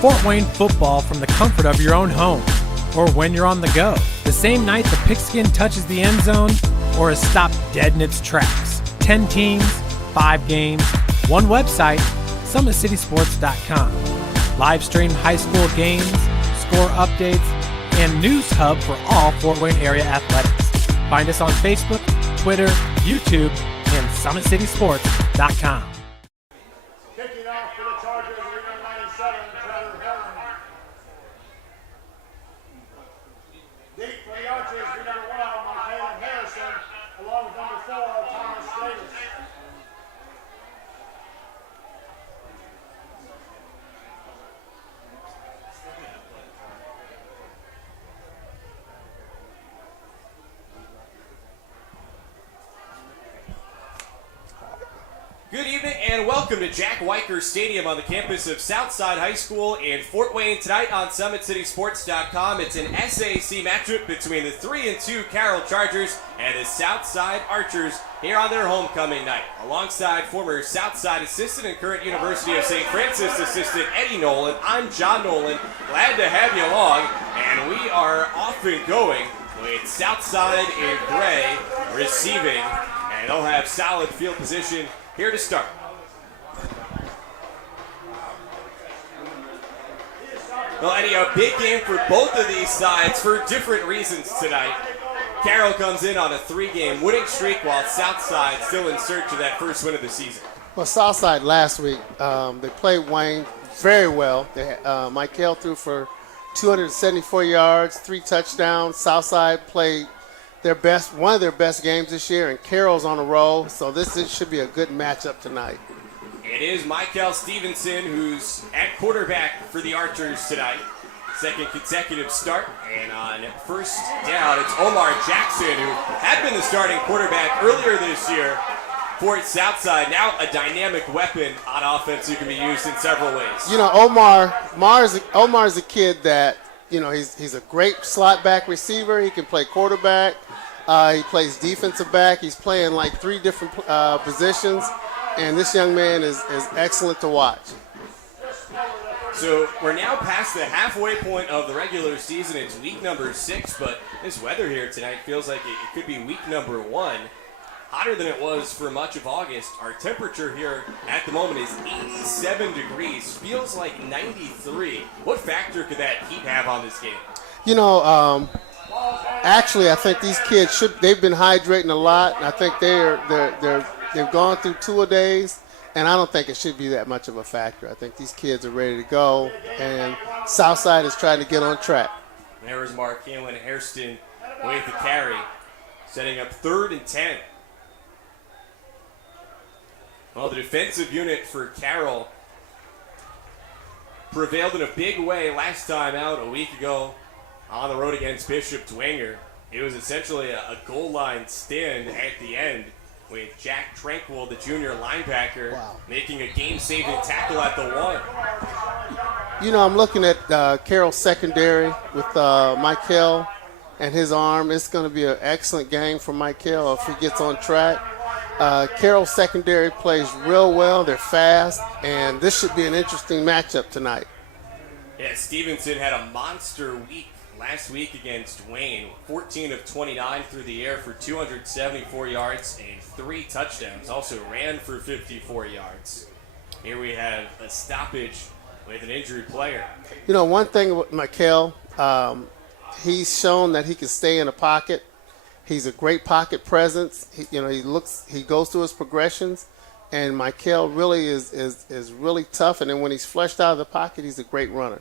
Fort Wayne football from the comfort of your own home, or when you're on the go. The same night the pigskin touches the end zone, or is stopped dead in its tracks. 10 teams, 5 games, one website, SummitCitySports.com. Live stream high school games, score updates, and news hub for all Fort Wayne area athletics. Find us on Facebook, Twitter, YouTube, and SummitCitySports.com. Kicking off for the Chargers, number 97, Trevor Burton. Deep for the Archers, number 1, Hairston, along with number 4, Thomas Davis. Good evening and welcome to Jack Weicker Stadium on the campus of Southside High School in Fort Wayne. Tonight on SummitCitySports.com, it's an SAC matchup between the 3-2 Carroll Chargers and the Southside Archers here on their homecoming night. Alongside former Southside assistant and current University of St. Francis assistant Eddie Nolan, I'm John Nolan. Glad to have you along, and we are off and going with Southside in gray receiving, and they'll have solid field position here to start. Well, Eddie, a big game for both of these sides for different reasons tonight. Carroll comes in on a 3-game winning streak while Southside still in search of that first win of the season. Well, Southside last week, they played Wayne very well. Michael threw for 274 yards, 3 touchdowns. Southside played one of their best games this year, and Carroll's on a roll, so this should be a good matchup tonight. It is Michael Stevenson who's at quarterback for the Archers tonight. Second consecutive start, and on first down, it's Omar Jackson, who had been the starting quarterback earlier this year for Southside. Now a dynamic weapon on offense who can be used in several ways. You know, Omar's a kid that, you know, he's a great slot back receiver. He can play quarterback. He plays defensive back. He's playing like 3 different positions, and this young man is excellent to watch. So we're now past the halfway point of the regular season. It's week number 6, but this weather here tonight feels like it could be week number 1. Hotter than it was for much of August. Our temperature here at the moment is 87 degrees. Feels like 93. What factor could that heat have on this game? You know, actually, I think these kids they've been hydrating a lot. I think they've gone through 2-a-days, and I don't think it should be that much of a factor. I think these kids are ready to go, and Southside is trying to get on track. There was Mark Halen, Hairston with the carry, setting up 3rd and 10. Well, the defensive unit for Carroll prevailed in a big way last time out a week ago on the road against Bishop Dwenger. It was essentially a goal line stand at the end with Jack Tranquil, the junior linebacker, making a game-saving tackle at the 1. You know, I'm looking at Carroll's secondary with Michael and his arm. It's going to be an excellent game for Michael if he gets on track. Carroll's secondary plays real well. They're fast, and this should be an interesting matchup tonight. Yeah, Stevenson had a monster week last week against Wayne. 14 of 29 through the air for 274 yards and 3 touchdowns. Also ran for 54 yards. Here we have a stoppage with an injured player. You know, one thing with Michael, he's shown that he can stay in a pocket. He's a great pocket presence. He goes through his progressions, and Michael really is really tough. And then when he's flushed out of the pocket, he's a great runner.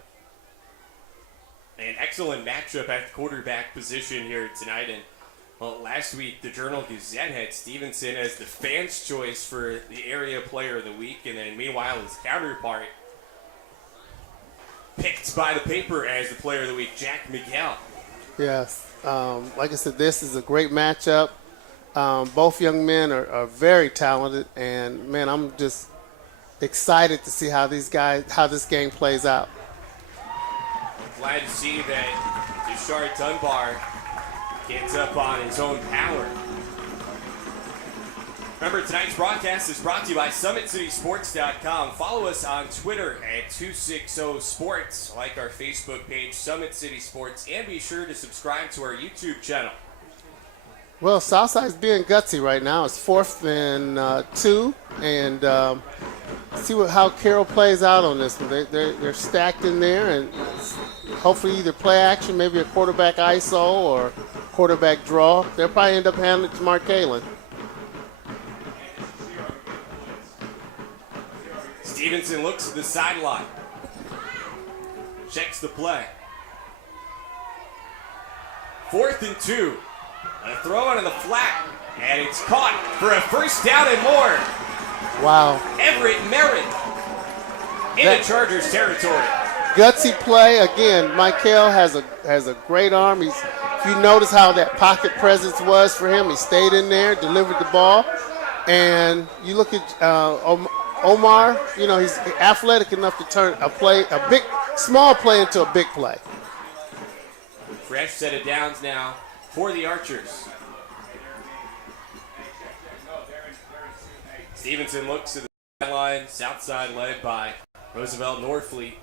An excellent matchup at the quarterback position here tonight. And well, last week the Journal-Gazette had Stevenson as the fans' choice for the area player of the week, and then meanwhile his counterpart picked by the paper as the player of the week, Jack Miguel. Yes. Like I said, this is a great matchup. Both young men are very talented, and man, I'm just excited to see how this game plays out. Glad to see that Deshard Dunbar gets up on his own power. Remember, tonight's broadcast is brought to you by SummitCitySports.com. Follow us on Twitter at 260sports. Like our Facebook page, Summit City Sports, and be sure to subscribe to our YouTube channel. Well, Southside's being gutsy right now. It's 4th and 2, and see how Carroll plays out on this one. They're stacked in there, and hopefully either play action, maybe a quarterback ISO or quarterback draw. They'll probably end up handing it to Mark Kalen. Stevenson looks at the sideline. Checks the play. 4th and 2. A throw on the flat, and it's caught for a first down and more. Wow. Everett Merritt into Chargers territory. Gutsy play. Again, Michael has a great arm. If you notice how that pocket presence was for him, he stayed in there, delivered the ball. And you look at Omar, he's athletic enough to turn a big, small play into a big play. Fresh set of downs now for the Archers. Stevenson looks at the sideline, south side led by Roosevelt Norfleet.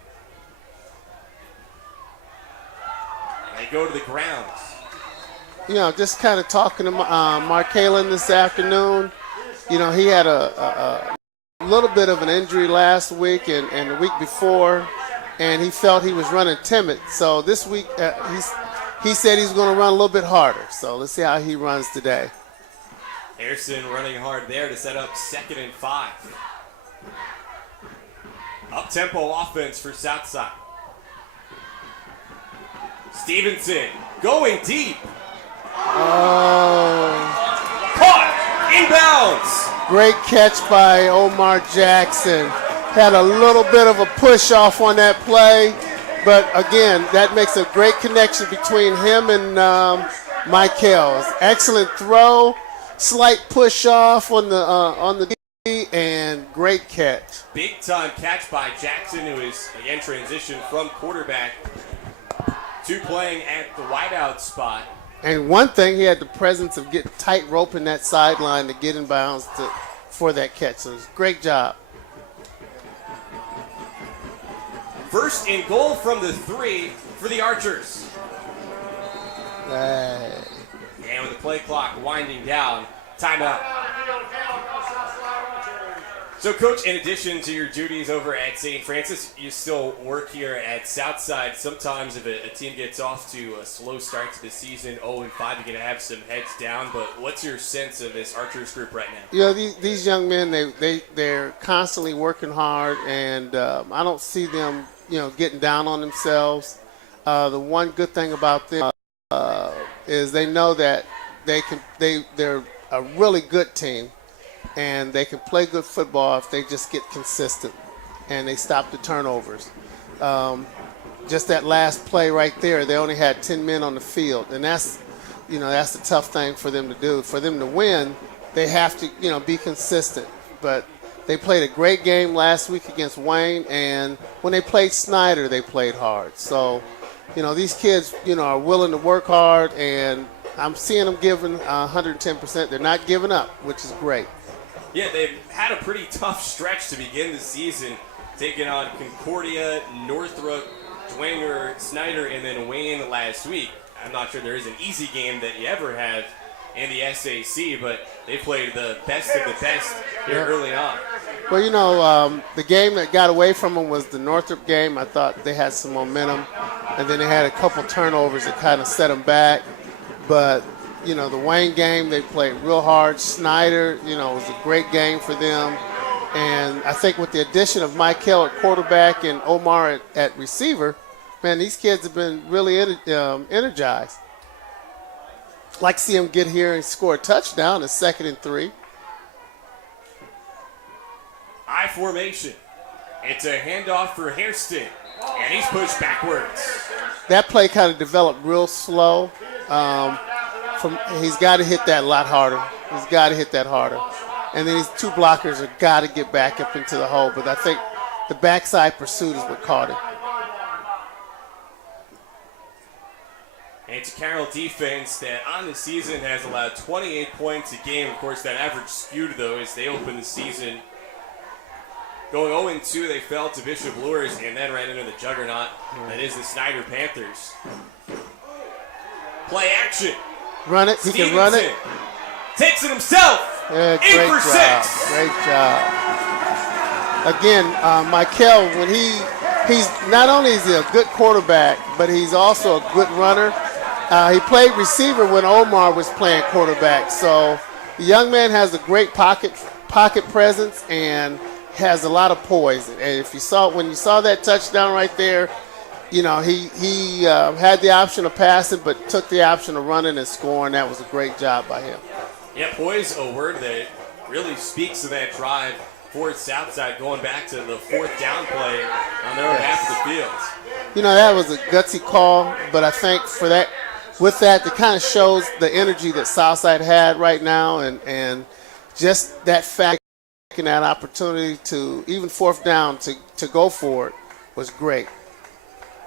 They go to the ground. Just kind of talking to Mark Kalen this afternoon. He had a little bit of an injury last week and the week before, and he felt he was running timid. So this week he said he's going to run a little bit harder. So let's see how he runs today. Hairston running hard there to set up 2nd and 5. Up-tempo offense for Southside. Stevenson going deep. Oh. Caught! Inbounds! Great catch by Omar Jackson. Had a little bit of a push off on that play. But again, that makes a great connection between him and Michael. Excellent throw, slight push off on the D, and great catch. Big time catch by Jackson, who is again transitioned from quarterback to playing at the wideout spot. And one thing, he had the presence of getting tight rope in that sideline to get in bounds for that catch. So it's a great job. 1st and goal from the 3 for the Archers. Hey. And with the play clock winding down, timeout. So, Coach, in addition to your duties over at St. Francis, you still work here at Southside. Sometimes if a team gets off to a slow start to the season, 0-5, you're going to have some heads down. But what's your sense of this Archers group right now? These young men, they're constantly working hard, and I don't see them getting down on themselves. The one good thing about them is they know that they're a really good team, and they can play good football if they just get consistent and they stop the turnovers. Just that last play right there, they only had 10 men on the field, and that's the tough thing for them to do. For them to win, they have to be consistent. But they played a great game last week against Wayne, and when they played Snyder, they played hard. So, these kids, are willing to work hard, and I'm seeing them giving 110%. They're not giving up, which is great. Yeah, they've had a pretty tough stretch to begin the season, taking on Concordia, Northrop, Dwenger, Snyder, and then Wayne last week. I'm not sure there is an easy game that you ever have in the SAC, but they played the best of the best here early on. Well, the game that got away from them was the Northrop game. I thought they had some momentum, and then they had a couple turnovers that kind of set them back. But, the Wayne game, they played real hard. Snyder, it was a great game for them. And I think with the addition of Michael at quarterback and Omar at receiver, man, these kids have been really energized. Like to see them get here and score a touchdown. It's 2nd and 3. I formation. It's a handoff for Hairston, and he's pushed backwards. That play kind of developed real slow. He's got to hit that a lot harder. He's got to hit that harder. And then these two blockers have got to get back up into the hole. But I think the backside pursuit is what caught him. And it's a Carroll defense that on the season has allowed 28 points a game. Of course, that average skewed, though, as they opened the season going 0-2. They fell to Bishop Lures and then ran into the juggernaut that is the Snyder Panthers. Play action. Run it. He can run it. Takes it himself. Yeah, 8 for 6. Great job. Again, Michael, when he's not only is he a good quarterback, but he's also a good runner. He played receiver when Omar was playing quarterback. So the young man has a great pocket presence and has a lot of poise. And if you saw when you saw that touchdown right there, you know he had the option of passing, but took the option of running and scoring. That was a great job by him. Yeah, poise, a word that really speaks to that drive for Southside, going back to the 4th down play on their own half of the field. You know, that was a gutsy call, but I think for that, with that, it kind of shows the energy that Southside had right now, and just that fact, taking that opportunity to even 4th down to go for it was great.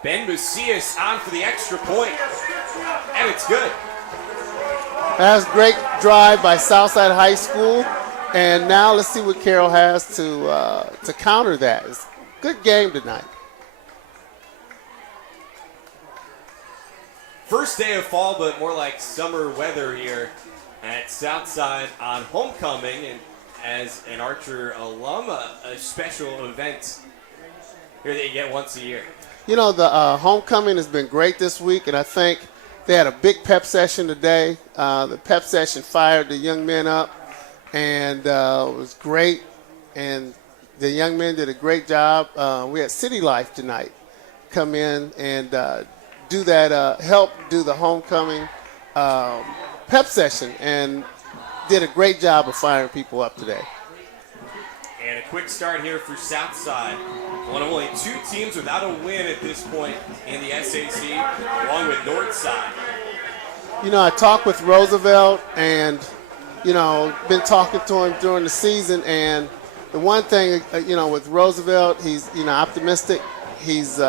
Ben Macias on for the extra point, and it's good. That was a great drive by Southside High School, and now let's see what Carroll has to counter that. It's a good game tonight. First day of fall, but more like summer weather here at Southside on homecoming, and as an Archer alum, a special event here that you get once a year. You know, the homecoming has been great this week, and I think they had a big pep session today. The pep session fired the young men up, and it was great, and the young men did a great job. We had City Life tonight come in and do that, help do the homecoming pep session, and did a great job of firing people up today. And a quick start here for Southside. One of only 2 teams without a win at this point in the SAC, along with Northside. You know, I talked with Roosevelt and, you know, been talking to him during the season. And the one thing, you know, with Roosevelt, he's, you know, optimistic. He's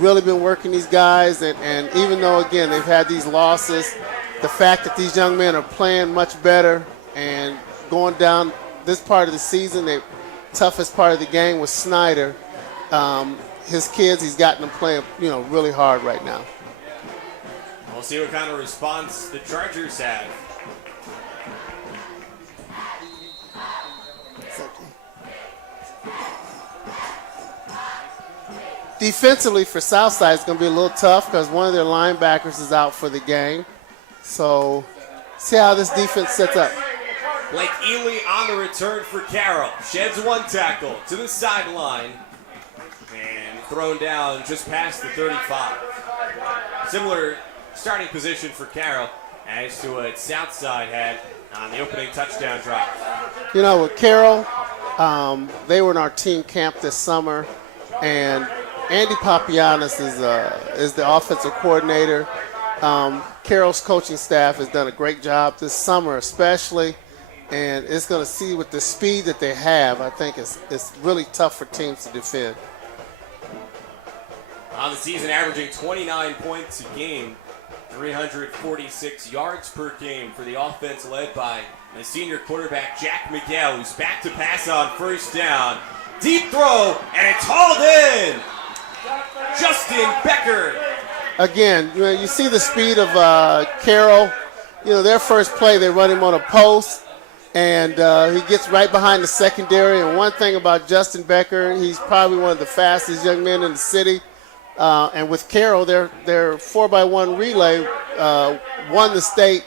really been working these guys. And even though, again, they've had these losses, the fact that these young men are playing much better and going down this part of the season, the toughest part of the game was Snyder. His kids, he's gotten them playing, you know, really hard right now. We'll see what kind of response the Chargers have. Defensively for Southside, it's going to be a little tough because one of their linebackers is out for the game. So, see how this defense sets up. Blake Ely on the return for Carroll. Sheds 1 tackle to the sideline and thrown down just past the 35. Similar starting position for Carroll as to what Southside had on the opening touchdown drive. You know, with Carroll, they were in our team camp this summer, and Andy Papianis is the offensive coordinator. Carroll's coaching staff has done a great job this summer especially, and it's going to see with the speed that they have, I think it's really tough for teams to defend. On the season, averaging 29 points a game, 346 yards per game for the offense led by the senior quarterback Jack Miguel, who's back to pass on 1st down. Deep throw, and it's hauled in. Justin Becker. Again, you know, you see the speed of Carroll. You know, their first play, they run him on a post, and he gets right behind the secondary. And one thing about Justin Becker, he's probably one of the fastest young men in the city. And with Carroll, their 4x1 relay won the state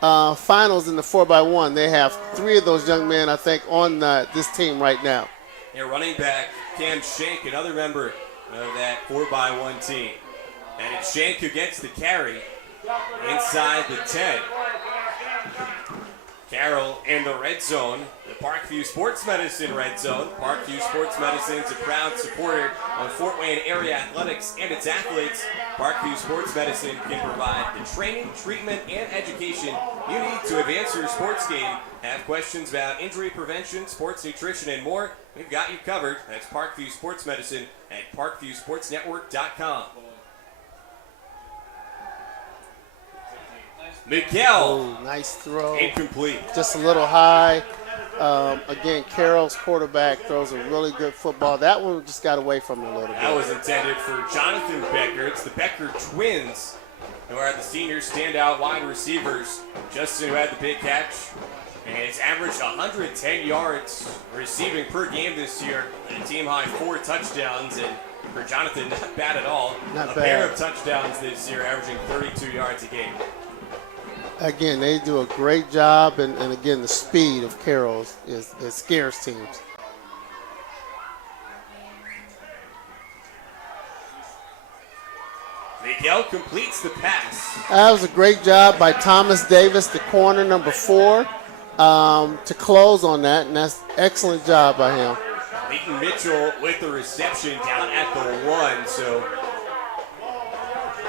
finals in the 4x1. They have 3 of those young men, I think, on this team right now. Their running back, Cam Shank, another member of that 4x1 team. And it's Shank who gets the carry inside the 10. Carroll in the red zone, the Parkview Sports Medicine red zone. Parkview Sports Medicine is a proud supporter of Fort Wayne area athletics and its athletes. Parkview Sports Medicine can provide the training, treatment, and education you need to advance your sports game. Have questions about injury prevention, sports nutrition, and more? We've got you covered. That's Parkview Sports Medicine at parkviewsportsnetwork.com. Miguel, Oh, nice throw. incomplete. Just a little high. Again, Carroll's quarterback throws a really good football. That one just got away from him a little That bit. was intended for Jonathan Becker. It's the Becker twins who are the senior standout wide receivers. Justin, who had the big catch, and it's averaged 110 yards receiving per game this year. A team high 4 touchdowns, and for Jonathan, not bad at all. Not a bad. pair of touchdowns this year, averaging 32 yards a game. Again, they do a great job, and again, the speed of Carroll's is scares teams. Miguel completes the pass. That was a great job by Thomas Davis, the corner, number 4, to close on that, and that's excellent job by him. Leighton Mitchell with the reception down at the 1, so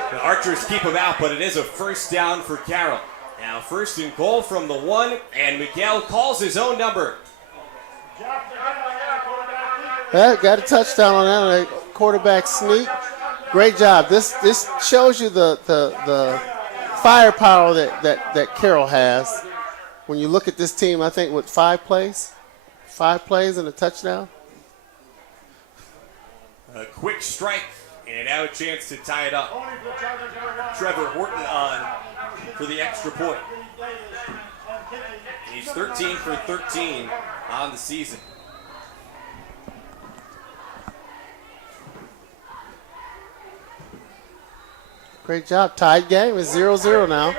the Archers keep him out, but it is a first down for Carroll. Now first and goal from the 1, and Miguel calls his own number. Got a touchdown on that quarterback sneak. Great job. This shows you the firepower that Carroll has. When you look at this team, I think with 5 plays and a touchdown. A quick strike, and now a chance to tie it up. Trevor Burton on for the extra point. He's 13 for 13 on the season. Great job. Tied game. It's 0-0 now.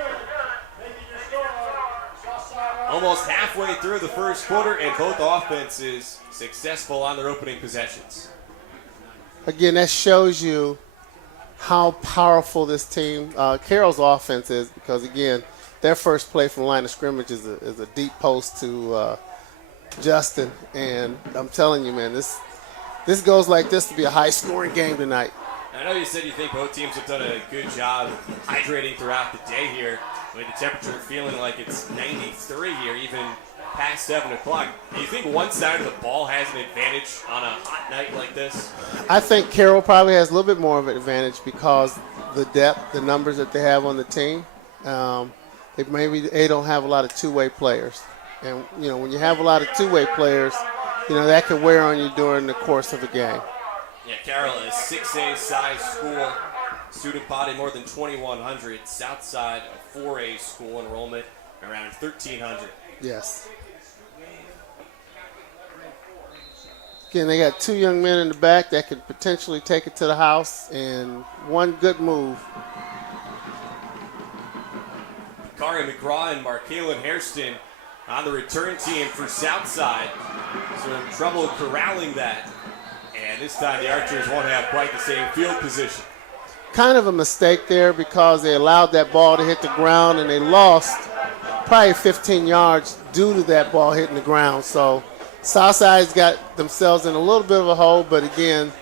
Almost halfway through the first quarter, and both offenses successful on their opening possessions. Again, that shows you how powerful this team, Carroll's offense is, because, again, their first play from the line of scrimmage is a deep post to Justin. And I'm telling you, man, this goes like this to be a high-scoring game tonight. I know you said you think both teams have done a good job hydrating throughout the day here, with the temperature feeling like it's 93 here, even past 7 o'clock. Do you think one side of the ball has an advantage on a hot night like this? I think Carroll probably has a little bit more of an advantage because the depth, the numbers that they have on the team. They don't have a lot of two-way players. And, when you have a lot of two-way players, that can wear on you during the course of a game. Yeah, Carroll is 6A size school, student body more than 2,100. Southside, a 4A school enrollment around 1,300. Yes. Again, they got 2 young men in the back that could potentially take it to the house, and one good move. Kari McGraw and Markaylin Hairston on the return team for Southside. So in trouble corralling that. And this time the Archers won't have quite the same field position. Kind of a mistake there because they allowed that ball to hit the ground, and they lost probably 15 yards due to that ball hitting the ground. So Southside's got themselves in a little bit of a hole, but again,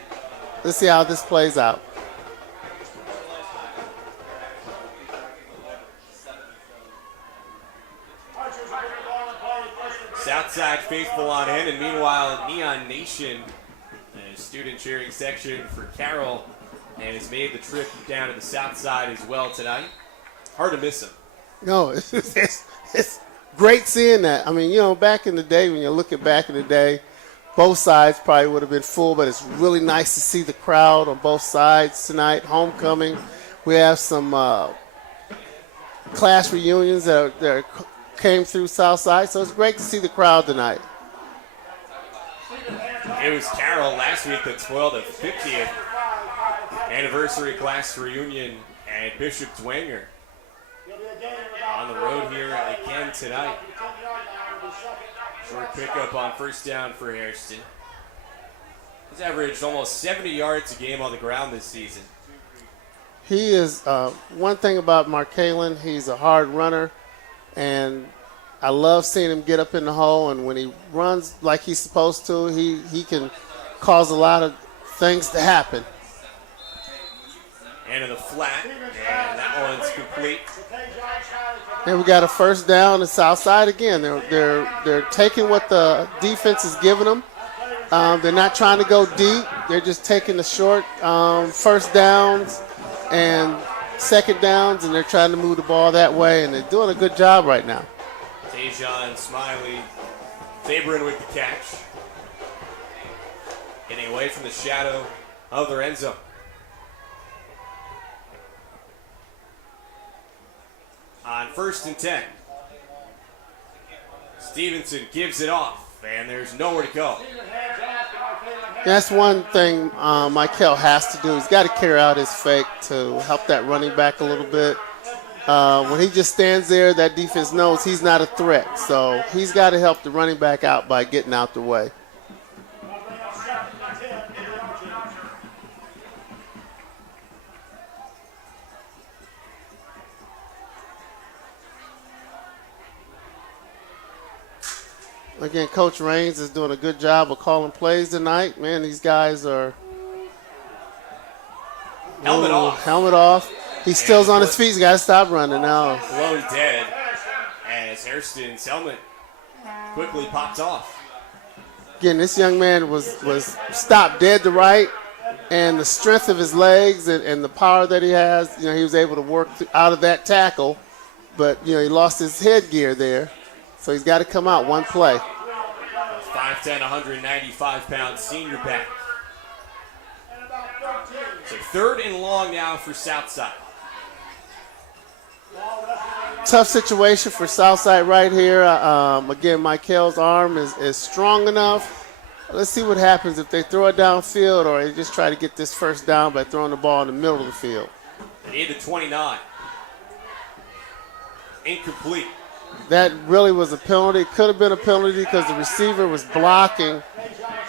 let's see how this plays out. Southside faithful on in, and meanwhile Neon Nation, the student cheering section for Carroll, and has made the trip down to the south side as well tonight. Hard to miss him. No, it's great seeing that. I mean, back in the day, when you look at back in the day, both sides probably would have been full, but it's really nice to see the crowd on both sides tonight. Homecoming. We have some class reunions that came through Southside, so it's great to see the crowd tonight. It was Carroll last week that spoiled a 50th anniversary class reunion at Bishop Dwenger. On the road here again tonight. Short pickup on first down for Hairston. He's averaged almost 70 yards a game on the ground this season. He is, one thing about Markaylin, he's a hard runner, and I love seeing him get up in the hole, and when he runs like he's supposed to, he can cause a lot of things to happen. And in the flat, and that one's complete. And we got a first down to Southside again. They're taking what the defense is giving them. They're not trying to go deep. They're just taking the short first downs, and second downs, and they're trying to move the ball that way, and they're doing a good job right now. Tajon Smiley favoring with the catch. Getting away from the shadow of their end zone. On 1st and 10. Stevenson gives it off, and there's nowhere to go. That's one thing Michael has to do. He's got to carry out his fake to help that running back a little bit. When he just stands there, that defense knows he's not a threat. So he's got to help the running back out by getting out the way. Again, Coach Raines is doing a good job of calling plays tonight. Man, these guys are helmet off. Helmet off. He still's on his feet. He's got to stop running now. Blown dead as Hairston's helmet quickly popped off. Again, this young man was stopped dead to right, and the strength of his legs and the power that he has, he was able to work out of that tackle, but he lost his headgear there. So he's got to come out one play. 5'10", 195-pound senior back. So 3rd and long now for Southside. Tough situation for Southside right here. Again, Michael's arm is strong enough. Let's see what happens if they throw it downfield or they just try to get this first down by throwing the ball in the middle of the field. They need the 29. Incomplete. That really was a penalty. Could have been a penalty because the receiver was blocking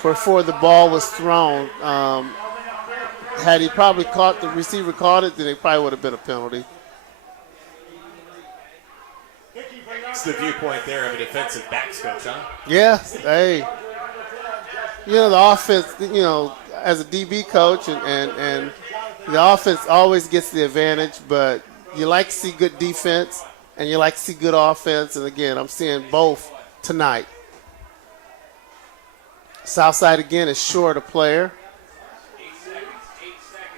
before the ball was thrown. Had he probably the receiver caught it, then it probably would have been a penalty. It's the viewpoint there of a defensive backs coach, huh? Yeah, hey. The offense, as a DB coach, and the offense always gets the advantage, but you like to see good defense. And you like to see good offense. And, again, I'm seeing both tonight. Southside, again, is short a player.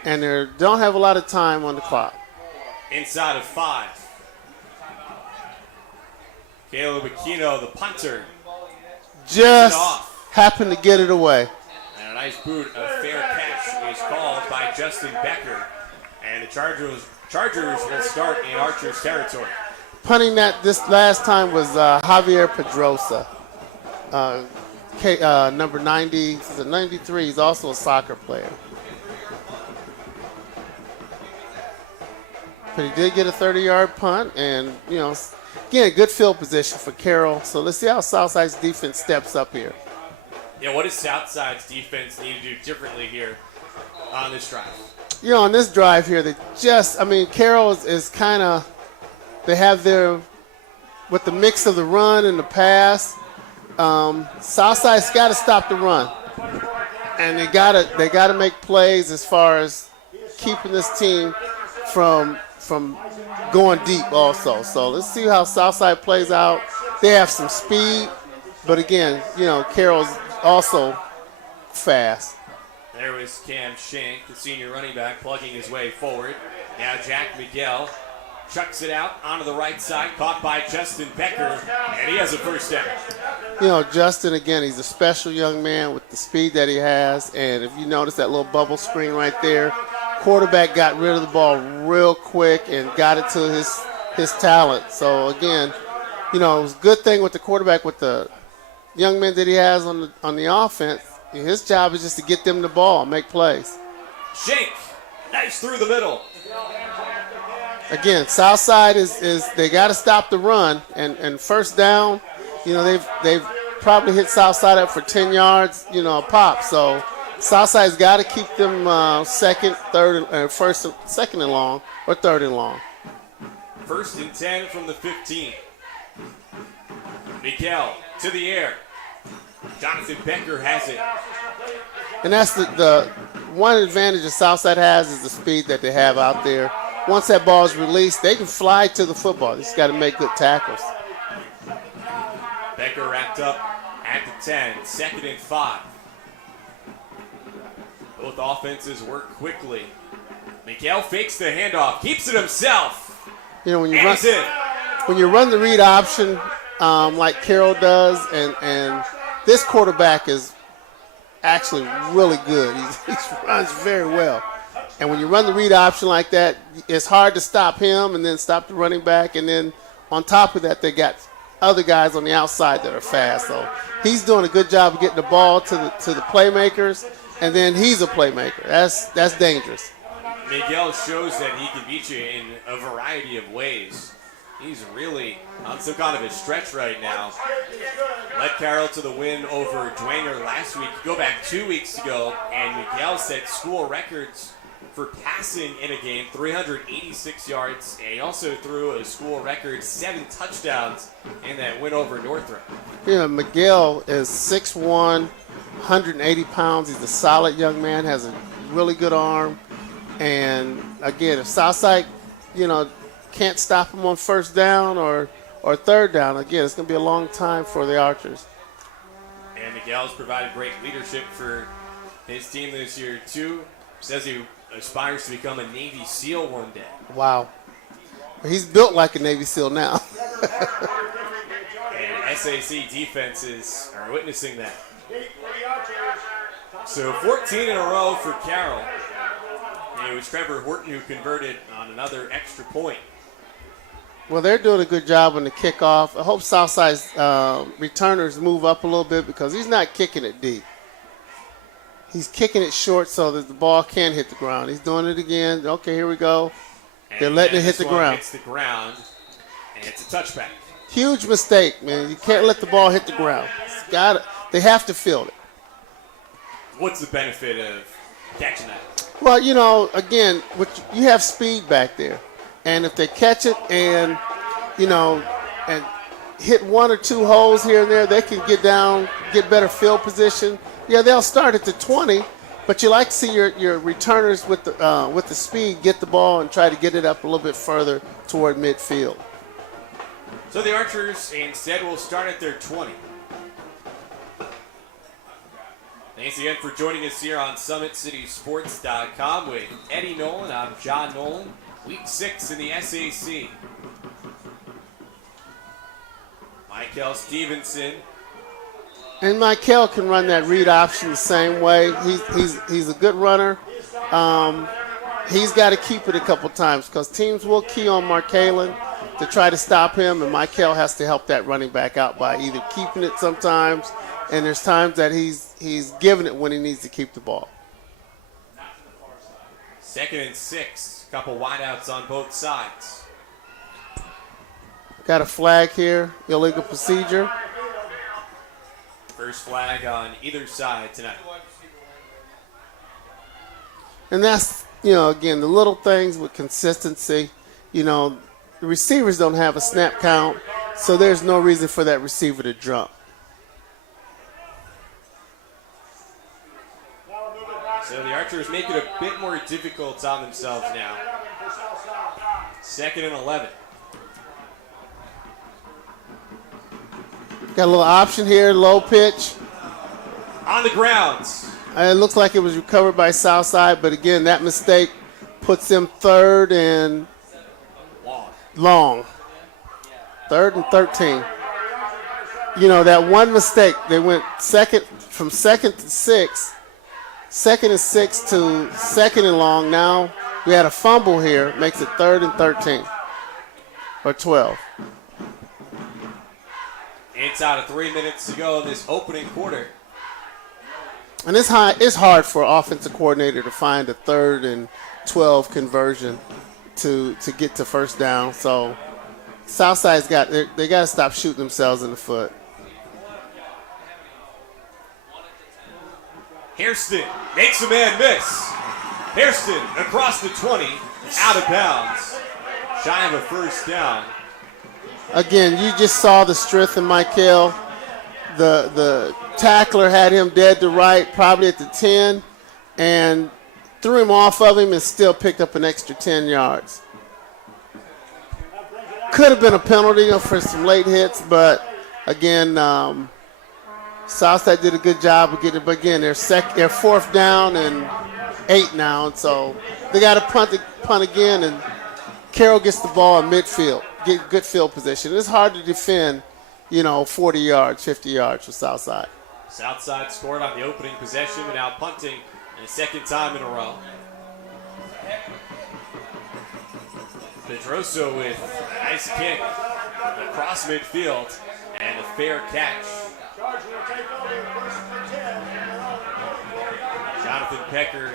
And they don't have a lot of time on the clock. Inside of 5. Caleb Aquino, the punter. Just happened to get it away. And a nice boot, a fair catch is called by Justin Becker. And the Chargers will start in Archer's territory. Punting that this last time was Javier Pedrosa, number 90, 93. He's also a soccer player. But he did get a 30-yard punt, and, again, good field position for Carroll. So let's see how Southside's defense steps up here. Yeah, what does Southside's defense need to do differently here on this drive? On this drive here, Carroll is kind of, they have with the mix of the run and the pass, Southside's got to stop the run. And they gotta make plays as far as keeping this team from going deep also. So let's see how Southside plays out. They have some speed, but again, Carroll's also fast. There was Cam Shank, the senior running back, plugging his way forward. Now Jack Miguel chucks it out onto the right side, caught by Justin Becker, and he has a first down. Justin, again, he's a special young man with the speed that he has, and if you notice that little bubble screen right there, quarterback got rid of the ball real quick and got it to his talent. So, again, it was a good thing with the quarterback, with the young men that he has on the offense. His job is just to get them the ball, make plays. Shank, nice through the middle. Again, Southside is they got to stop the run, and first down, they've probably hit Southside up for 10 yards, a pop. So Southside's got to keep them second and long or third and long. 1st and 10 from the 15. Miguel to the air. Jonathan Becker has it. And that's the one advantage that Southside has is the speed that they have out there. Once that ball is released, they can fly to the football. They just got to make good tackles. Becker wrapped up at the 10, 2nd and 5. Both offenses work quickly. Miguel fakes the handoff, keeps it himself. You know, when And he's in. you run the read option like Carroll does, and this quarterback is actually really good. He runs very well. And when you run the read option like that, it's hard to stop him and then stop the running back. And then on top of that, they got other guys on the outside that are fast. So he's doing a good job of getting the ball to the playmakers, and then he's a playmaker. That's dangerous. Miguel shows that he can beat you in a variety of ways. He's really on some kind of a stretch right now. Led Carroll to the win over Dwanger last week. Go back 2 weeks ago, and Miguel set school records for passing in a game, 386 yards, and he also threw a school record 7 touchdowns in that win over Northrop. Yeah, Miguel is 6'1", 180 pounds. He's a solid young man, has a really good arm. And again, if Southside, can't stop him on first down or third down, again, it's going to be a long time for the Archers. And Miguel's provided great leadership for his team this year, too. Says he aspires to become a Navy SEAL one day. Wow. He's built like a Navy SEAL now. And SAC defenses are witnessing that. So 14 in a row for Carroll. And it was Trevor Burton who converted on another extra point. Well, they're doing a good job on the kickoff. I hope Southside's returners move up a little bit because he's not kicking it deep. He's kicking it short so that the ball can hit the ground. He's doing it again. Okay, here we go. They're letting it hit the ground. Hits the ground, and it's a touchback. Huge mistake, man. You can't let the ball hit the ground. They have to field it. What's the benefit of catching that? Well, again, you have speed back there. And if they catch it and hit one or two holes here and there, they can get down, get better field position. Yeah, they'll start at the 20, but you like to see your returners with the speed get the ball and try to get it up a little bit further toward midfield. So the Archers instead will start at their 20. Thanks again for joining us here on SummitCitySports.com with Eddie Nolan. I'm John Nolan. Week 6 in the SAC. Michael Stevenson. And Michael can run that read option the same way. He's a good runner. He's got to keep it a couple times because teams will key on Markalen to try to stop him, and Michael has to help that running back out by either keeping it sometimes, and there's times that he's giving it when he needs to keep the ball. 2nd and 6. Couple wideouts on both sides. Got a flag here, illegal procedure. First flag on either side tonight. And that's, again, the little things with consistency. The receivers don't have a snap count, so there's no reason for that receiver to jump. So the Archers make it a bit more difficult on themselves now. 2nd and 11. Got a little option here, low pitch. On the ground. It looks like it was recovered by Southside, but again, that mistake puts them 3rd and long. 3rd and 13. That one mistake, they went from 2nd to 6. 2nd and 6 to 2nd and long. Now we had a fumble here, makes it 3rd and 13 or 12. It's out of 3 minutes to go in this opening quarter. And it's hard for an offensive coordinator to find a 3rd and 12 conversion to get to first down. So Southside's got to stop shooting themselves in the foot. Hairston makes a man miss. Hairston across the 20, out of bounds. Shy of a first down. Again, you just saw the strength in Michael. The tackler had him dead to right, probably at the 10, and threw him off of him and still picked up an extra 10 yards. Could have been a penalty for some late hits, but again, Southside did a good job of getting it. But again, they're 4th down and 8 now, and so they got to punt again, and Carroll gets the ball in midfield, get good field position. It's hard to defend, 40 yards, 50 yards for Southside. Southside scored on the opening possession and now punting a second time in a row. Pedroso with a nice kick across midfield and a fair catch. Jonathan Becker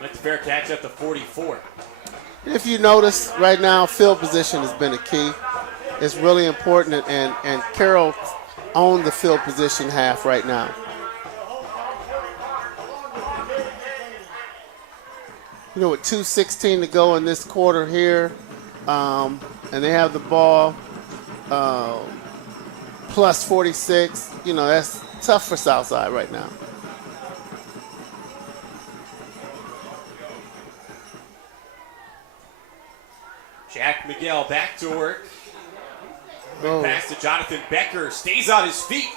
with the fair catch at the 44. If you notice right now, field position has been a key. It's really important, and Carroll owned the field position half right now. With 2:16 to go in this quarter here, and they have the ball plus 46. That's tough for Southside right now. Jack Miguel back to work. Quick pass to Jonathan Becker. Stays on his feet.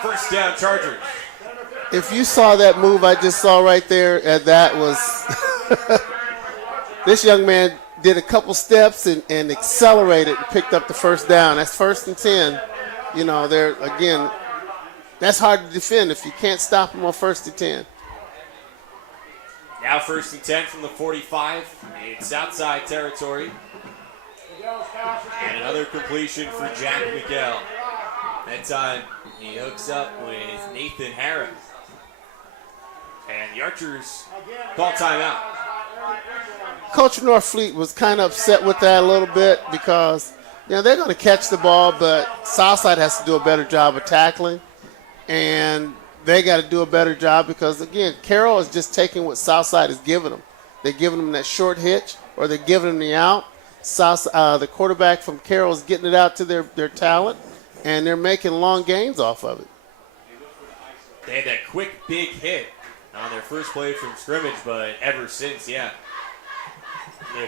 First down, Chargers. If you saw that move I just saw right there, that was this young man did a couple steps and accelerated and picked up the first down. That's 1st and 10. There again, that's hard to defend if you can't stop him on 1st and 10. Now 1st and 10 from the 45. It's outside territory. And another completion for Jack Miguel. That time he hooks up with Nathan Harris. And the Archers call timeout. Coach Norfleet was kind of upset with that a little bit because they're going to catch the ball, but Southside has to do a better job of tackling. And they got to do a better job because, again, Carroll is just taking what Southside is giving them. They're giving them that short hitch or they're giving them the out. The quarterback from Carroll is getting it out to their talent, and they're making long gains off of it. They had that quick, big hit on their first play from scrimmage, but ever since, the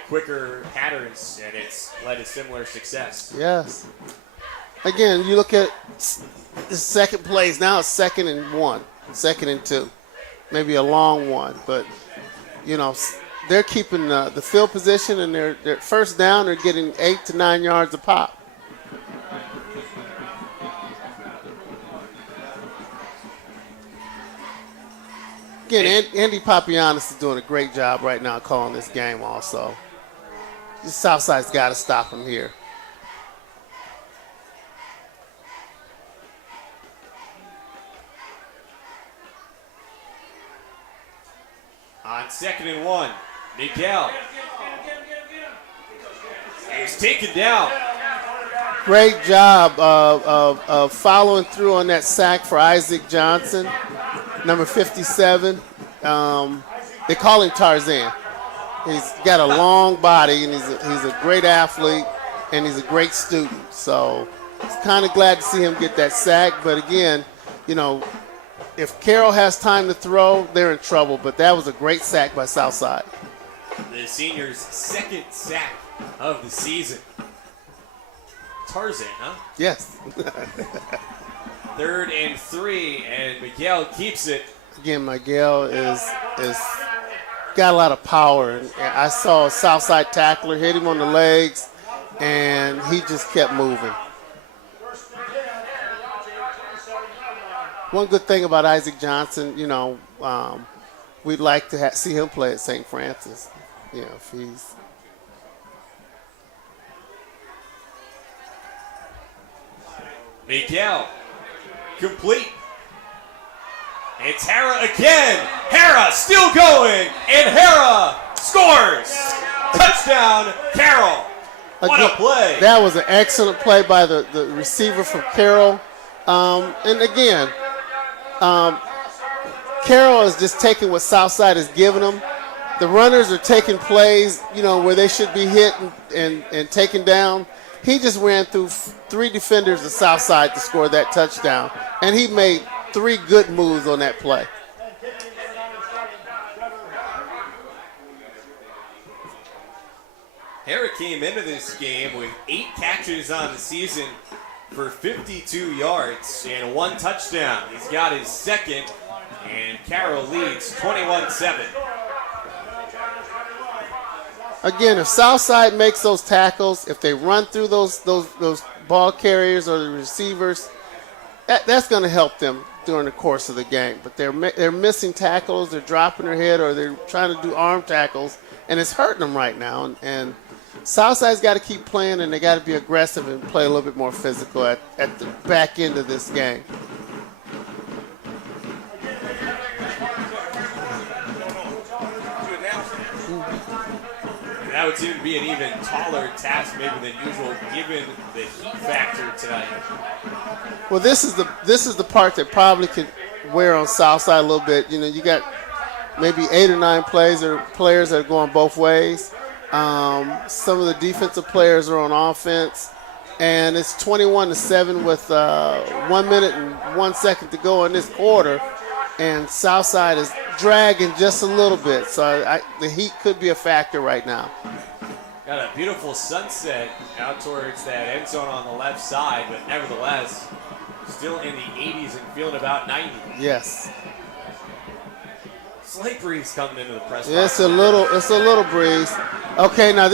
quicker patterns, and it's led to similar success. Yes. Again, you look at the second plays now, it's 2nd and 1, 2nd and 2, maybe a long one, but they're keeping the field position, and their first down, they're getting 8 to 9 yards a pop. Again, Andy Papianis is doing a great job right now calling this game also. Southside's got to stop him here. On 2nd and 1, Miguel is taken down. Great job of following through on that sack for Isaac Johnson, number 57. They call him Tarzan. He's got a long body, and he's a great athlete, and he's a great student. So it's kind of glad to see him get that sack. But again, if Carroll has time to throw, they're in trouble. But that was a great sack by Southside. The senior's 2nd sack of the season. Tarzan, huh? Yes. 3rd and 3, and Miguel keeps it. Again, Miguel is got a lot of power. And I saw a Southside tackler hit him on the legs, and he just kept moving. One good thing about Isaac Johnson, we'd like to see him play at St. Francis. If he's Miguel, complete. It's Hara again. Hara still going, and Hara scores. Touchdown, Carroll. What a play. That was an excellent play by the receiver from Carroll. And again, Carroll is just taking what Southside is giving them. The runners are taking plays, where they should be hit and taken down. He just ran through 3 defenders of Southside to score that touchdown, and he made 3 good moves on that play. Hara came into this game with 8 catches on the season for 52 yards and 1 touchdown. He's got his 2nd And Carroll leads 21-7. Again, if Southside makes those tackles, if they run through those ball carriers or the receivers, that's going to help them during the course of the game. But they're missing tackles, they're dropping their head, or they're trying to do arm tackles, and it's hurting them right now. And Southside's got to keep playing, and they got to be aggressive and play a little bit more physical at the back end of this game. That would seem to be an even taller task maybe than usual given the heat factor tonight. Well, this is the part that probably could wear on Southside a little bit. You know, you got maybe 8 or 9 players that are going both ways. Some of the defensive players are on offense, and it's 21-7 with 1 minute and 1 second to go in this quarter, and Southside is dragging just a little bit. So the heat could be a factor right now. Got a beautiful sunset out towards that end zone on the left side, but nevertheless, still in the 80s and feeling about 90. Yes. Slight breeze coming into the press box. Yeah, it's a little breeze. Okay, now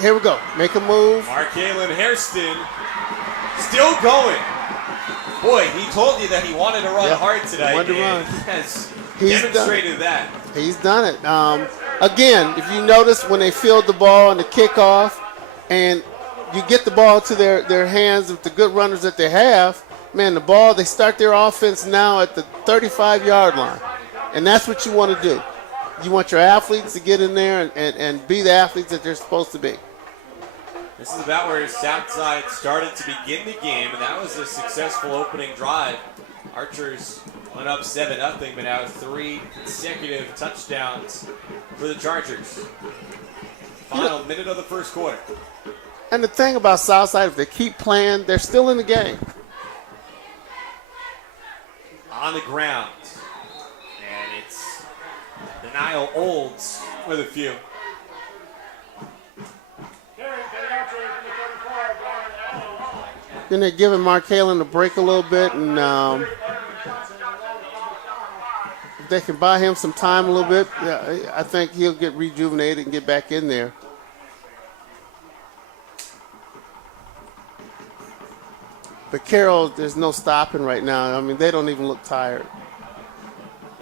here we go. Make a move. Markalen Hairston still going. Boy, he told you that he wanted to run hard tonight. He wanted to run. He has demonstrated that. He's done it. Again, if you notice when they field the ball on the kickoff and you get the ball to their hands with the good runners that they have, man, they start their offense now at the 35-yard line. And that's what you want to do. You want your athletes to get in there and be the athletes that they're supposed to be. This is about where Southside started to begin the game, and that was a successful opening drive. Archers went up 7-0, but now 3 consecutive touchdowns for the Chargers. Final minute of the first quarter. And the thing about Southside, if they keep playing, they're still in the game. On the ground. And it's Denial Olds with a few. Then they're giving Markalen a break a little bit, and if they can buy him some time a little bit, I think he'll get rejuvenated and get back in there. But Carroll, there's no stopping right now. I mean, they don't even look tired.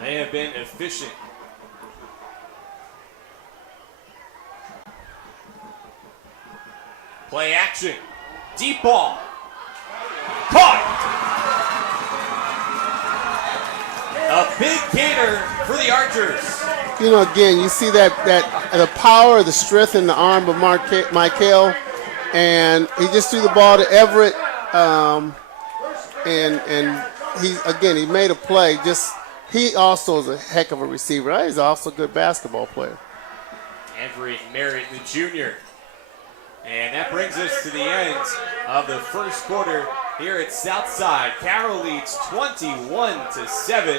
They have been efficient. Play action. Deep ball. Caught. A big gainer for the Archers. You know, again, you see that the power, the strength in the arm of Michael, and he just threw the ball to Everett, and he made a play. He also is a heck of a receiver. He's also a good basketball player. Everett Merritt, the junior. And that brings us to the end of the first quarter here at Southside. Carroll leads 21-7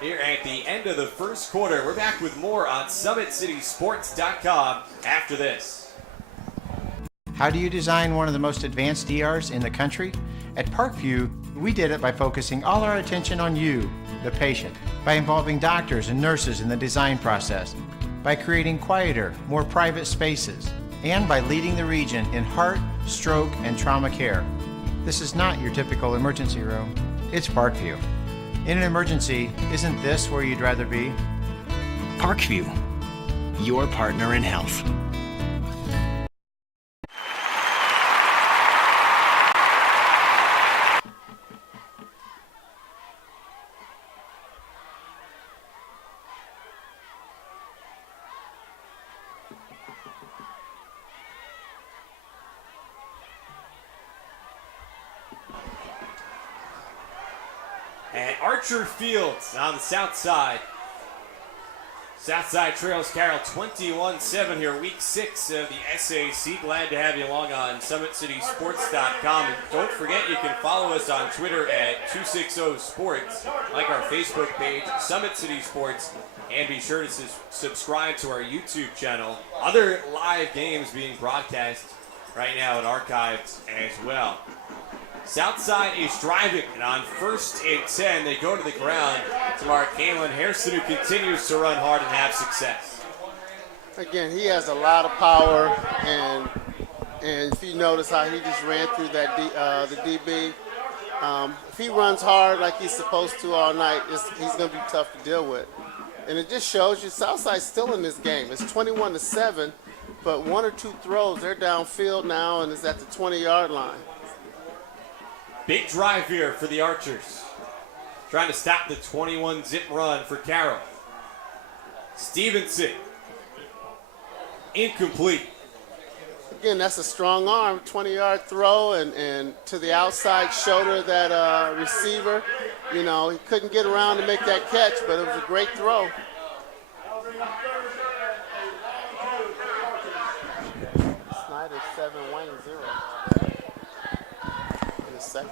here at the end of the first quarter. We're back with more on SummitCitySports.com after this. How do you design one of the most advanced ERs in the country? At Parkview, we did it by focusing all our attention on you, the patient, by involving doctors and nurses in the design process, by creating quieter, more private spaces, and by leading the region in heart, stroke, and trauma care. This is not your typical emergency room. It's Parkview. In an emergency, isn't this where you'd rather be? Parkview, your partner in health. At Archer Field on the south side. Southside trails Carroll 21-7 here, week 6 of the SAC. Glad to have you along on SummitCitySports.com. And don't forget you can follow us on Twitter at 260sports, like our Facebook page, Summit City Sports, and be sure to subscribe to our YouTube channel. Other live games being broadcast right now and archived as well. Southside is driving, and on 1st and 10, they go to the ground. to Kalen Hairston, who continues to run hard and have success. Again, he has a lot of power, and if you notice how he just ran through that the DB, if he runs hard like he's supposed to all night, he's going to be tough to deal with. And it just shows you Southside's still in this game. It's 21-7, but one or two throws, they're downfield now, and it's at the 20-yard line. Big drive here for the Archers. Trying to stop the 21-zip run for Carroll. Stevenson. Incomplete. Again, that's a strong arm, 20-yard throw, and to the outside shoulder of that receiver. You know, he couldn't get around to make that catch, but it was a great throw. Snyder 7, Wayne 0 in a second.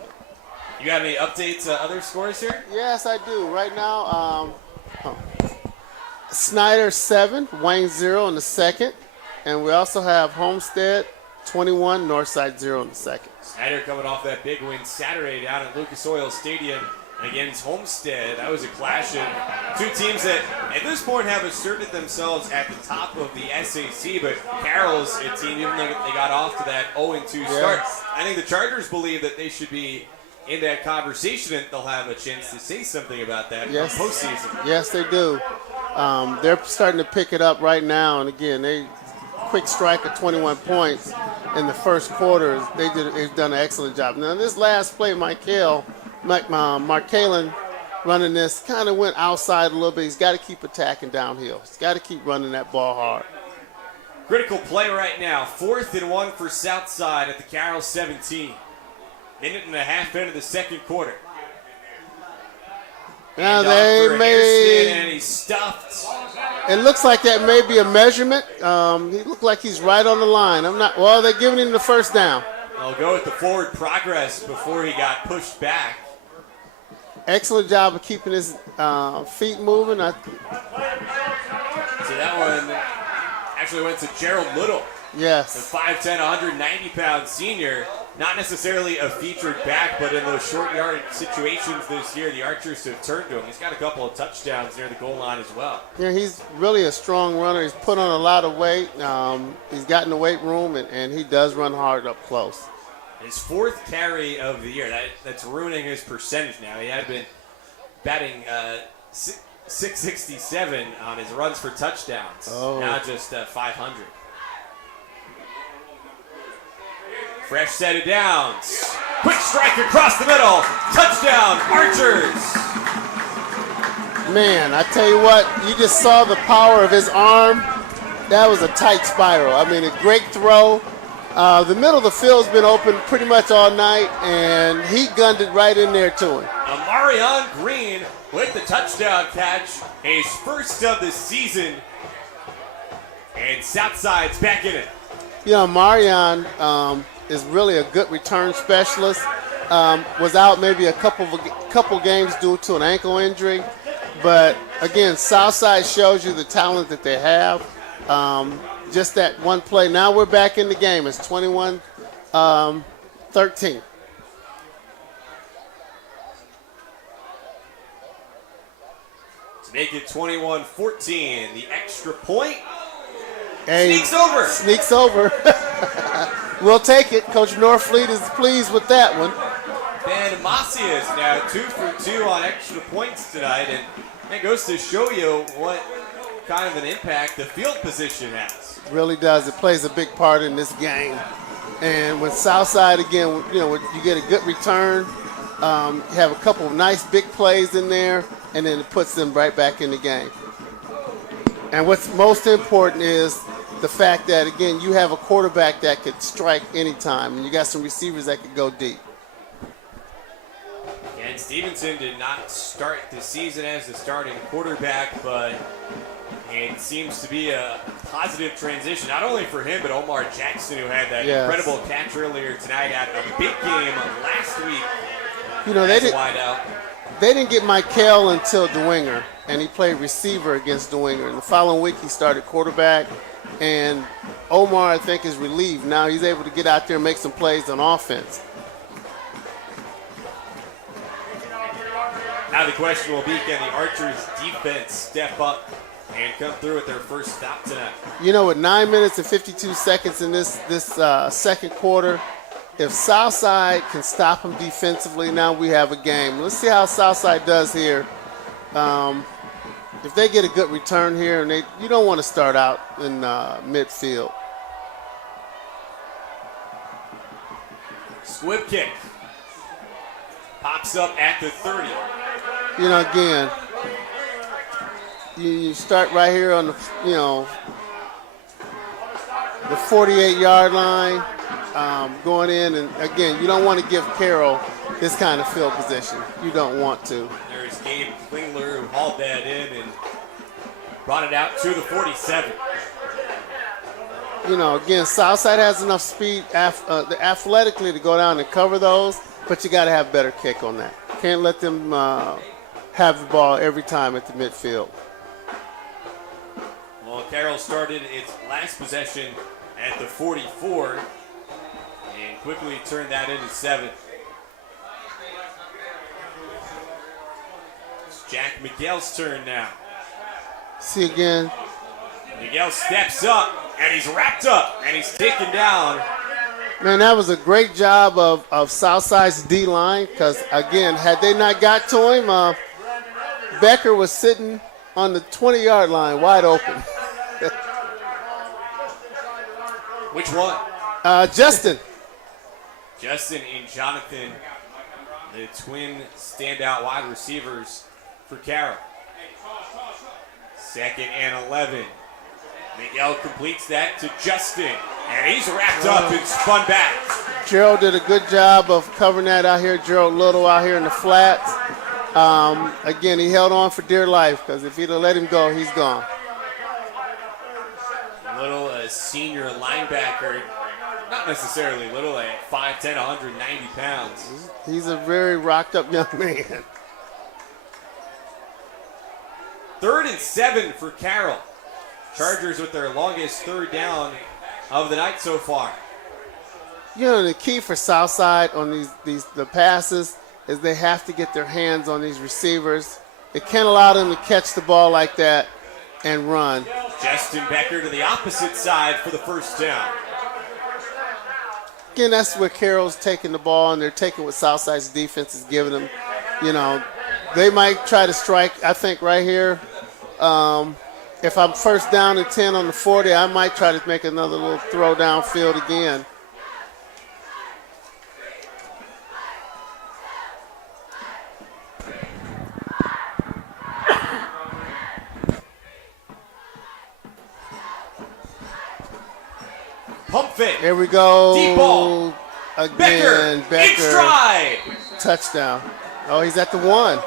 You got any updates, other scores here? Yes, I do. Right now, Snyder 7, Wayne 0 in the second. And we also have Homestead 21, Northside 0 in the second. Snyder coming off that big win Saturday down at Lucas Oil Stadium against Homestead. That was a clash of two teams that at this point have asserted themselves at the top of the SAC, but Carroll's a team, even though they got off to that 0-2 start, I think the Chargers believe that they should be in that conversation and they'll have a chance to say something about that in the postseason. Yes, they do. They're starting to pick it up right now, and again, they quick strike of 21 points in the first quarter. They've done an excellent job. Now, this last play, Markalen running this kind of went outside a little bit. He's got to keep attacking downhill. He's got to keep running that ball hard. Critical play right now. 4th and 1 for Southside at the Carroll 17. Minute and a half into the second quarter. Now they may. And he's stuffed. It looks like that may be a measurement. He looked like he's right on the line. Well, they're giving him the first down. I'll go with the forward progress before he got pushed back. Excellent job of keeping his feet moving. So that one actually went to Gerald Little. Yes. The 5'10", 190-pound senior. Not necessarily a featured back, but in those short yard situations this year, the Archers have turned to him. He's got a couple of touchdowns near the goal line as well. Yeah, he's really a strong runner. He's put on a lot of weight. He's got in the weight room, and he does run hard up close. His 4th carry of the year. That's ruining his percentage now. He had been batting .667 on his runs for touchdowns. Now just 500. Fresh set of downs. Quick strike across the middle. Touchdown, Archers. Man, I tell you what, you just saw the power of his arm. That was a tight spiral. I mean, a great throw. The middle of the field's been open pretty much all night, and he gunned it right in there to him. Amarion Green with the touchdown catch. His first of the season. And Southside's back in it. You know, Marion is really a good return specialist. Was out maybe a couple games due to an ankle injury. But, again, Southside shows you the talent that they have. Just that one play. Now we're back in the game. It's 21-13. To make it 21-14, the extra point Hey, sneaks over. We'll take it. Coach Norfleet is pleased with that one. Ben Macias is now 2 for 2 on extra points tonight, and that goes to show you what kind of an impact the field position has. Really does. It plays a big part in this game. And with Southside, again, you know, you get a good return. You have a couple of nice big plays in there, and then it puts them right back in the game. And what's most important is the fact that, again, you have a quarterback that could strike anytime, and you got some receivers that could go deep. And Stevenson did not start the season as the starting quarterback, but it seems to be a positive transition, not only for him, but Omar Jackson, who had that incredible catch earlier tonight at a big game last week. You know, they didn't get Michael until DeWinger, and he played receiver against DeWinger. And the following week, he started quarterback. And Omar, I think, is relieved. Now he's able to get out there and make some plays on offense. Now the question will be, can the Archers defense step up and come through with their first stop tonight? You know, with 9 minutes and 52 seconds in this second quarter, if Southside can stop them defensively, now we have a game. Let's see how Southside does here. If they get a good return here, and you don't want to start out in midfield. Squib kick. Pops up at the 30. You know, again, you start right here on the, the 48-yard line, going in, and again, you don't want to give Carroll this kind of field position. You don't want to. There's Gabe Klingler who hauled that in and brought it out to the 47. You know, again, Southside has enough speed athletically to go down and cover those, but you got to have better kick on that. Can't let them have the ball every time at the midfield. Well, Carroll started its last possession at the 44 and quickly turned that into 7. It's Jack Miguel's turn now. See again. Miguel steps up, and he's wrapped up, and he's taken down. Man, that was a great job of Southside's D-line because, again, had they not got to him, Becker was sitting on the 20-yard line wide open. Which one? Justin. Justin and Jonathan, the twin standout wide receivers for Carroll. 2nd and 11. Miguel completes that to Justin, and he's wrapped up and spun back. Gerald did a good job of covering that out here. Gerald Little out here in the flats. Again, he held on for dear life because if he'd have let him go, he's gone. Little, a senior linebacker, not necessarily little, at 5'10", 190 pounds. He's a very rocked up young man. 3rd and 7 for Carroll. Chargers with their longest third down of the night so far. You know, the key for Southside on the passes is they have to get their hands on these receivers. They can't allow them to catch the ball like that and run. Justin Becker to the opposite side for the first down. Again, that's where Carroll's taking the ball, and they're taking what Southside's defense is giving them. You know, they might try to strike, I think, right here. If I'm first down and 10 on the 40, I might try to make another little throw downfield again. Pump fake. Here we go. Deep ball. Again, Becker. In stride. Touchdown. Oh, he's at the 1.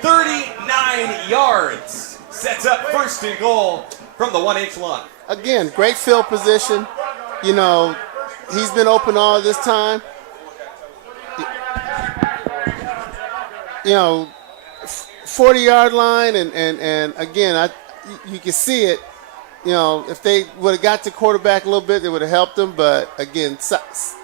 39 yards. Sets up 1st and goal from the 1-inch line. Again, great field position. You know, he's been open all this time. You know, 40-yard line, and again, you can see it. You know, if they would have got the quarterback a little bit, it would have helped them. But again,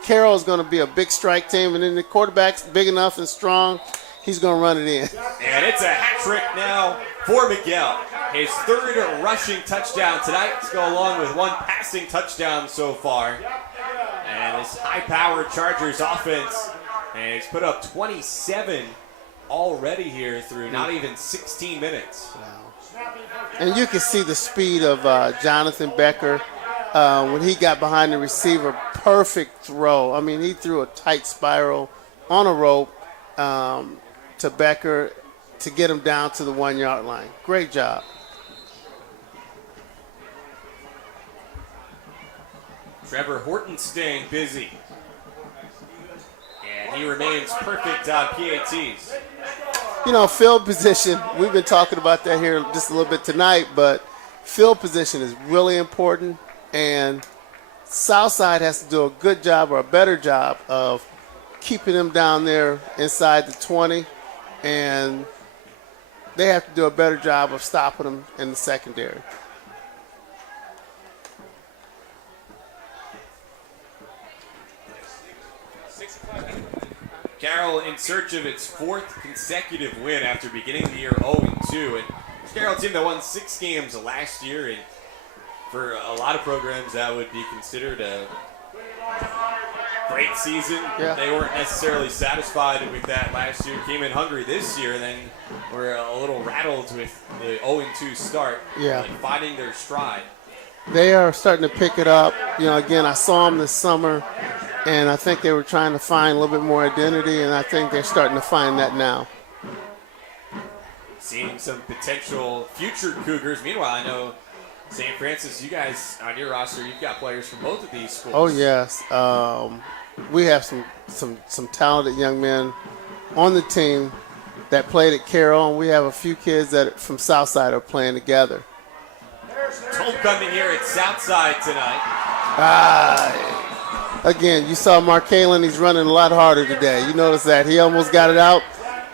Carroll is going to be a big strike team, and then the quarterback's big enough and strong. He's going to run it in. And it's a hat trick now for Miguel. His 3rd rushing touchdown tonight to go along with 1 passing touchdown so far. And this high-powered Chargers offense has put up 27 already here through not even 16 minutes. And you can see the speed of Jonathan Becker when he got behind the receiver. Perfect throw. I mean, he threw a tight spiral on a rope to Becker to get him down to the 1-yard line. Great job. Trevor Horton staying busy. And he remains perfect on PATs. You know, field position, we've been talking about that here just a little bit tonight, but field position is really important, and Southside has to do a good job or a better job of keeping them down there inside the 20, and they have to do a better job of stopping them in the secondary. Carroll in search of its 4th consecutive win after beginning the year 0-2. And Carroll team that won 6 games last year, and for a lot of programs that would be considered a great season. Yeah. They weren't necessarily satisfied with that last year. Came in hungry this year, and then were a little rattled with the 0-2 start. Yeah. Like finding their stride. They are starting to pick it up. You know, again, I saw them this summer, and I think they were trying to find a little bit more identity, and I think they're starting to find that now. Seeing some potential future Cougars. Meanwhile, I know St. Francis, you guys on your roster, you've got players from both of these schools. Oh yes, we have some talented young men on the team that played at Carroll, and we have a few kids that from Southside are playing together. It's homecoming here at Southside tonight. Again, you saw Mark Kalen, he's running a lot harder today. You notice that he almost got it out,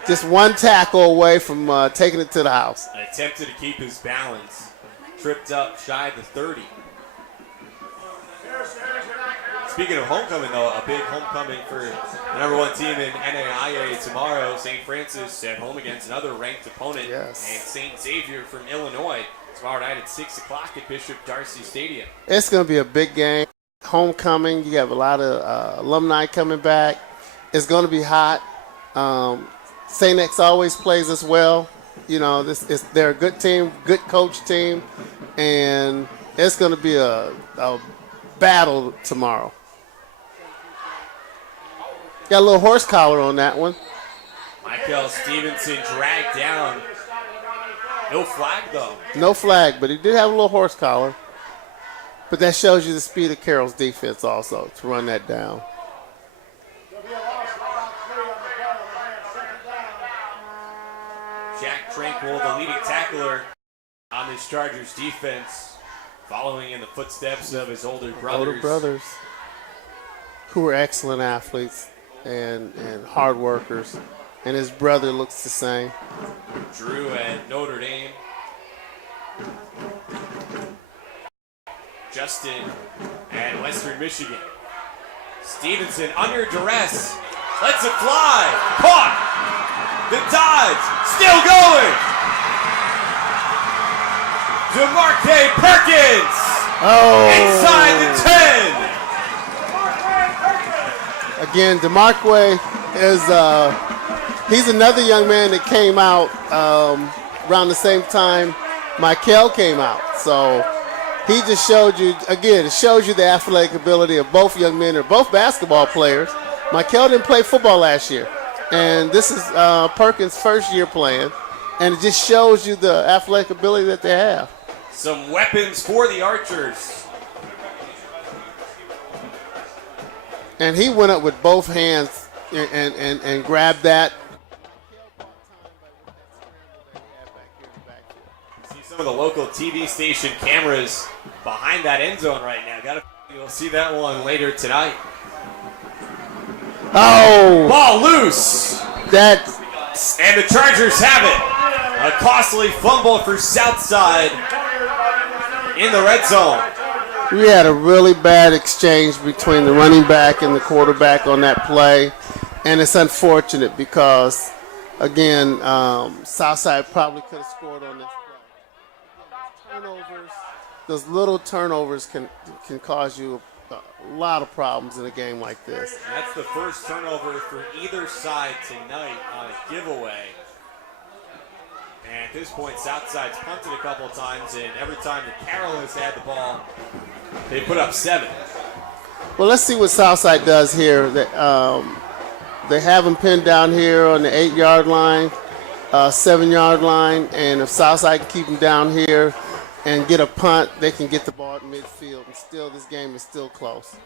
just one tackle away from taking it to the house. Attempted to keep his balance. Tripped up shy of the 30. Speaking of homecoming, though, a big homecoming for the number 1 team in NAIA tomorrow. St. Francis at home against another ranked opponent. Yes. And St. Xavier from Illinois tomorrow night at 6 o'clock at Bishop Darcy Stadium. It's going to be a big game. Homecoming, you have a lot of alumni coming back. It's going to be hot. St. X always plays us well. You know, they're a good team, good coach team, and it's going to be a battle tomorrow. Got a little horse collar on that one. Michael Stevenson dragged down. No flag, though. No flag, but he did have a little horse collar. But that shows you the speed of Carroll's defense also, to run that down. Jack Tranquil, the leading tackler on this Chargers defense, following in the footsteps of his older brothers. Who are excellent athletes and hard workers. And his brother looks the same. Drew at Notre Dame. Justin at Western Michigan. Stevenson under duress. Lets it fly. Caught. The dodge. Still going. DeMarque Perkins. Oh. Inside the 10. Again, DeMarque is he's another young man that came out around the same time Michael came out. So he just showed you, again, it shows you the athletic ability of both young men. They're both basketball players. Michael didn't play football last year. And this is Perkins' first year playing. And it just shows you the athletic ability that they have. Some weapons for the Archers. And he went up with both hands and grabbed that. See some of the local TV station cameras behind that end zone right now. You'll see that one later tonight. Oh! Ball loose. And the Chargers have it. A costly fumble for Southside in the red zone. We had a really bad exchange between the running back and the quarterback on that play. And it's unfortunate because, again, Southside probably could have scored on this play. Those little turnovers can cause you a lot of problems in a game like this. That's the first turnover for either side tonight on a giveaway. And at this point, Southside's punted a couple of times, and every time that Carroll has had the ball, they put up 7. Well, let's see what Southside does here. They have him pinned down here on the 8-yard line, 7-yard line, and if Southside can keep him down here and get a punt, they can get the ball at midfield, and still this game is still close.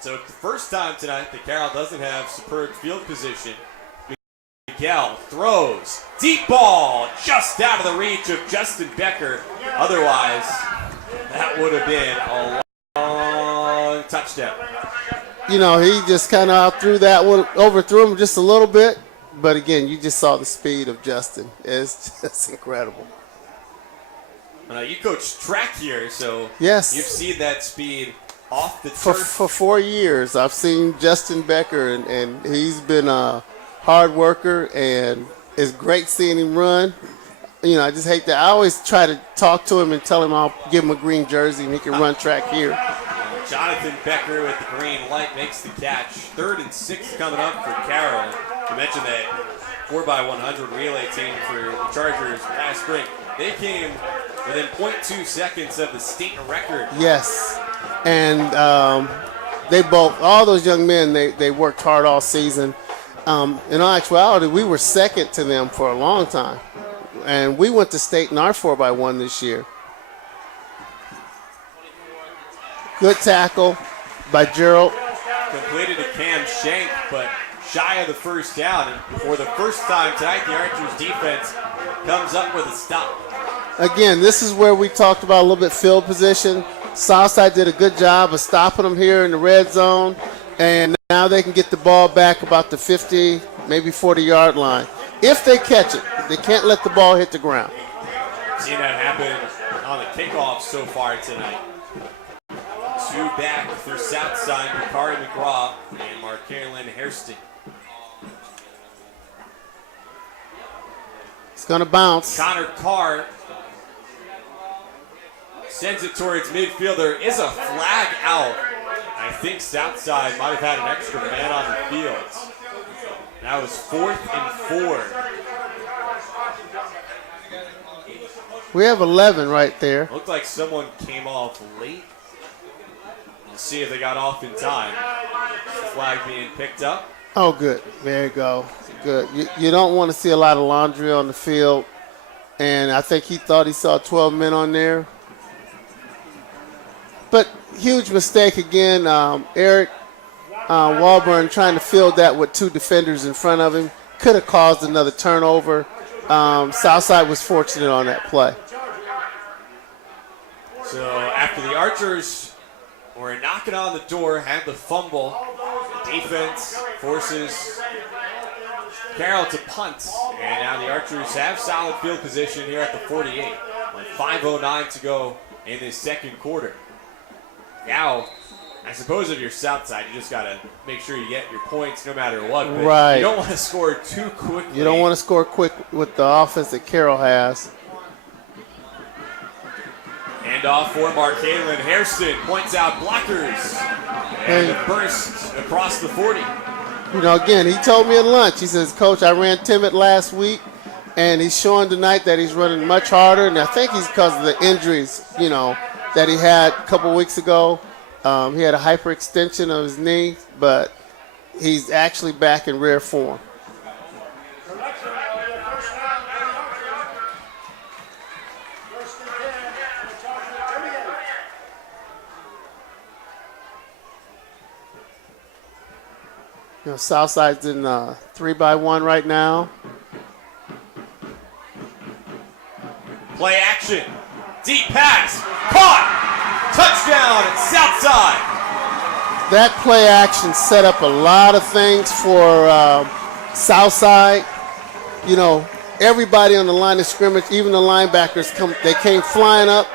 So it's the first time tonight that Carroll doesn't have superb field position. Miguel throws. Deep ball just out of the reach of Justin Becker. Otherwise, that would have been a long touchdown. You know, he just kind of outthrew that one, overthrew him just a little bit. But again, you just saw the speed of Justin. It's just incredible. You coach track here, so yes, you've seen that speed off the For turf. 4 years, I've seen Justin Becker, and he's been a hard worker, and it's great seeing him run. You know, I just hate that. I always try to talk to him and tell him I'll give him a green jersey and he can run track here. Jonathan Becker with the green light makes the catch. 3rd and 6 coming up for Carroll. You mentioned that 4x100 relay team for the Chargers last spring. They came within 0.2 seconds of the state record. Yes, and all those young men, they worked hard all season. In all actuality, we were second to them for a long time. And we went to state in our 4x1 this year. Good tackle by Gerald. Completed to Cam Shank, but shy of the first down. And for the first time tonight, the Archers defense comes up with a stop. Again, this is where we talked about a little bit field position. Southside did a good job of stopping them here in the red zone. And now they can get the ball back about the 50, maybe 40-yard line. If they catch it, they can't let the ball hit the ground. Seen that happen on the kickoff so far tonight. 2 back for Southside, Bakari McGraw and Markaylin Hairston. It's going to bounce. Connor Carr sends it towards midfield. There is a flag out. I think Southside might have had an extra man on the field. That was 4th and 4. We have 11 right there. Looked like someone came off late. We'll see if they got off in time. The flag being picked up. Oh, good. There you go. Good. You don't want to see a lot of laundry on the field. And I think he thought he saw 12 men on there. But huge mistake again. Eric Walburn trying to field that with 2 defenders in front of him. Could have caused another turnover. Southside was fortunate on that play. So after the Archers were knocking on the door, had the fumble, the defense forces Carroll to punt. And now the Archers have solid field position here at the 48. With 5:09 to go in this second quarter. Now, I suppose if you're Southside, you just got to make sure you get your points no matter what. But right. You don't want to score too quickly. You don't want to score quick with the offense that Carroll has. And off for Markaylin. Hairston points out blockers. And a burst across the 40. You know, again, he told me at lunch, he says, Coach, I ran timid last week, and he's showing tonight that he's running much harder. And I think he's because of the injuries, you know, that he had a couple weeks ago. He had a hyperextension of his knee, but he's actually back in rare form. You know, Southside's in 3x1 right now. Play action. Deep pass. Caught. Touchdown at Southside. That play action set up a lot of things for Southside. You know, everybody on the line of scrimmage, even the linebackers, they came flying up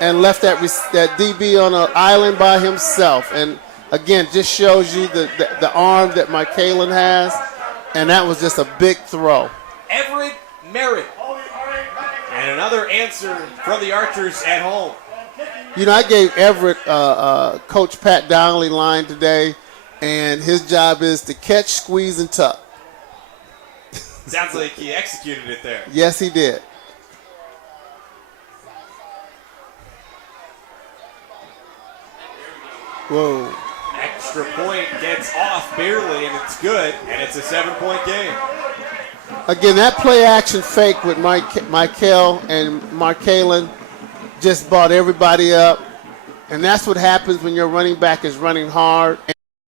and left that DB on an island by himself. And again, just shows you the arm that Markaylin has, and that was just a big throw. Everett Merritt. And another answer from the Archers at home. You know, I gave Everett Coach Pat Donnelly line today, and his job is to catch, squeeze, and tuck. Sounds like he executed it there. Yes, he did. Whoa. Extra point gets off barely, and it's good, and it's a 7-point game. Again, that play action fake with Michael and Markaylin just brought everybody up. And that's what happens when your running back is running hard,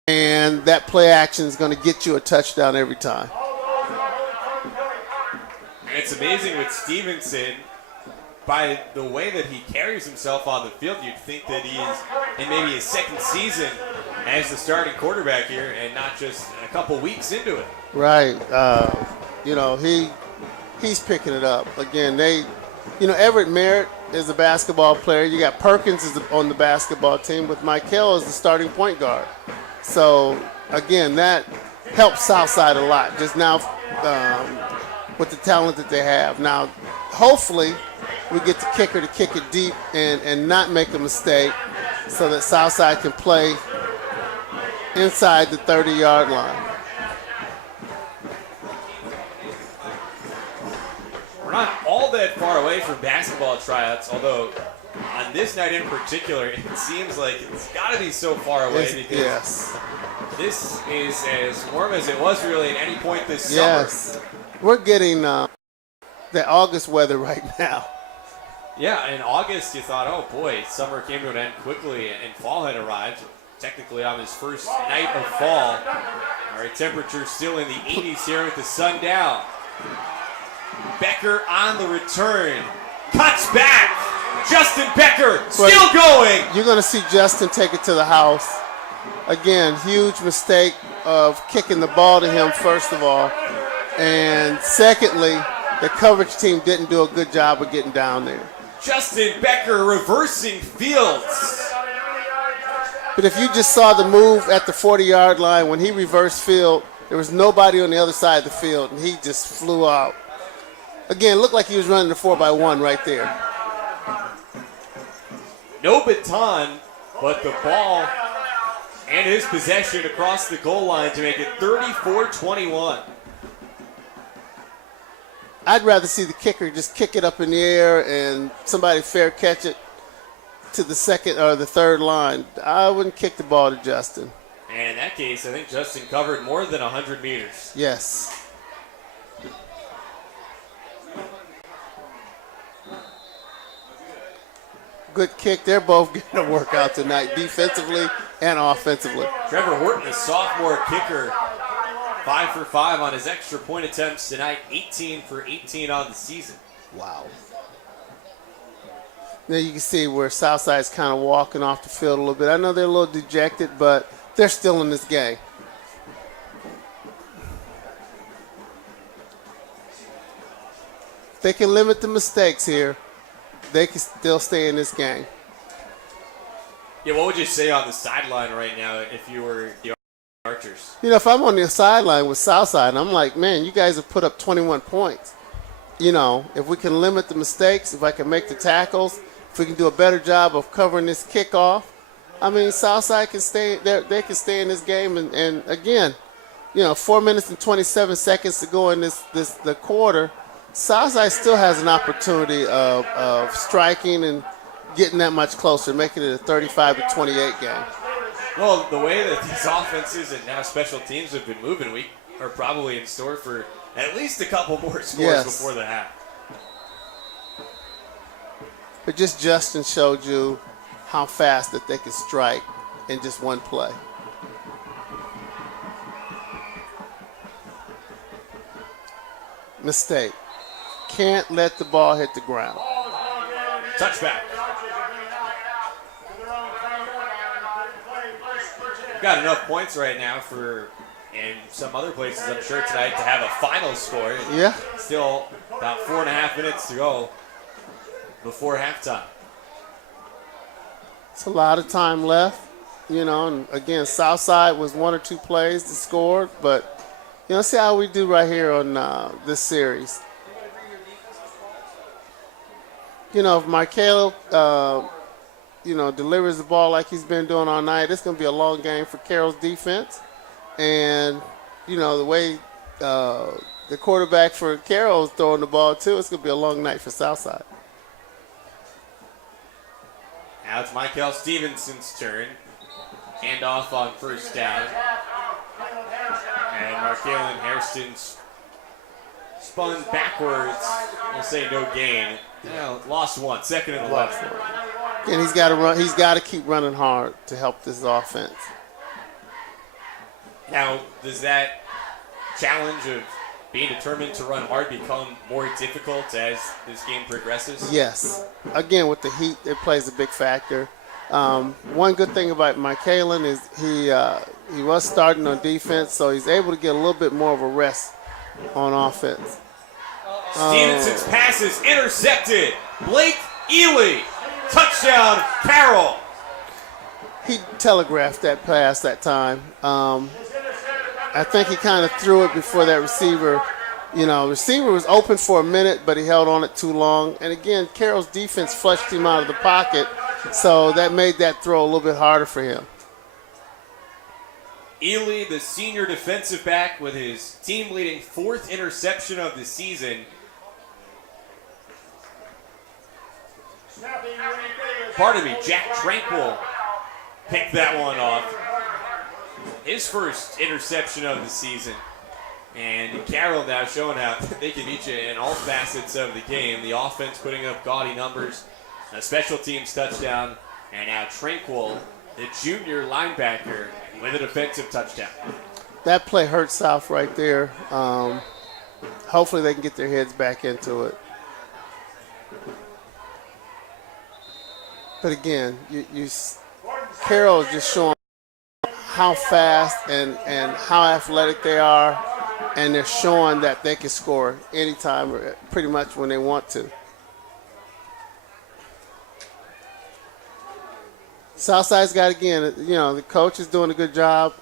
and that play action is going to get you a touchdown every time. And it's amazing with Stevenson, by the way that he carries himself on the field, you'd think that he is in maybe his second season as the starting quarterback here and not just a couple weeks into it. Right. You know, he's picking it up. Again, Everett Merritt, is a basketball player. You got Perkins on the basketball team with Michael as the starting point guard. So, again, that helps Southside a lot just now with the talent that they have. Now, hopefully, we get the kicker to kick it deep and not make a mistake so that Southside can play inside the 30-yard line. We're not all that far away from basketball tryouts, although on this night in particular, it seems like it's got to be so far away because yes. this is as warm as it was really at any point this summer. Yes. We're getting the August weather right now. Yeah, in August you thought, oh boy, summer came to an end quickly and fall had arrived. Technically on this first night of fall. Our temperature still in the 80s here with the sun down. Becker on the return. Cuts back. Justin Becker still going. You're going to see Justin take it to the house. Again, huge mistake of kicking the ball to him, first of all. And secondly, the coverage team didn't do a good job of getting down there. Justin Becker reversing Fields. But if you just saw the move at the 40-yard line, when he reversed field, there was nobody on the other side of the field, and he just flew out. Again, looked like he was running the 4x1 right there. No baton, but the ball and his possession across the goal line to make it 34-21. I'd rather see the kicker just kick it up in the air and somebody fair catch it to the second or the third line. I wouldn't kick the ball to Justin. And in that case, I think Justin covered more than 100 meters. Yes. Good kick. They're both getting a workout tonight, defensively and offensively. Trevor Burton, a sophomore kicker, 5 for 5 on his extra point attempts tonight, 18 for 18 on the season. Wow. Now you can see where Southside's kind of walking off the field a little bit. I know they're a little dejected, but they're still in this game. If they can limit the mistakes here, they can still stay in this game. Yeah, what would you say on the sideline right now if you were the Archers? You know, if I'm on the sideline with Southside, I'm like, man, you guys have put up 21 points. You know, if we can limit the mistakes, if I can make the tackles, if we can do a better job of covering this kickoff, I mean, Southside can stay there. They can stay in this game. And again, you know, 4 minutes and 27 seconds to go in the quarter. Southside still has an opportunity of striking and getting that much closer, making it a 35-28 game. Well, the way that these offenses and now special teams have been moving, we are probably in store for at least a couple more scores before the half. But just Justin showed you how fast that they can strike in just one play. Mistake. Can't let the ball hit the ground. Touchback. We've got enough points right now for, in some other places I'm sure tonight, to have a final score. Yeah. Still about 4.5 minutes to go before halftime. It's a lot of time left, you know, and again, Southside was 1 or 2 plays to score, but, you know, see how we do right here on this series. You know, if Michael, you know, delivers the ball like he's been doing all night, it's going to be a long game for Carroll's defense. And, you know, the way the quarterback for Carroll is throwing the ball, too, it's going to be a long night for Southside. Now it's Michael Stevenson's turn. Handoff on first down. And Markalen Hairston spun backwards. We'll say no gain. Lost one. Second and 11. And he's got to run. He's got to keep running hard to help this offense. Now, does that challenge of being determined to run hard become more difficult as this game progresses? Yes. Again, with the heat, it plays a big factor. One good thing about Michaelen is he was starting on defense, so he's able to get a little bit more of a rest on offense. Stevenson's pass is intercepted. Blake Ely, touchdown, Carroll. He telegraphed that pass that time. I think he kind of threw it before that receiver. Receiver was open for a minute, but he held on it too long. And again, Carroll's defense flushed him out of the pocket, so that made that throw a little bit harder for him. Ely, the senior defensive back, with his team-leading 4th interception of the season. Pardon me, Jack Tranquil picked that one off. His first interception of the season. And Carroll now showing how they can beat you in all facets of the game. The offense putting up gaudy numbers, a special teams touchdown, and now Tranquil, the junior linebacker, with a defensive touchdown. That play hurt South right there. Hopefully they can get their heads back into it. But again, Carroll is just showing how fast and how athletic they are, and they're showing that they can score anytime or pretty much when they want to. Southside's got, again, the coach is doing a good job.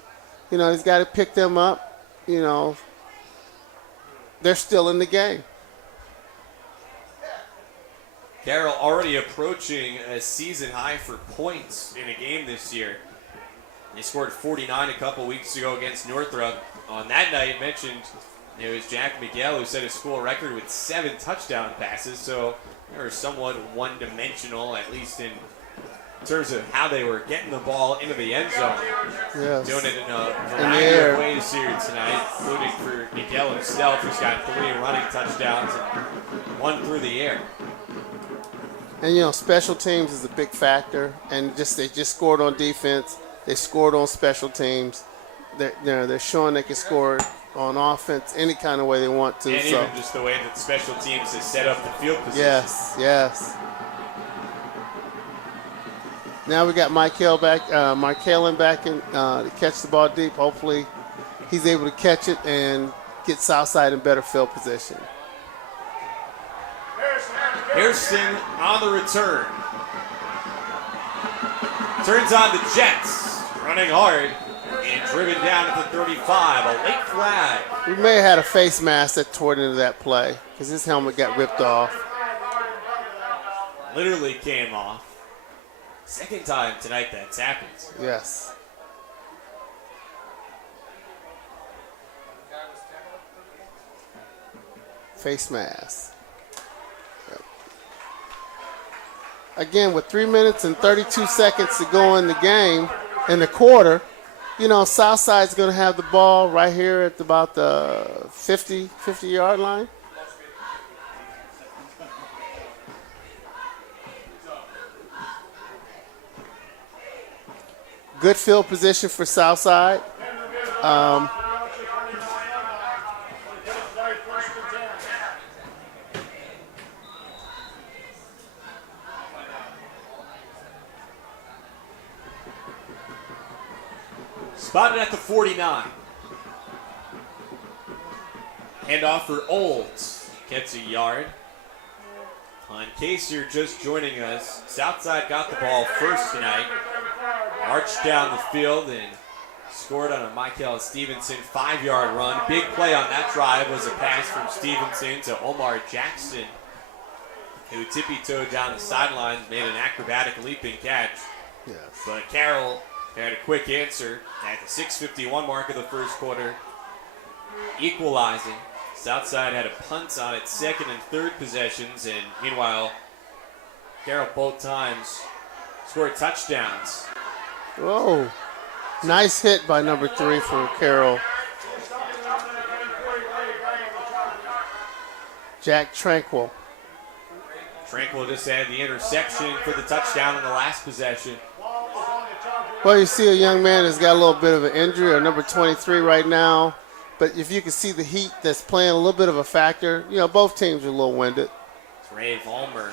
He's got to pick them up. They're still in the game. Carroll already approaching a season high for points in a game this year. They scored 49 a couple weeks ago against Northrop. On that night, mentioned it was Jack Miguel who set a school record with 7 touchdown passes, so they were somewhat one-dimensional, at least in terms of how they were getting the ball into the end zone. Yes. Doing it in a variety of ways here tonight, including for Miguel himself, who's got 3 running touchdowns and 1 through the air. And, special teams is a big factor, and they just scored on defense. They scored on special teams. They're showing they can score on offense any kind of way they want to. And even just the way that the special teams has set up the field position. Yes. Now we got Markellen back in to catch the ball deep. Hopefully he's able to catch it and get Southside in better field position. Hairston on the return. Turns on the Jets, running hard and driven down at the 35. A late flag. We may have had a face mask toward the end of that play because his helmet got ripped off. Literally came off. Second time tonight that's happened. Yes. Face mask. Again, with 3 minutes and 32 seconds to go in the game, in the quarter, Southside's going to have the ball right here at about the 50-yard line. Good field position for Southside. Spotted at the 49. Handoff for Olds. Gets a yard. In case you're just joining us, Southside got the ball first tonight. Marched down the field and scored on a Michael Stevenson 5-yard run. Big play on that drive was a pass from Stevenson to Omar Jackson, who tippy-toed down the sideline, made an acrobatic leaping catch. Yes. But Carroll had a quick answer at the 6:51 mark of the first quarter, equalizing. Southside had a punt on its second and third possessions, and meanwhile, Carroll both times scored touchdowns. Whoa. Nice hit by number 3 for Carroll. Jack Tranquil. Tranquil just had the interception for the touchdown in the last possession. Well, you see a young man that's got a little bit of an injury, or number 23 right now. But if you can see the heat that's playing a little bit of a factor, both teams are a little winded. It's Ray Vollmer.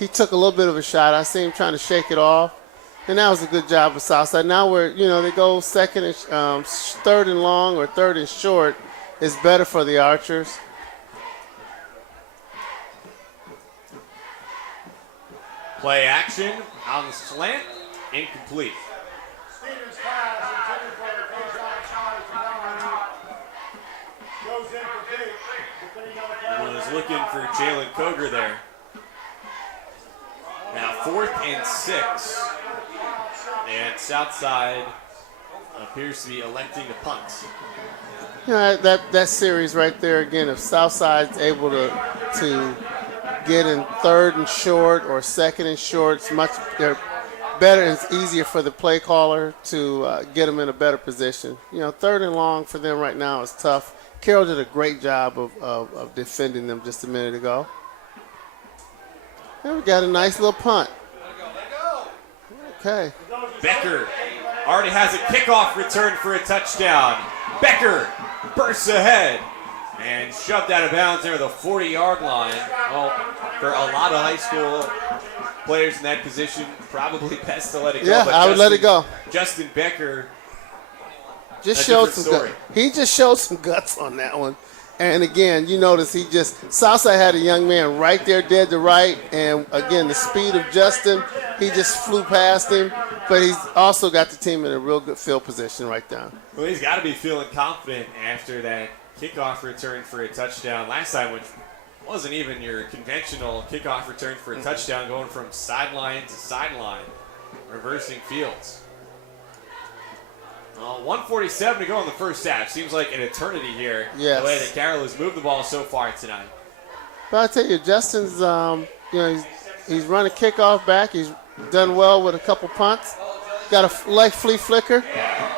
He took a little bit of a shot. I see him trying to shake it off. And that was a good job of Southside. Now they go second and third and long or third and short is better for the Archers. Play action on the slant, incomplete. Stevens pass intended for Keyshawn Charlie to run. Goes incomplete. Depending on the play. Was looking for Jalen Koger there. Now 4th and 6. And Southside appears to be electing to punt. You know, that series right there, again, if Southside's able to get in 3rd and short or 2nd and short, they're better and it's easier for the play caller to get them in a better position. You know, 3rd and long for them right now is tough. Carroll did a great job of defending them just a minute ago. And we got a nice little punt. Okay. Becker already has a kickoff return for a touchdown. Becker bursts ahead and shoved out of bounds near the 40-yard line. Well, for a lot of high school players in that position, probably best to let it go. Yeah, but I would let it go. Justin Becker just showed some guts. He just showed some guts on that one. And again, you notice Southside had a young man right there dead to right. And again, the speed of Justin, he just flew past him. But he's also got the team in a real good field position right down. Well, he's got to be feeling confident after that kickoff return for a touchdown last time, which wasn't even your conventional kickoff return for a touchdown, going from sideline to sideline, reversing fields. 1:47 to go in the first half. Seems like an eternity here. Yes. The way that Carroll has moved the ball so far tonight. But I tell you, Justin's, he's run a kickoff back. He's done well with a couple punts. Got a leg flea flicker.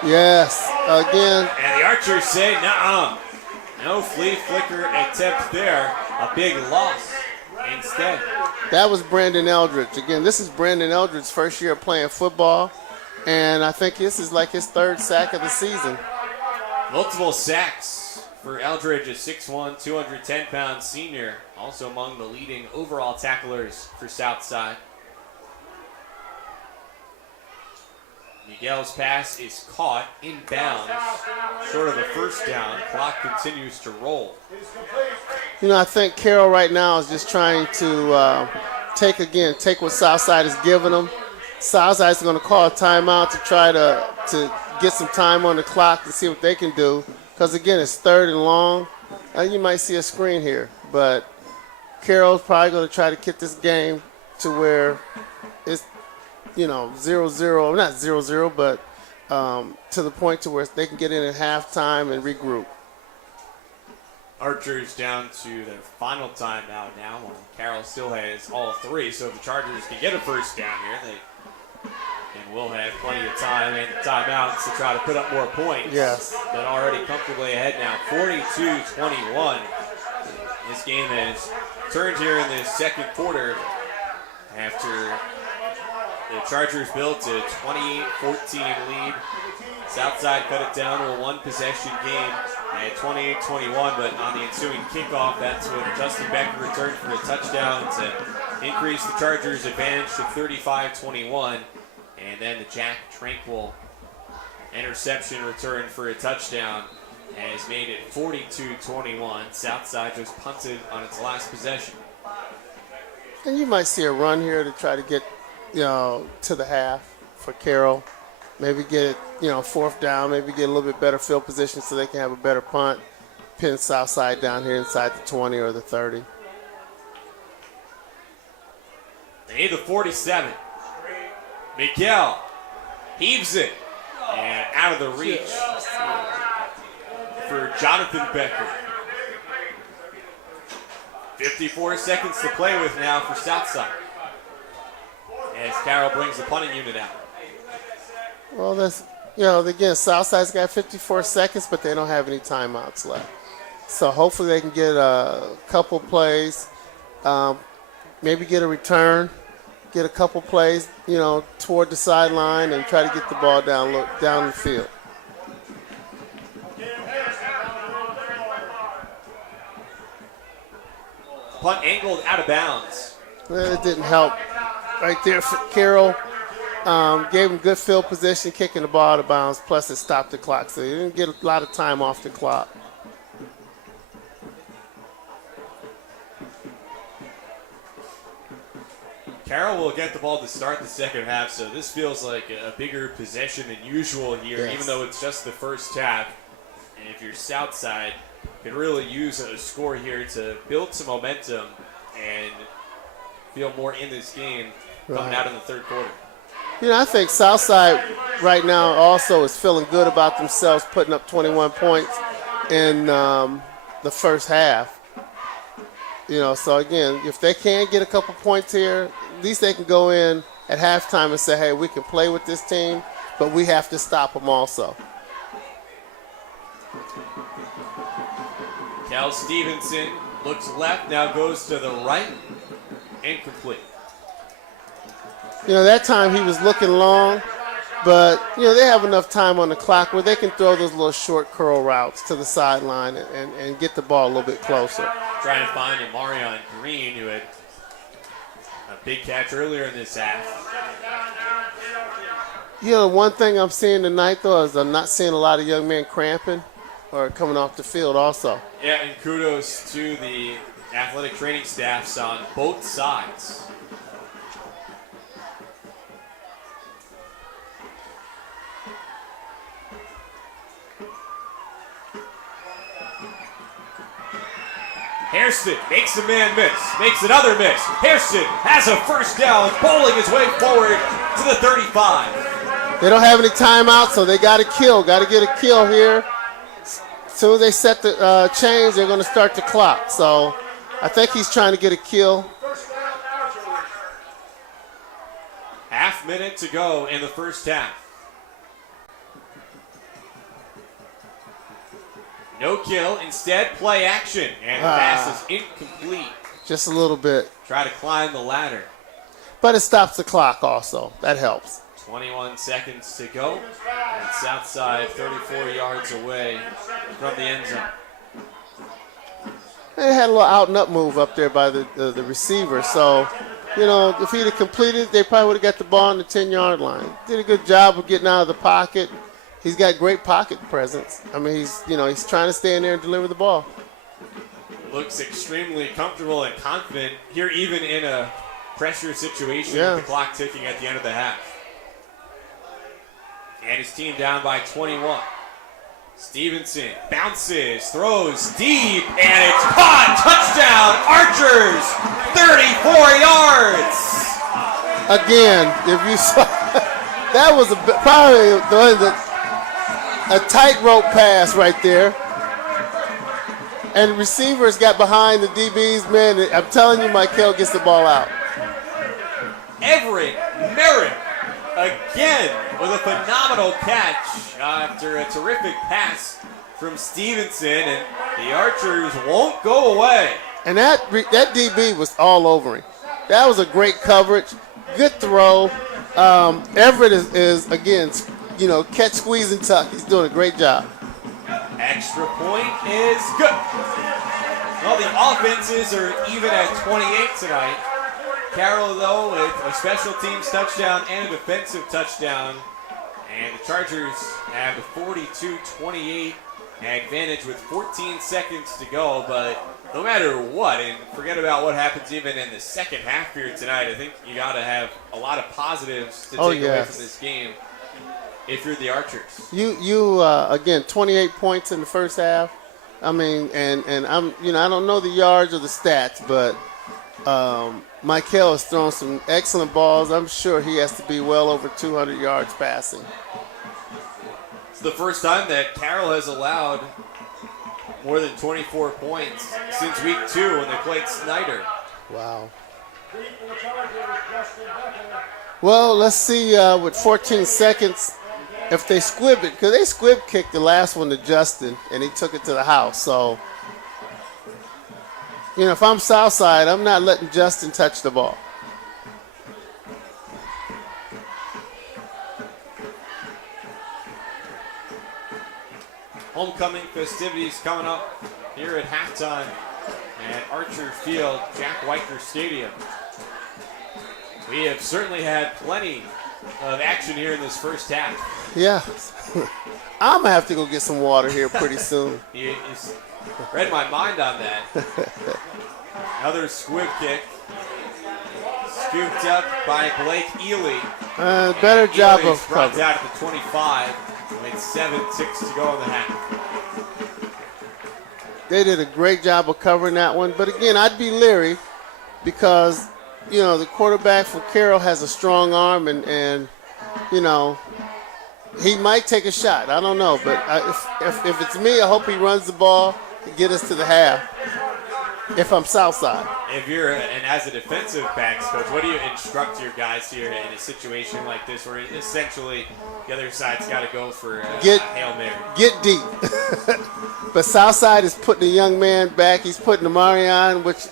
Yes, again. And the Archers say, nuh-uh. No flea flicker attempt there. A big loss instead. That was Brandon Eldridge. Again, this is Brandon Eldridge's first year playing football. And I think this is like his 3rd sack of the season. Multiple sacks for Eldridge, a 6'1", 210-pound senior. Also among the leading overall tacklers for Southside. Miguel's pass is caught inbounds, short of a first down. Clock continues to roll. You know, I think Carroll right now is just trying to take what Southside is giving them. Southside's going to call a timeout to try to get some time on the clock to see what they can do. Because, again, it's 3rd and long. You might see a screen here. But Carroll's probably going to try to get this game to where it's, 0-0. Not 0-0, but to the point to where they can get in at halftime and regroup. Archers down to their final timeout now. While Carroll still has all 3. So if the Chargers can get a first down here, and we'll have plenty of time and timeouts to try to put up more points. Yes. But already comfortably ahead now, 42-21. This game has turned here in the second quarter after the Chargers built a 28-14 lead. Southside cut it down to a one-possession game at 28-21, but on the ensuing kickoff, that's when Justin Becker returned for a touchdown to increase the Chargers' advantage to 35-21. And then the Jack Tranquil interception return for a touchdown has made it 42-21. Southside just punted on its last possession. And you might see a run here to try to get, to the half for Carroll. Maybe get it, 4th down, maybe get a little bit better field position so they can have a better punt. Pin Southside down here inside the 20 or the 30. They need the 47. Miguel heaves it and out of the reach for Jonathan Becker. 54 seconds to play with now for Southside as Carroll brings the punting unit out. Well, that's, again, Southside's got 54 seconds, but they don't have any timeouts left. So hopefully they can get a couple plays, maybe get a return, get a couple plays, toward the sideline and try to get the ball down the field. Punt angled out of bounds. Well, it didn't help. Right there for Carroll. Gave him good field position, kicking the ball out of bounds, plus it stopped the clock. So he didn't get a lot of time off the clock. Carroll will get the ball to start the second half, so this feels like a bigger possession than usual here, even though it's just the first half. And if you're Southside, you can really use a score here to build some momentum and feel more in this game coming out in the third quarter. I think Southside right now also is feeling good about themselves, putting up 21 points in the first half. So again, if they can get a couple points here, at least they can go in at halftime and say, hey, we can play with this team, but we have to stop them also. Cal Stevenson looks left, now goes to the right. Incomplete. That time he was looking long, but, they have enough time on the clock where they can throw those little short curl routes to the sideline and get the ball a little bit closer. Trying to find Amarion Green, who had a big catch earlier in this half. One thing I'm seeing tonight, though, is I'm not seeing a lot of young men cramping or coming off the field also. Yeah, and kudos to the athletic training staffs on both sides. Hairston makes a man miss, makes another miss. Hairston has a first down, bowling his way forward to the 35. They don't have any timeouts, so they got to get a kill here. As soon as they set the chains, they're going to start the clock. So I think he's trying to get a kill. Half minute to go in the first half. No kill, instead play action, and the pass is incomplete. Just a little bit. Try to climb the ladder. But it stops the clock also. That helps. 21 seconds to go, and Southside 34 yards away from the end zone. They had a little out and up move up there by the receiver, so, if he'd have completed, they probably would have got the ball on the 10-yard line. Did a good job of getting out of the pocket. He's got great pocket presence. I mean, he's trying to stay in there and deliver the ball. Looks extremely comfortable and confident here, even in a pressure situation with the clock ticking at the end of the half. And his team down by 21. Stevenson bounces, throws deep, and it's caught. Touchdown, Archers, 34 yards. Again, if you saw, that was probably a tightrope pass right there. And receivers got behind the DBs, man. I'm telling you, Michael gets the ball out. Everett Merritt again with a phenomenal catch after a terrific pass from Stevenson, and the Archers won't go away. And that DB was all over him. That was a great coverage, good throw. Everett is again, catch, squeeze, and tuck. He's doing a great job. Extra point is good. Well, the offenses are even at 28 tonight. Carroll, though, with a special teams touchdown and a defensive touchdown. And the Chargers have a 42-28 advantage with 14 seconds to go. But no matter what, and forget about what happens even in the second half here tonight, I think you got to have a lot of positives to take away from this game if you're the Archers. You again, 28 points in the first half. I mean, and I'm, I don't know the yards or the stats, but Michael has thrown some excellent balls. I'm sure he has to be well over 200 yards passing. It's the first time that Carroll has allowed more than 24 points since week 2 when they played Snyder. Wow. Well, let's see with 14 seconds if they squib it, because they squib kicked the last one to Justin, and he took it to the house. So, if I'm Southside, I'm not letting Justin touch the ball. Homecoming festivities coming up here at halftime at Archer Field, Jack Weicker Stadium. We have certainly had plenty of action here in this first half. Yeah. I'm going to have to go get some water here pretty soon. You read my mind on that. Another squib kick. scooped up by Blake Ely. Better job Ely's of brought cover. down at the 25 with 7:6 to go in the half. They did a great job of covering that one. But again, I'd be leery because, the quarterback for Carroll has a strong arm and he might take a shot. I don't know. But if it's me, I hope he runs the ball to get us to the half if I'm Southside. If you're, and as a defensive backs coach, what do you instruct your guys here in a situation like this where essentially the other side's got to go for a Hail Mary? Get deep. But Southside is putting a young man back. He's putting Amari on, which,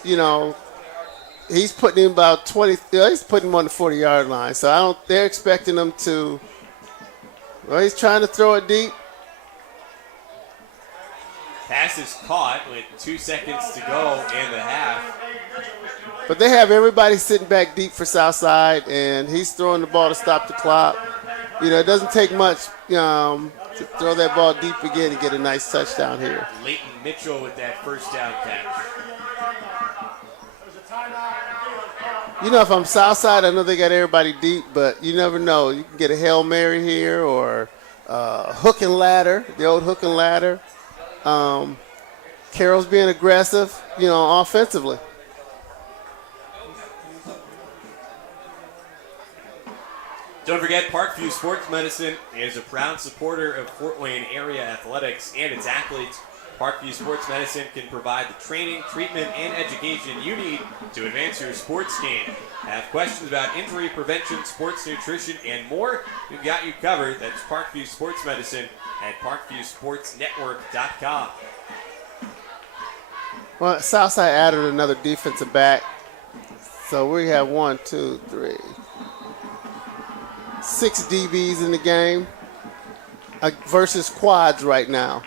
he's putting him about 20. He's putting him on the 40-yard line. So they're expecting him to, he's trying to throw it deep. Pass is caught with 2 seconds to go in the half. But they have everybody sitting back deep for Southside, and he's throwing the ball to stop the clock. It doesn't take much to throw that ball deep again and get a nice touchdown here. Leighton Mitchell with that first down catch. If I'm Southside, I know they got everybody deep, but you never know. You can get a Hail Mary here or hook and ladder, the old hook and ladder. Carroll's being aggressive, offensively. Don't forget, Parkview Sports Medicine is a proud supporter of Fort Wayne area athletics and its athletes. Parkview Sports Medicine can provide the training, treatment, and education you need to advance your sports game. Have questions about injury prevention, sports nutrition, and more? We've got you covered. That's Parkview Sports Medicine at parkviewsportsnetwork.com. Well, Southside added another defensive back. So we have 6 DBs in the game versus quads right now.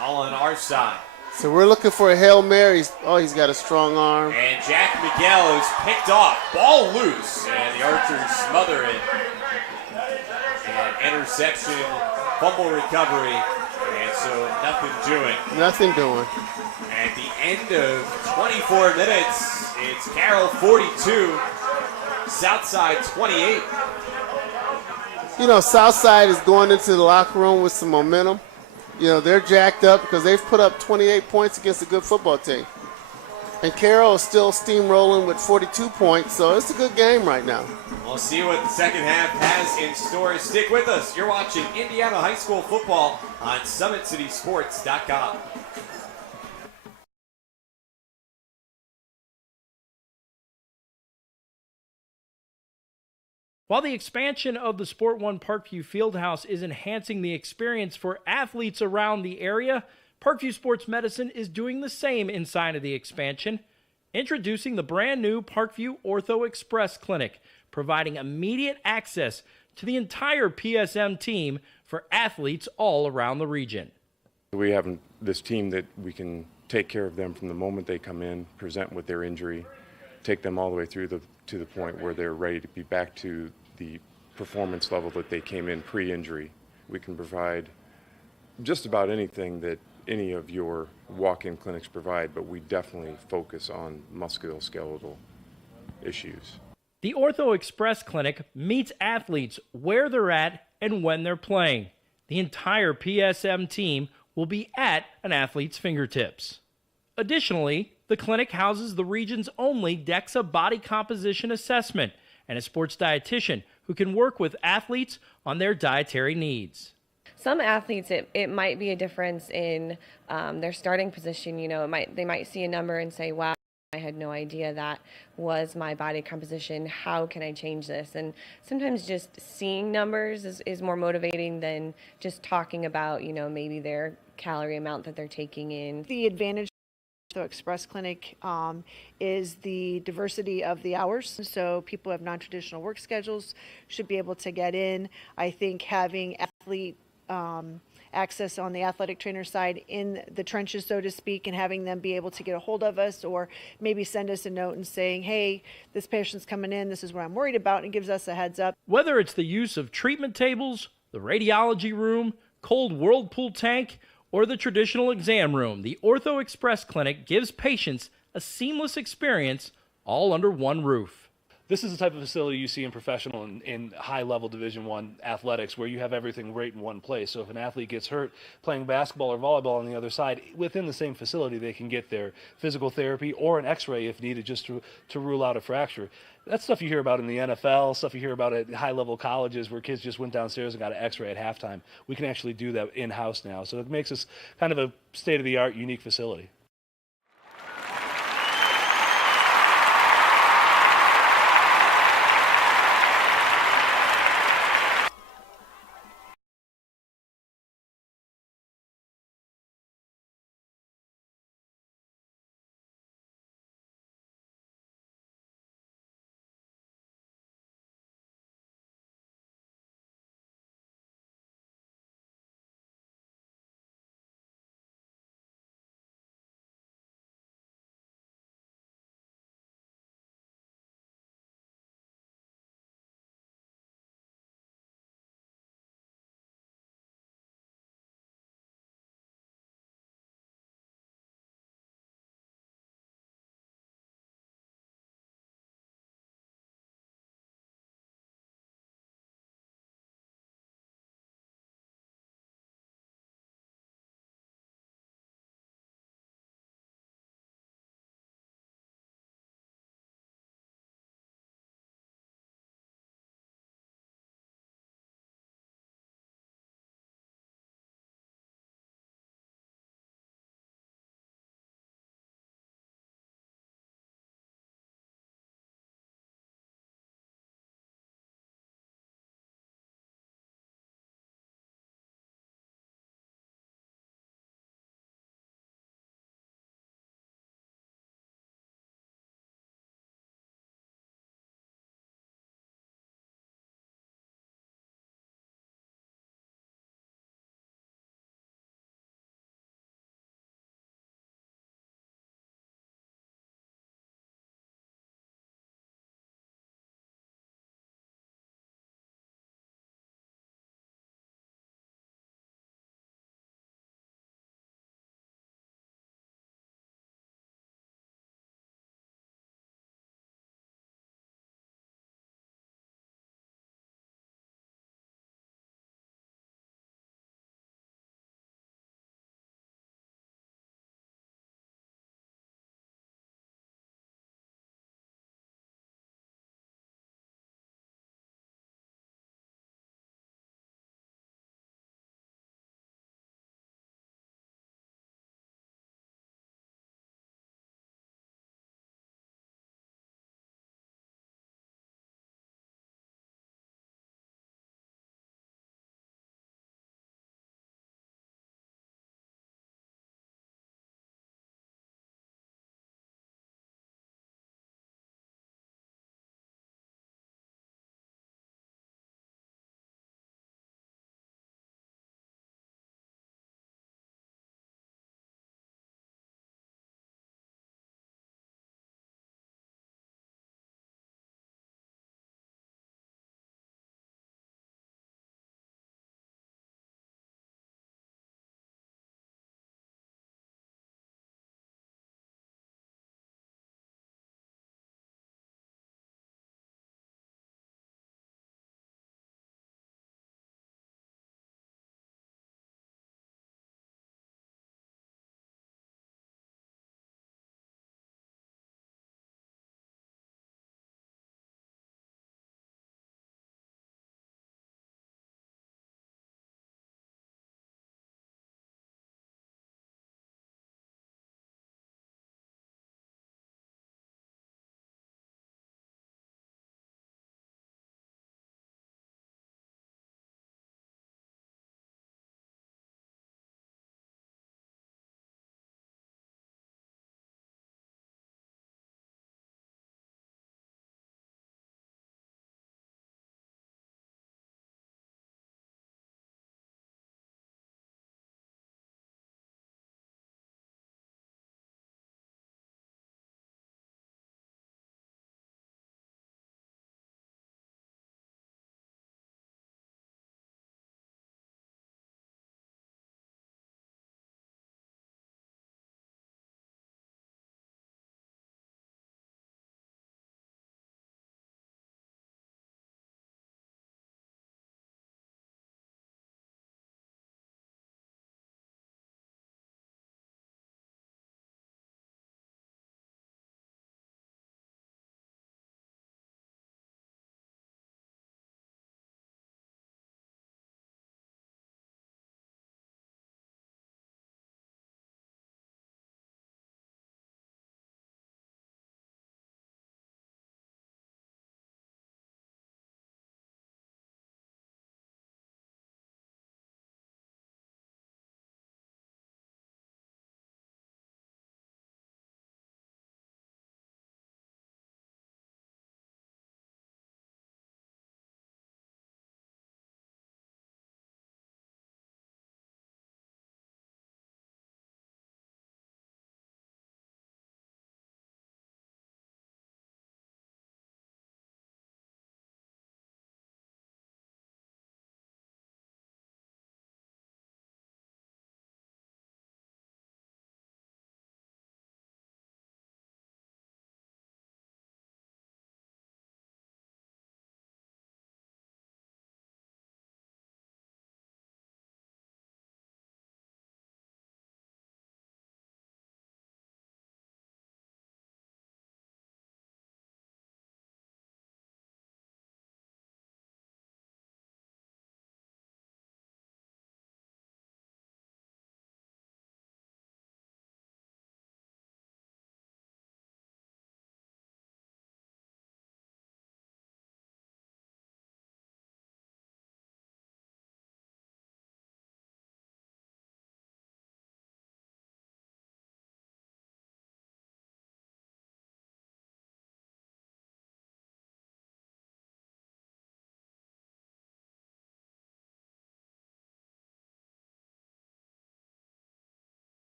All on our side. So we're looking for a Hail Mary. He's got a strong arm. And Jack Miguel is picked off. Ball loose. And the Archers smother it. And interception, fumble recovery. And so nothing doing. Nothing doing. At the end of 24 minutes, it's Carroll 42, Southside 28. Southside is going into the locker room with some momentum. They're jacked up because they've put up 28 points against a good football team. And Carroll is still steamrolling with 42 points, so it's a good game right now. We'll see what the second half has in store. Stick with us. You're watching Indiana High School football on SummitCitySports.com. While the expansion of the Sport One Parkview Fieldhouse is enhancing the experience for athletes around the area, Parkview Sports Medicine is doing the same inside of the expansion. Introducing the brand new Parkview Ortho Express Clinic, providing immediate access to the entire PSM team for athletes all around the region. We have this team that we can take care of them from the moment they come in, present with their injury, take them all the way through to the point where they're ready to be back to the performance level that they came in pre-injury. We can provide just about anything that any of your walk-in clinics provide, but we definitely focus on musculoskeletal issues. The Ortho Express Clinic meets athletes where they're at and when they're playing. The entire PSM team will be at an athlete's fingertips. Additionally, the clinic houses the region's only DEXA body composition assessment and a sports dietitian who can work with athletes on their dietary needs. Some athletes, it might be a difference in their starting position. They might see a number and say, wow, I had no idea that was my body composition. How can I change this? And sometimes just seeing numbers is more motivating than just talking about, maybe their calorie amount that they're taking in. The advantage of the Express Clinic is the diversity of the hours. So people who have non-traditional work schedules should be able to get in. I think having athlete access on the athletic trainer side in the trenches, so to speak, and having them be able to get a hold of us or maybe send us a note and saying, hey, this patient's coming in, this is what I'm worried about, and gives us a heads up. Whether it's the use of treatment tables, the radiology room, cold whirlpool tank, or the traditional exam room, the Ortho Express Clinic gives patients a seamless experience all under one roof. This is the type of facility you see in professional and in high-level Division I athletics, where you have everything right in one place. So if an athlete gets hurt playing basketball or volleyball on the other side, within the same facility, they can get their physical therapy or an X-ray if needed, just to rule out a fracture. That's stuff you hear about in the NFL, stuff you hear about at high-level colleges where kids just went downstairs and got an X-ray at halftime. We can actually do that in-house now. So it makes us kind of a state-of-the-art, unique facility.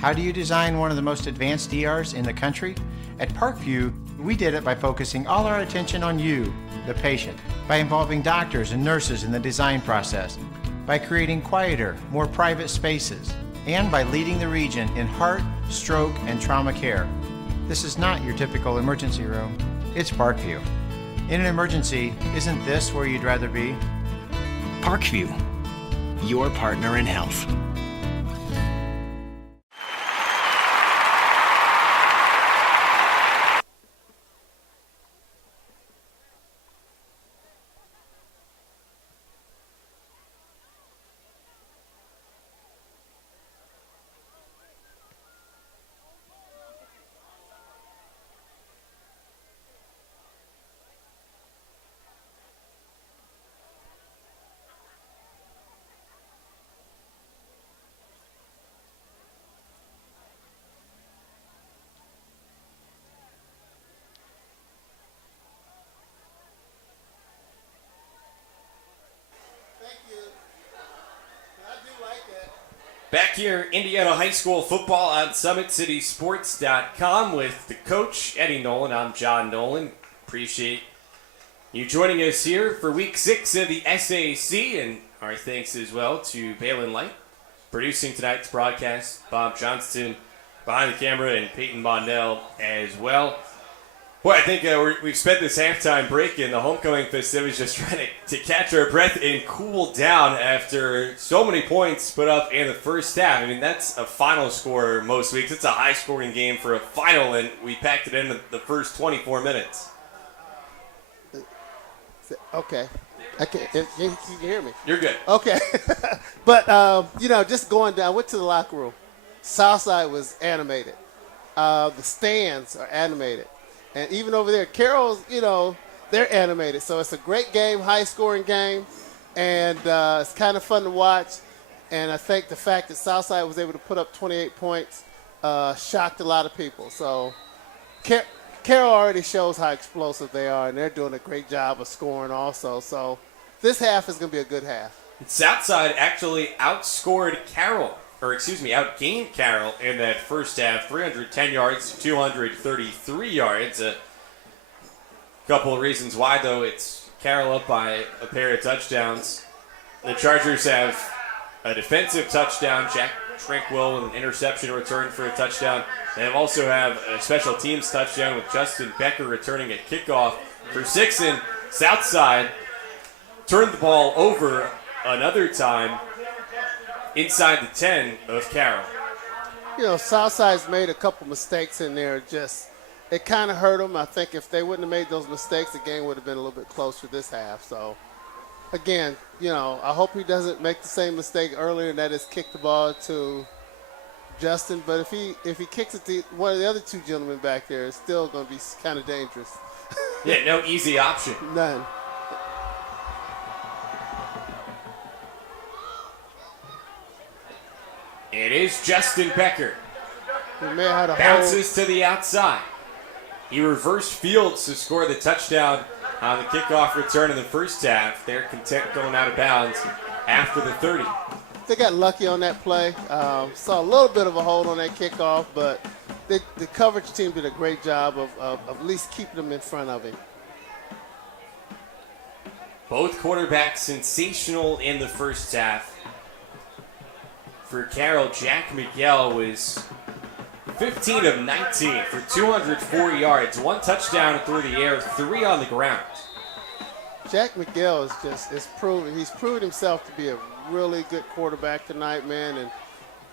How do you design one of the most advanced ERs in the country? At Parkview, we did it by focusing all our attention on you, the patient, by involving doctors and nurses in the design process, by creating quieter, more private spaces, and by leading the region in heart, stroke, and trauma care. This is not your typical emergency room. It's Parkview. In an emergency, isn't this where you'd rather be? Parkview, your partner in health. Back here, Indiana High School football on SummitCitySports.com with the coach, Eddie Nolan. I'm John Nolan. Appreciate you joining us here for Week 6 of the SAC, and our thanks as well to Balin Light, producing tonight's broadcast, Bob Johnston behind the camera, and Peyton Mondell as well. Boy, I think we've spent this halftime break in the homecoming festivities just trying to catch our breath and cool down after so many points put up in the first half. I mean, that's a final score most weeks. It's a high-scoring game for a final, and we packed it in the first 24 minutes. Okay. You can hear me. You're good. Okay. But, just going down, I went to the locker room. Southside was animated. The stands are animated. And even over there, Carroll's, they're animated. So it's a great game, high-scoring game, and it's kind of fun to watch. And I think the fact that Southside was able to put up 28 points shocked a lot of people. So Carroll already shows how explosive they are, and they're doing a great job of scoring also. So this half is going to be a good half. Southside actually outgained Carroll in that first half, 310 yards, 233 yards. A couple of reasons why, though. It's Carroll up by a pair of touchdowns. The Chargers have a defensive touchdown, Jack Tranquil with an interception return for a touchdown. They also have a special teams touchdown with Justin Becker returning a kickoff for 6. And Southside turned the ball over another time inside the 10 of Carroll. Southside's made a couple mistakes in there. It kind of hurt them. I think if they wouldn't have made those mistakes, the game would have been a little bit closer this half. So, again, I hope he doesn't make the same mistake earlier, and that is kick the ball to Justin. But if he kicks it to one of the other two gentlemen back there, it's still going to be kind of dangerous. Yeah, no easy option. None. It is Justin Becker. Bounces to the outside. He reversed fields to score the touchdown on the kickoff return in the first half. They're content going out of bounds after the 30. They got lucky on that play. Saw a little bit of a hold on that kickoff, but the coverage team did a great job of at least keeping them in front of him. Both quarterbacks sensational in the first half. For Carroll, Jack Miguel was 15 of 19 for 204 yards, 1 touchdown through the air, 3 on the ground. Jack Miguel he's proven himself to be a really good quarterback tonight, man.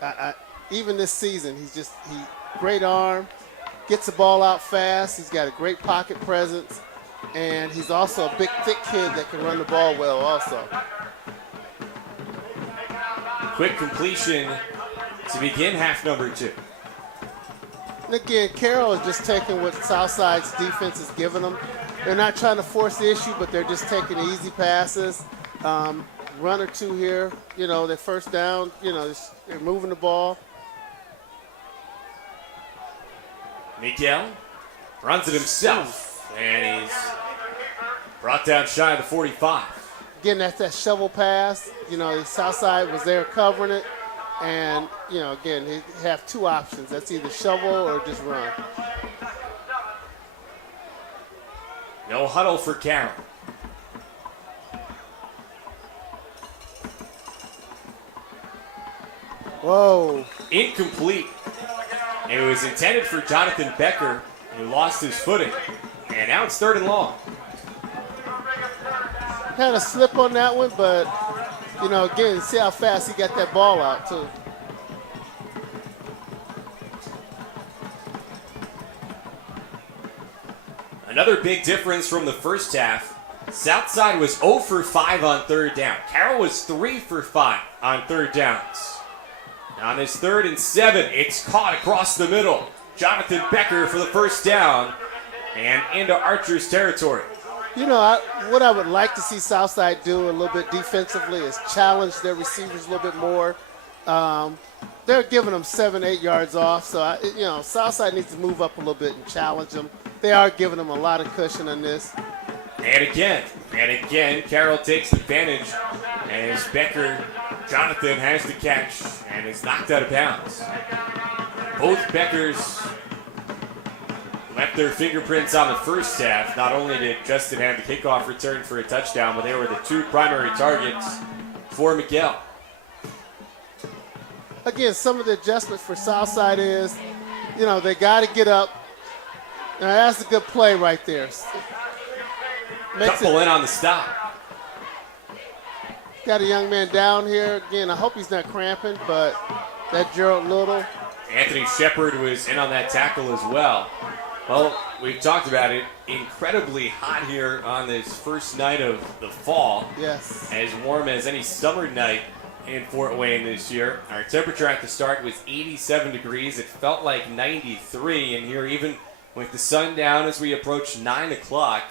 And even this season, he great arm, gets the ball out fast. He's got a great pocket presence, and he's also a big, thick kid that can run the ball well also. Quick completion to begin half number 2. And again, Carroll is just taking what Southside's defense is giving them. They're not trying to force the issue, but they're just taking easy passes. Run or two here, their first down, they're moving the ball. Miguel runs it himself, and he's brought down shy of the 45. Again, that's that shovel pass. Southside was there covering it. And, again, they have two options. That's either shovel or just run. No huddle for Carroll. Whoa. Incomplete. It was intended for Jonathan Becker, who lost his footing. And now it's 3rd and long. Had a slip on that one, but, again, see how fast he got that ball out, too. Another big difference from the first half. Southside was 0 for 5 on 3rd down. Carroll was 3 for 5 on 3rd downs. On this 3rd and 7, it's caught across the middle. Jonathan Becker for the first down and into Archer's territory. What I would like to see Southside do a little bit defensively is challenge their receivers a little bit more. They're giving them 7-8 yards off, so Southside needs to move up a little bit and challenge them. They are giving them a lot of cushion on this. And again, Carroll takes advantage as Jonathan has the catch and is knocked out of bounds. Both Beckers left their fingerprints on the first half. Not only did Justin have the kickoff return for a touchdown, but they were the 2 primary targets for Miguel. Again, some of the adjustments for Southside is, they got to get up. Now, that's a good play right there. Couple in on the stop. Got a young man down here. Again, I hope he's not cramping, but that Gerald Little. Anthony Shepard was in on that tackle as well. Well, we've talked about it. Incredibly hot here on this first night of the fall. Yes. As warm as any summer night in Fort Wayne this year. Our temperature at the start was 87 degrees. It felt like 93, and here even with the sun down as we approach 9 o'clock,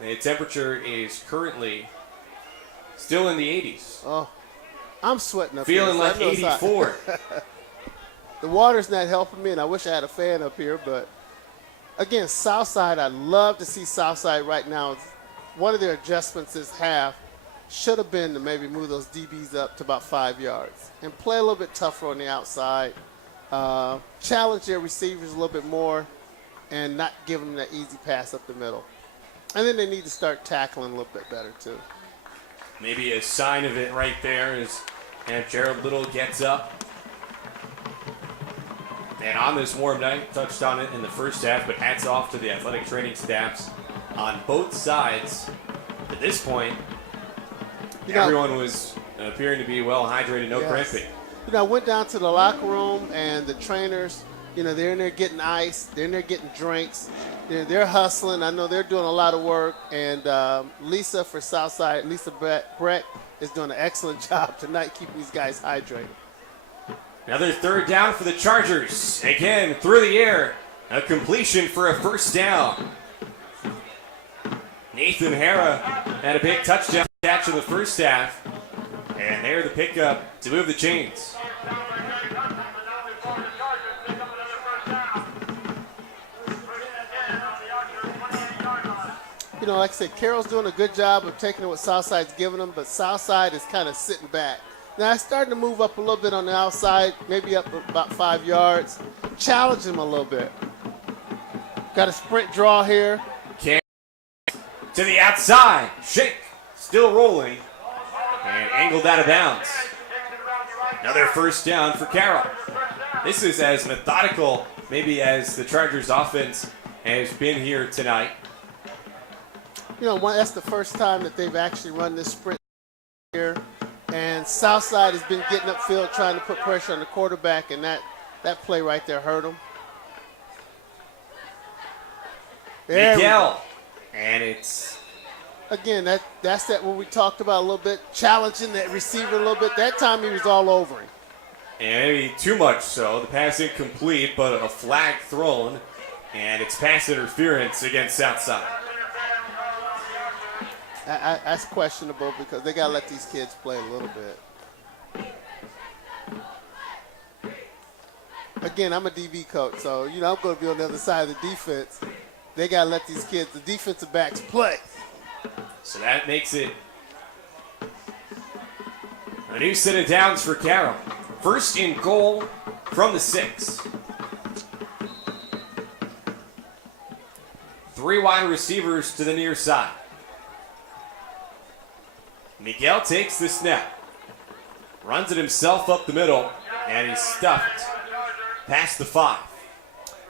the temperature is currently still in the 80s. Oh, I'm sweating up Feeling here. like 84. The water's not helping me, and I wish I had a fan up here. But, again, Southside, I'd love to see Southside right now. One of their adjustments this half should have been to maybe move those DBs up to about 5 yards and play a little bit tougher on the outside, challenge their receivers a little bit more, and not give them that easy pass up the middle. And then they need to start tackling a little bit better, too. Maybe a sign of it right there as Gerald Little gets up. And on this warm night, touched on it in the first half, but hats off to the athletic training staffs on both sides. At this point, everyone was appearing to be well hydrated, no cramping. I went down to the locker room, and the trainers, they're in there getting ice. They're in there getting drinks. They're hustling. I know they're doing a lot of work. And Lisa for Southside, Lisa Brett, is doing an excellent job tonight keeping these guys hydrated. Another 3rd down for the Chargers. Again, through the air. A completion for a first down. Nathan Hara had a big touchdown catch in the first half. And there the pickup to move the chains. Like I said, Carroll's doing a good job of taking what Southside's giving them, but Southside is kind of sitting back. Now, it's starting to move up a little bit on the outside, maybe up about 5 yards. Challenge him a little bit. Got a sprint draw here. To the outside. Shake. Still rolling. And angled out of bounds. Another first down for Carroll. This is as methodical, maybe, as the Chargers offense has been here tonight. That's the first time that they've actually run this sprint here. And Southside has been getting upfield trying to put pressure on the quarterback, and that play right there hurt him. Miguel. And it's... Again, that's what we talked about a little bit, challenging that receiver a little bit. That time he was all over him. And maybe too much so. The pass incomplete, but a flag thrown. And it's pass interference against Southside. That's questionable because they got to let these kids play a little bit. Again, I'm a DB coach, so, I'm going to be on the other side of the defense. They got to let these kids, the defensive backs, play. So that makes it a new set of downs for Carroll. First and goal from the 6. 3 wide receivers to the near side. Miguel takes the snap. Runs it himself up the middle, and he's stuffed past the 5.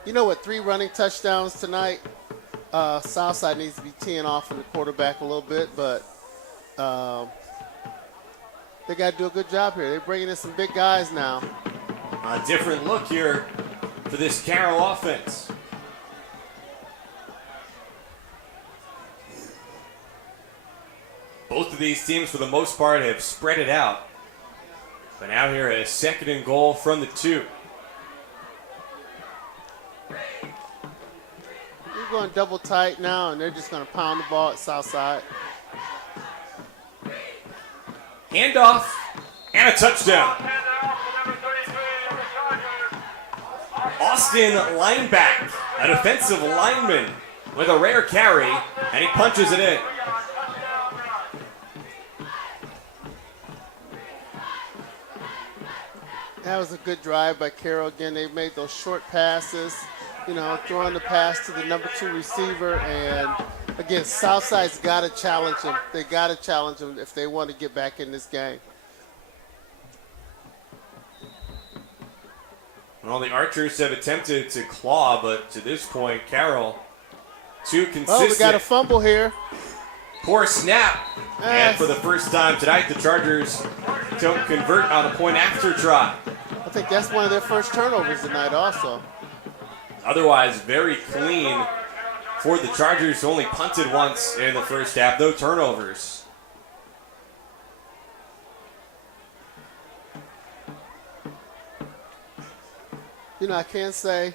You know what? 3 running touchdowns tonight. Southside needs to be teeing off on the quarterback a little bit, but they got to do a good job here. They're bringing in some big guys now. A different look here for this Carroll offense. Both of these teams, for the most part, have spread it out. But now here, a second and goal from the 2. We're going double tight now, and they're just going to pound the ball at Southside. Handoff and a touchdown. Austin lineback, a defensive lineman with a rare carry, and he punches it in. That was a good drive by Carroll. Again, they made those short passes, throwing the pass to the number 2 receiver. And, again, Southside's got to challenge them. They got to challenge them if they want to get back in this game. Well, the Archers have attempted to claw, but to this point, Carroll, too consistent. Oh, we got a fumble here. Poor snap. And for the first time tonight, the Chargers don't convert on a point after try. I think that's one of their first turnovers tonight also. Otherwise, very clean for the Chargers, who only punted once in the first half. No turnovers. I can say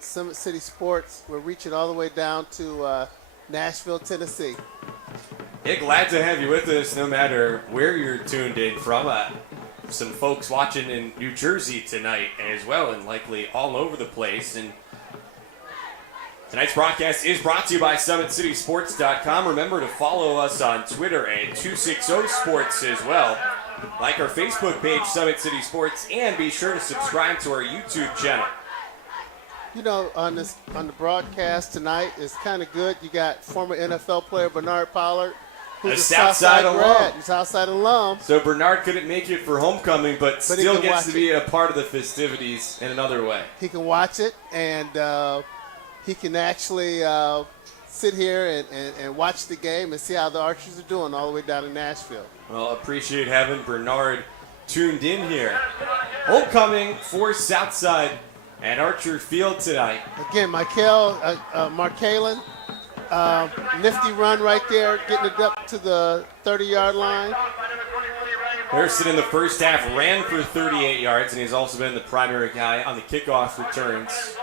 Summit City Sports, we're reaching all the way down to Nashville, Tennessee. Yeah, glad to have you with us no matter where you're tuned in from. Some folks watching in New Jersey tonight as well, and likely all over the place. And tonight's broadcast is brought to you by SummitCitySports.com. Remember to follow us on Twitter at 260sports as well. Like our Facebook page, Summit City Sports, and be sure to subscribe to our YouTube channel. On the broadcast tonight, it's kind of good. You got former NFL player Bernard Pollard, who's a Southside grad, Southside alum. So Bernard couldn't make it for homecoming, but still gets to be a part of the festivities in another way. He can watch it, and he can actually sit here and watch the game and see how the Archers are doing all the way down in Nashville. Well, appreciate having Bernard tuned in here. Homecoming for Southside at Archer Field tonight. Again, Markalen, nifty run right there, getting it up to the 30-yard line. Hairston in the first half ran for 38 yards, and he's also been the primary guy on the kickoff returns.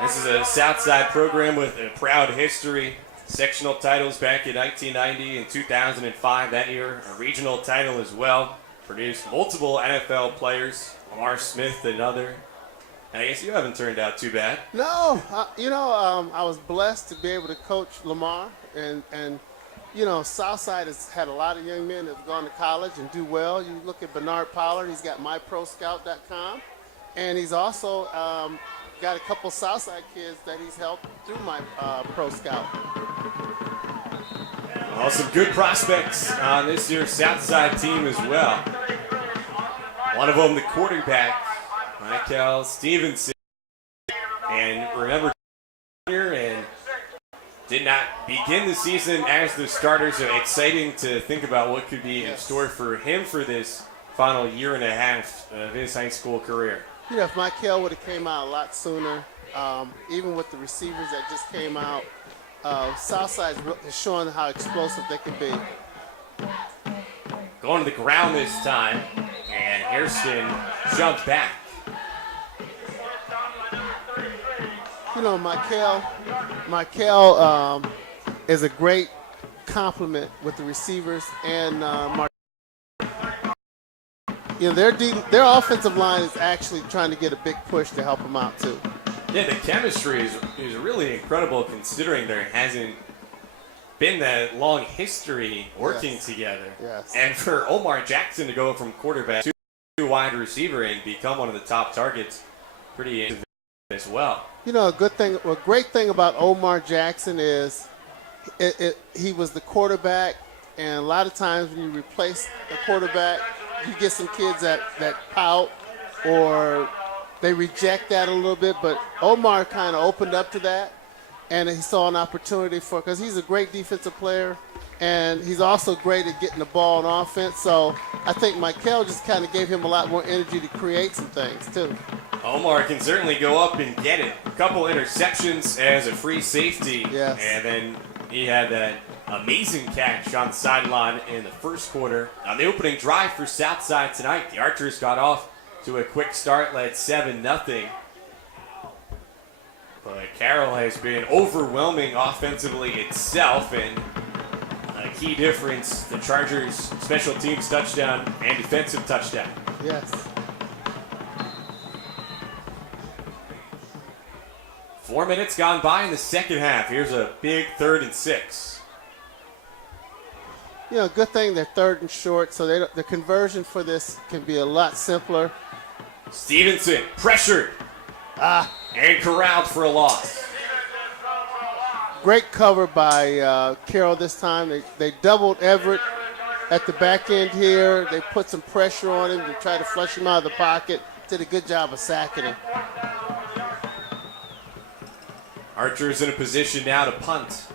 This is a Southside program with a proud history. Sectional titles back in 1990 and 2005. That year, a regional title as well. Produced multiple NFL players. Lamar Smith, another. And I guess you haven't turned out too bad. No, I was blessed to be able to coach Lamar, and Southside has had a lot of young men that have gone to college and do well. You look at Bernard Pollard; he's got myproscout.com, and he's also got a couple Southside kids that he's helped through my Pro Scout. Well, some good prospects on this year's Southside team as well. One of them, the quarterback, Michael Stevenson. And remember, and did not begin the season as the starter, so exciting to think about what could be in store for him for this final year and a half of his high school career. If Michael would have came out a lot sooner, even with the receivers that just came out, Southside is showing how explosive they can be. Going to the ground this time, and Hairston jumped back. Michael is a great complement with the receivers and their offensive line is actually trying to get a big push to help them out too. Yeah, the chemistry is really incredible considering there hasn't been that long history working together. Yes. And for Omar Jackson to go from quarterback to wide receiver and become one of the top targets, pretty as well. You know, a great thing about Omar Jackson is he was the quarterback, and a lot of times when you replace the quarterback, you get some kids that pout or they reject that a little bit, but Omar kind of opened up to that, and he saw an opportunity because he's a great defensive player, and he's also great at getting the ball on offense. So I think Michael just kind of gave him a lot more energy to create some things too. Omar can certainly go up and get it. A couple interceptions as a free safety. Yes. And then he had that amazing catch on the sideline in the first quarter. On the opening drive for Southside tonight, the Archers got off to a quick start, led 7-0. But Carroll has been overwhelming offensively itself, and a key difference, the Chargers' special teams touchdown and defensive touchdown. Yes. 4 minutes gone by in the second half. Here's a big 3rd and 6. You know, good thing they're 3rd and short, so the conversion for this can be a lot simpler. Stevenson pressured and corralled for a loss. Great cover by Carroll this time. They doubled Everett at the back end here. They put some pressure on him to try to flush him out of the pocket. Did a good job of sacking him. Archer's in a position now to punt.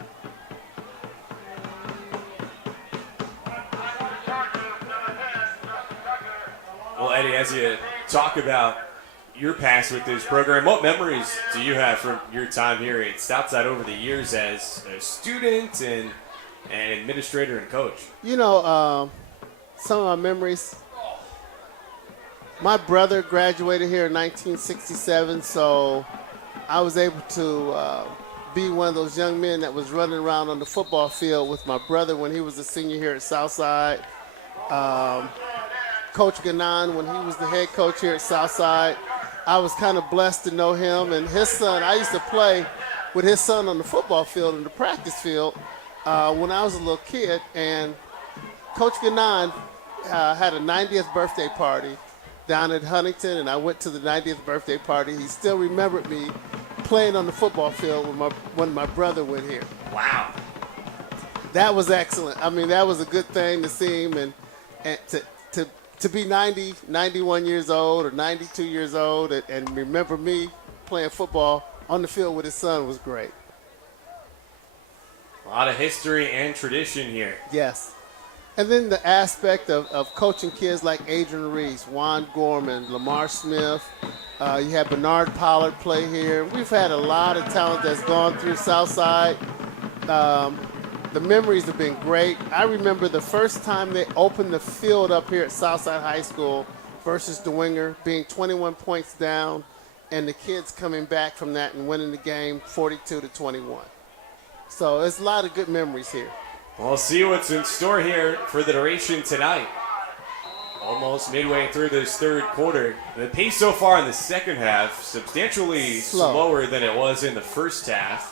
Well, Eddie, as you talk about your past with this program, what memories do you have from your time here at Southside over the years as a student and administrator and coach? You know, some of my memories. My brother graduated here in 1967, so I was able to be one of those young men that was running around on the football field with my brother when he was a senior here at Southside. Coach Ganon, when he was the head coach here at Southside, I was kind of blessed to know him. And his son, I used to play with his son on the football field and the practice field when I was a little kid. And Coach Ganon had a 90th birthday party down at Huntington, and I went to the 90th birthday party. He still remembered me playing on the football field when my brother went here. Wow. That was excellent. I mean, that was a good thing to see him and to be 90, 91 years old or 92 years old and remember me playing football on the field with his son was great. A lot of history and tradition here. Yes. And then the aspect of coaching kids like Adrian Reese, Juan Gorman, Lamar Smith. You have Bernard Pollard play here. We've had a lot of talent that's gone through Southside. The memories have been great. I remember the first time they opened the field up here at Southside High School versus DeWinger, being 21 points down, and the kids coming back from that and winning the game 42-21. So there's a lot of good memories here. We'll see what's in store here for the duration tonight. Almost midway through this third quarter. The pace so far in the second half, substantially slower than it was in the first half.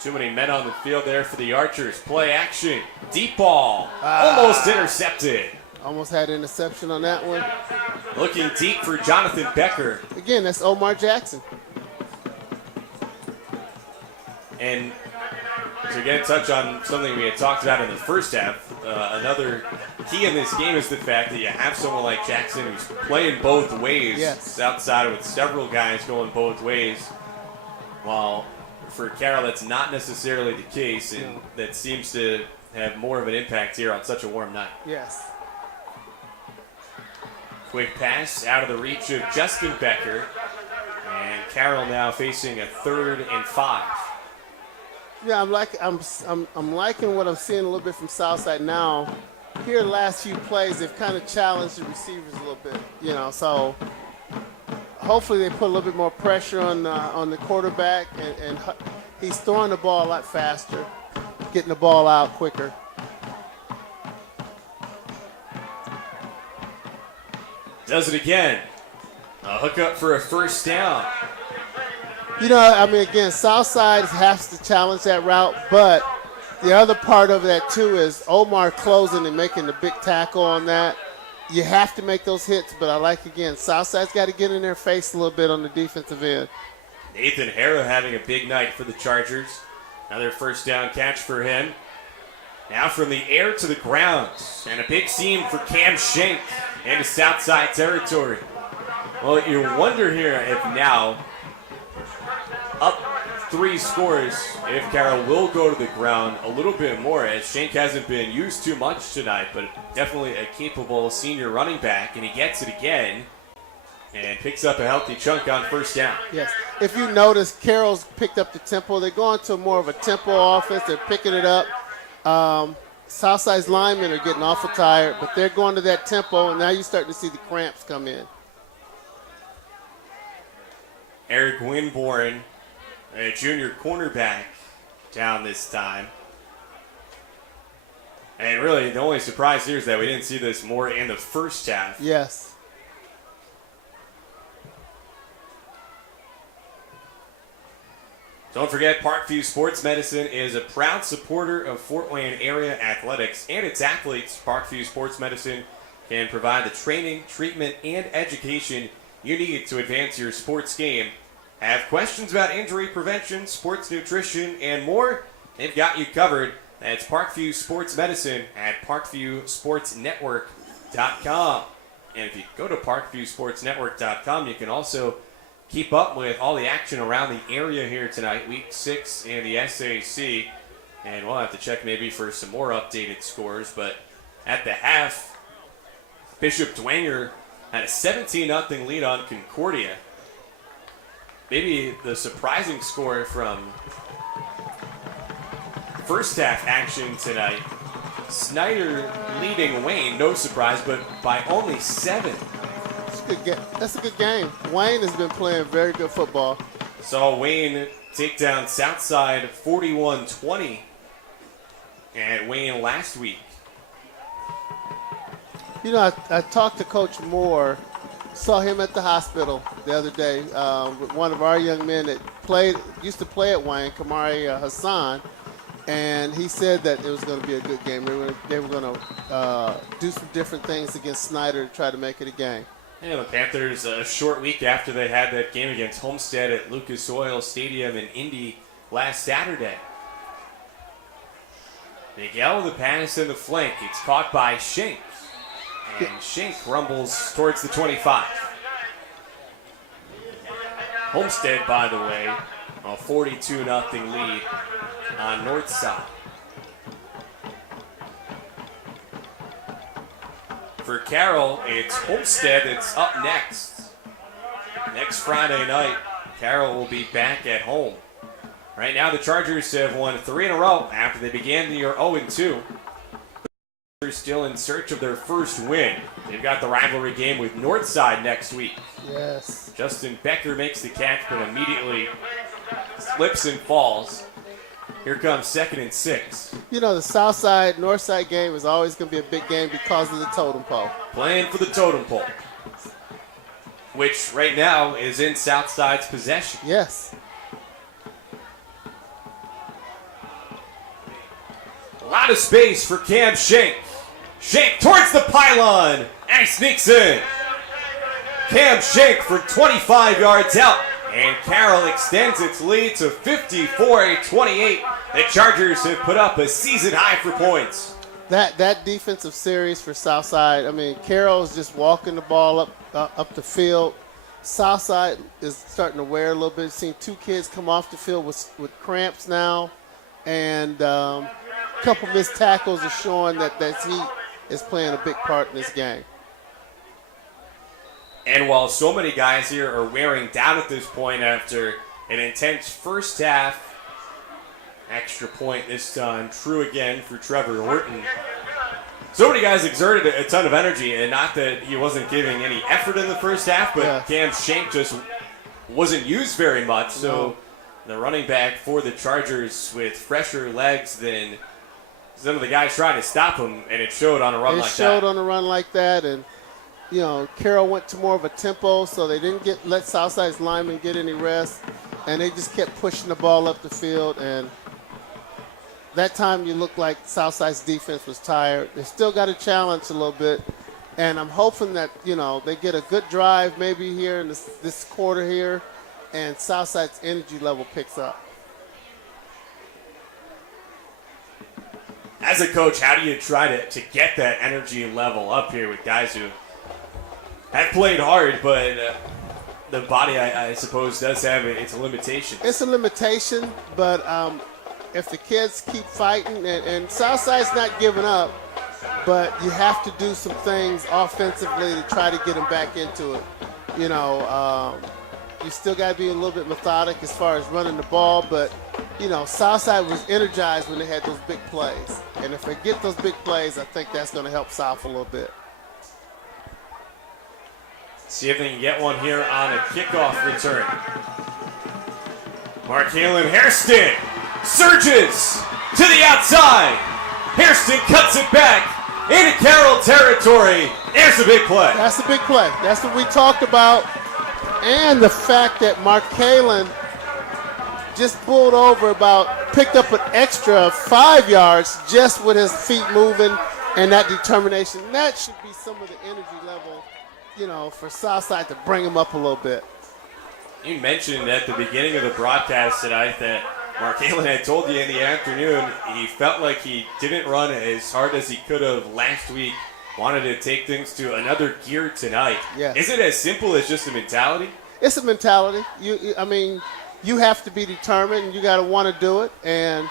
Too many men on the field there for the Archers. Play action. Deep ball. Almost intercepted. Almost had an interception on that one. Looking deep for Jonathan Becker. Again, that's Omar Jackson. And to again touch on something we had talked about in the first half, another key in this game is the fact that you have someone like Jackson who's playing both ways. Yes. Outside with several guys going both ways. While for Carroll, that's not necessarily the case, and that seems to have more of an impact here on such a warm night. Yes. Quick pass out of the reach of Justin Becker, and Carroll now facing a 3rd and 5. Yeah, I'm liking what I'm seeing a little bit from Southside now. Here, the last few plays, they've kind of challenged the receivers a little bit, you know. So hopefully they put a little bit more pressure on the quarterback, and he's throwing the ball a lot faster, getting the ball out quicker. Does it again. A hookup for a first down. You know, I mean, again, Southside has to challenge that route, but the other part of that, too, is Omar closing and making the big tackle on that. You have to make those hits, but I like, again, Southside's got to get in their face a little bit on the defensive end. Nathan Harrow having a big night for the Chargers. Another first down catch for him. Now from the air to the ground. And a big seam for Cam Schenk into Southside territory. Well, you wonder here if now, up 3 scores, if Carroll will go to the ground a little bit more, as Schenk hasn't been used too much tonight, but definitely a capable senior running back, and he gets it again and picks up a healthy chunk on first down. Yes. If you notice, Carroll's picked up the tempo. They're going to more of a tempo offense. They're picking it up. Southside's linemen are getting awful tired, but they're going to that tempo, and now you're starting to see the cramps come in. Eric Winborn, a junior cornerback, down this time. And really, the only surprise here is that we didn't see this more in the first half. Yes. Don't forget, Parkview Sports Medicine is a proud supporter of Fort Wayne area athletics and its athletes. Parkview Sports Medicine can provide the training, treatment, and education you need to advance your sports game. Have questions about injury prevention, sports nutrition, and more? They've got you covered. That's Parkview Sports Medicine at parkviewsportsnetwork.com. And if you go to parkviewsportsnetwork.com, you can also keep up with all the action around the area here tonight, Week 6 in the SAC. And we'll have to check maybe for some more updated scores. But at the half, Bishop Dwenger had a 17-0 lead on Concordia. Maybe the surprising score from first half action tonight. Snyder leading Wayne, no surprise, but by only 7. That's a good game. Wayne has been playing very good football. Saw Wayne take down Southside 41-20 at Wayne last week. You know, I talked to Coach Moore, saw him at the hospital the other day with one of our young men that used to play at Wayne, Kamari Hassan, and he said that it was going to be a good game. They were going to do some different things against Snyder to try to make it a game. Yeah, the Panthers, a short week after they had that game against Homestead at Lucas Oil Stadium in Indy last Saturday. Miguel, the pass in the flank. It's caught by Schenk. And Schenk rumbles towards the 25. Homestead, by the way, a 42-0 lead on Northside. For Carroll, it's Homestead that's up next. Next Friday night, Carroll will be back at home. Right now, the Chargers have won 3 in a row after they began the year 0-2. They're still in search of their first win. They've got the rivalry game with Northside next week. Yes. Justin Becker makes the catch, but immediately slips and falls. Here comes 2nd and 6. You know, the Southside, Northside game is always going to be a big game because of the totem pole. Playing for the totem pole, which right now is in Southside's possession. Yes. A lot of space for Cam Schenk. Schenk towards the pylon, and he sneaks in. Cam Schenk for 25 yards out, and Carroll extends its lead to 54-28. The Chargers have put up a season high for points. That defensive series for Southside, I mean, Carroll's just walking the ball up the field. Southside is starting to wear a little bit. Seen 2 kids come off the field with cramps now, and a couple missed tackles are showing that heat is playing a big part in this game. And while so many guys here are wearing down at this point after an intense first half, extra point this time, true again for Trevor Burton. So many guys exerted a ton of energy, and not that he wasn't giving any effort in the first half, but yeah. Cam Schenk just wasn't used very much. So the running back for the Chargers with fresher legs than some of the guys trying to stop him, and it showed on a run like that. It showed on a run like that, and you know, Carroll went to more of a tempo, so they didn't let Southside's linemen get any rest. and they just kept pushing the ball up the field. And that time you looked like Southside's defense was tired. They still got a challenge a little bit, and I'm hoping that, they get a good drive maybe here in this quarter here, and Southside's energy level picks up. As a coach, how do you try to get that energy level up here with guys who have played hard, but the body, I suppose, does have its limitations? It's a limitation, but if the kids keep fighting, and Southside's not giving up, but you have to do some things offensively to try to get them back into it. You still got to be a little bit methodic as far as running the ball, but Southside was energized when they had those big plays. And if they get those big plays, I think that's going to help South a little bit. See if they can get one here on a kickoff return. Markalen Hairston surges to the outside. Hairston cuts it back into Carroll territory. There's a big play. That's a big play. That's what we talked about. And the fact that Markalen just pulled over picked up an extra 5 yards just with his feet moving and that determination. That should be some of the energy level, for Southside to bring him up a little bit. You mentioned at the beginning of the broadcast tonight that Markalen had told you in the afternoon he felt like he didn't run as hard as he could have last week. Wanted to take things to another gear tonight. Yes. Is it as simple as just a mentality? It's a mentality. You have to be determined, and you got to want to do it. And,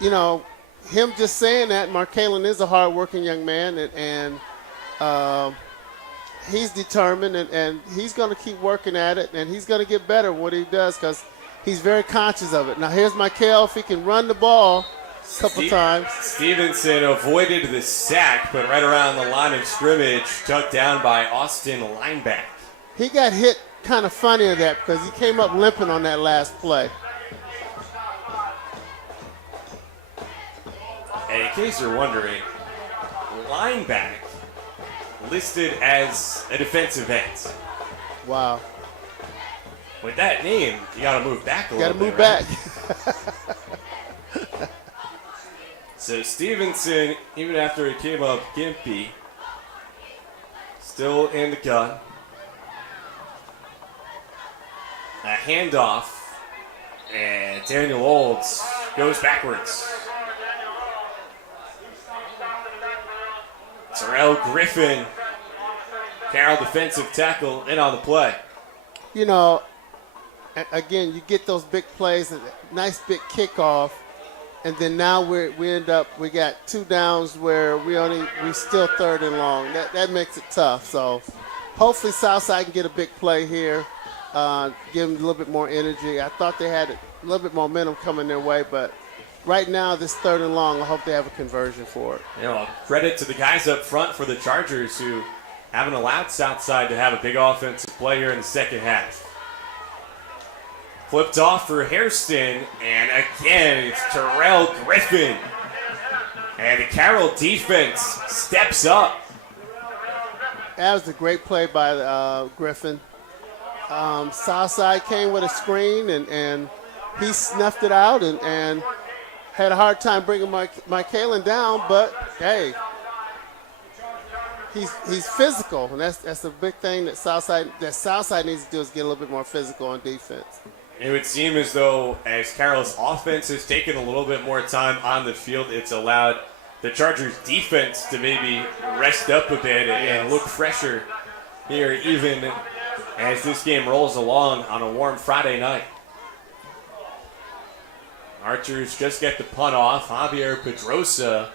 him just saying that, Markalen is a hard-working young man, and he's determined, and he's going to keep working at it, and he's going to get better at what he does because he's very conscious of it. Now, here's Michael. If he can run the ball a couple times. Stevenson avoided the sack, but right around the line of scrimmage, tucked down by Austin linebacker. He got hit kind of funny of that because he came up limping on that last play. And in case you're wondering, linebacker listed as a defensive end. Wow. With that name, you got to move back a little bit. Got to move back. So Stevenson, even after he came up gimpy, still in the gun. A handoff, and Daniel Olds goes backwards. Terrell Griffin, Carroll defensive tackle, in on the play. Again, you get those big plays, a nice big kickoff, and then now we got 2 downs where we still 3rd and long. That makes it tough. So hopefully Southside can get a big play here, give them a little bit more energy. I thought they had a little bit more momentum coming their way, but right now this 3rd and long, I hope they have a conversion for it. Credit to the guys up front for the Chargers who haven't allowed Southside to have a big offensive play here in the second half. Flipped off for Hairston, and again, it's Terrell Griffin. And the Carroll defense steps up. That was a great play by Griffin. Southside came with a screen, and he snuffed it out and had a hard time bringing Markalen down, but, hey, he's physical, and that's a big thing that Southside needs to do is get a little bit more physical on defense. It would seem as though as Carroll's offense has taken a little bit more time on the field, it's allowed the Chargers defense to maybe rest up a bit and look fresher here even as this game rolls along on a warm Friday night. Archers just get the punt off. Javier Pedrosa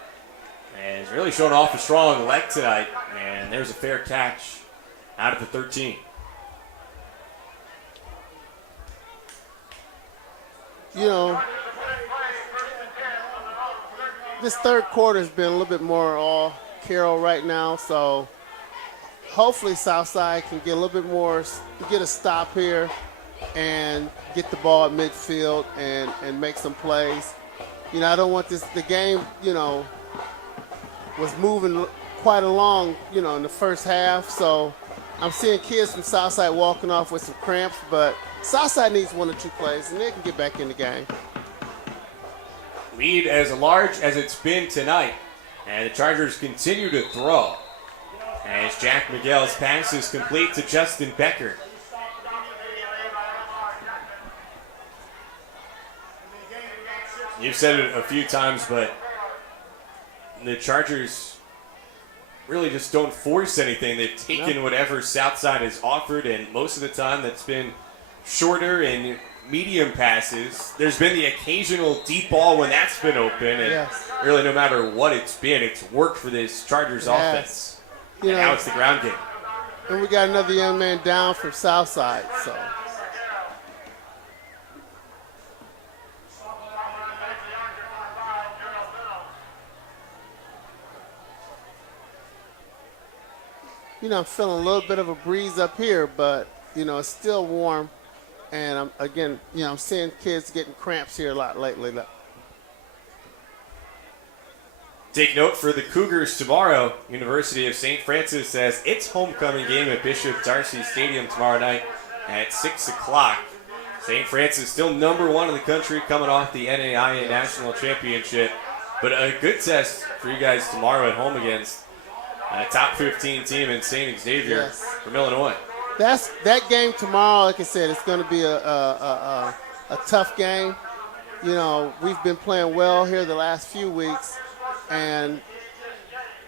has really shown off a strong leg tonight, and there's a fair catch out of the 13. This third quarter has been a little bit more all Carroll right now, so hopefully Southside can get a little bit more, get a stop here and get the ball at midfield and make some plays. I don't want the game, was moving quite along, in the first half, so I'm seeing kids from Southside walking off with some cramps, but Southside needs 1 or 2 plays, and they can get back in the game. Lead as large as it's been tonight. And the Chargers continue to throw. As Jack Miguel's pass is complete to Justin Becker. You've said it a few times, but the Chargers really just don't force anything. They've taken whatever Southside has offered, and most of the time that's been shorter and medium passes. There's been the occasional deep ball when that's been open, and really no matter what it's been, it's worked for this Chargers offense. And now it's the ground game. And we got another young man down from Southside, so. I'm feeling a little bit of a breeze up here, but, it's still warm. And, I'm seeing kids getting cramps here a lot lately. Take note for the Cougars tomorrow. University of St. Francis has its homecoming game at Bishop Darcy Stadium tomorrow night at 6 o'clock. St. Francis still number 1 in the country coming off the NAIA National Championship. But a good test for you guys tomorrow at home against a top 15 team in St. Xavier from Illinois. That game tomorrow, like I said, it's going to be a tough game. We've been playing well here the last few weeks, and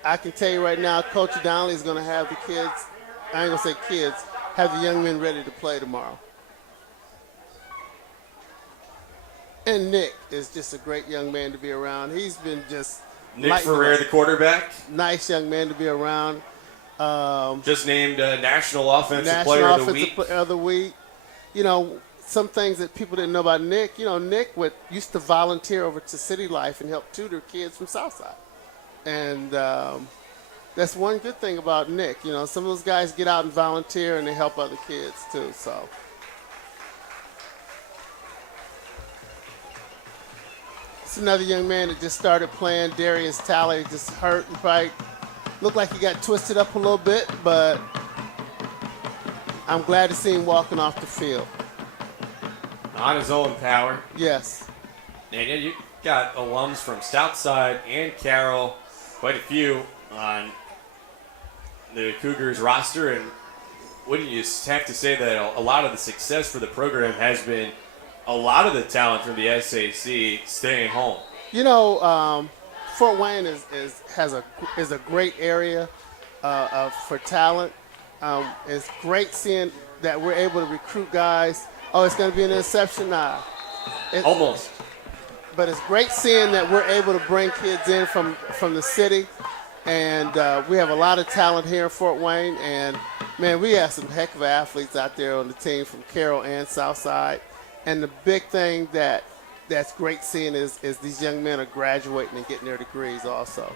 I can tell you right now, Coach Donnelly is going to have the kids, I ain't going to say kids, have the young men ready to play tomorrow. And Nick is just a great young man to be around. He's been just Nick Ferrer, the quarterback. Nice young man to be around. Just named National Offensive Player of the Week. Some things that people didn't know about Nick. Nick used to volunteer over to City Life and help tutor kids from Southside. And that's one good thing about Nick. Some of those guys get out and volunteer and they help other kids too. So. It's another young man that just started playing. Darius Talley just hurt and probably looked like he got twisted up a little bit, but I'm glad to see him walking off the field. On his own power. Yes. And you got alums from Southside and Carroll, quite a few on the Cougars roster, and wouldn't you have to say that a lot of the success for the program has been a lot of the talent from the SAC staying home? Fort Wayne is a great area for talent. It's great seeing that we're able to recruit guys. Oh, it's going to be an interception now. Almost. But it's great seeing that we're able to bring kids in from the city, and we have a lot of talent here in Fort Wayne. And man, we have some heck of athletes out there on the team from Carroll and Southside. And the big thing that's great seeing is these young men are graduating and getting their degrees also.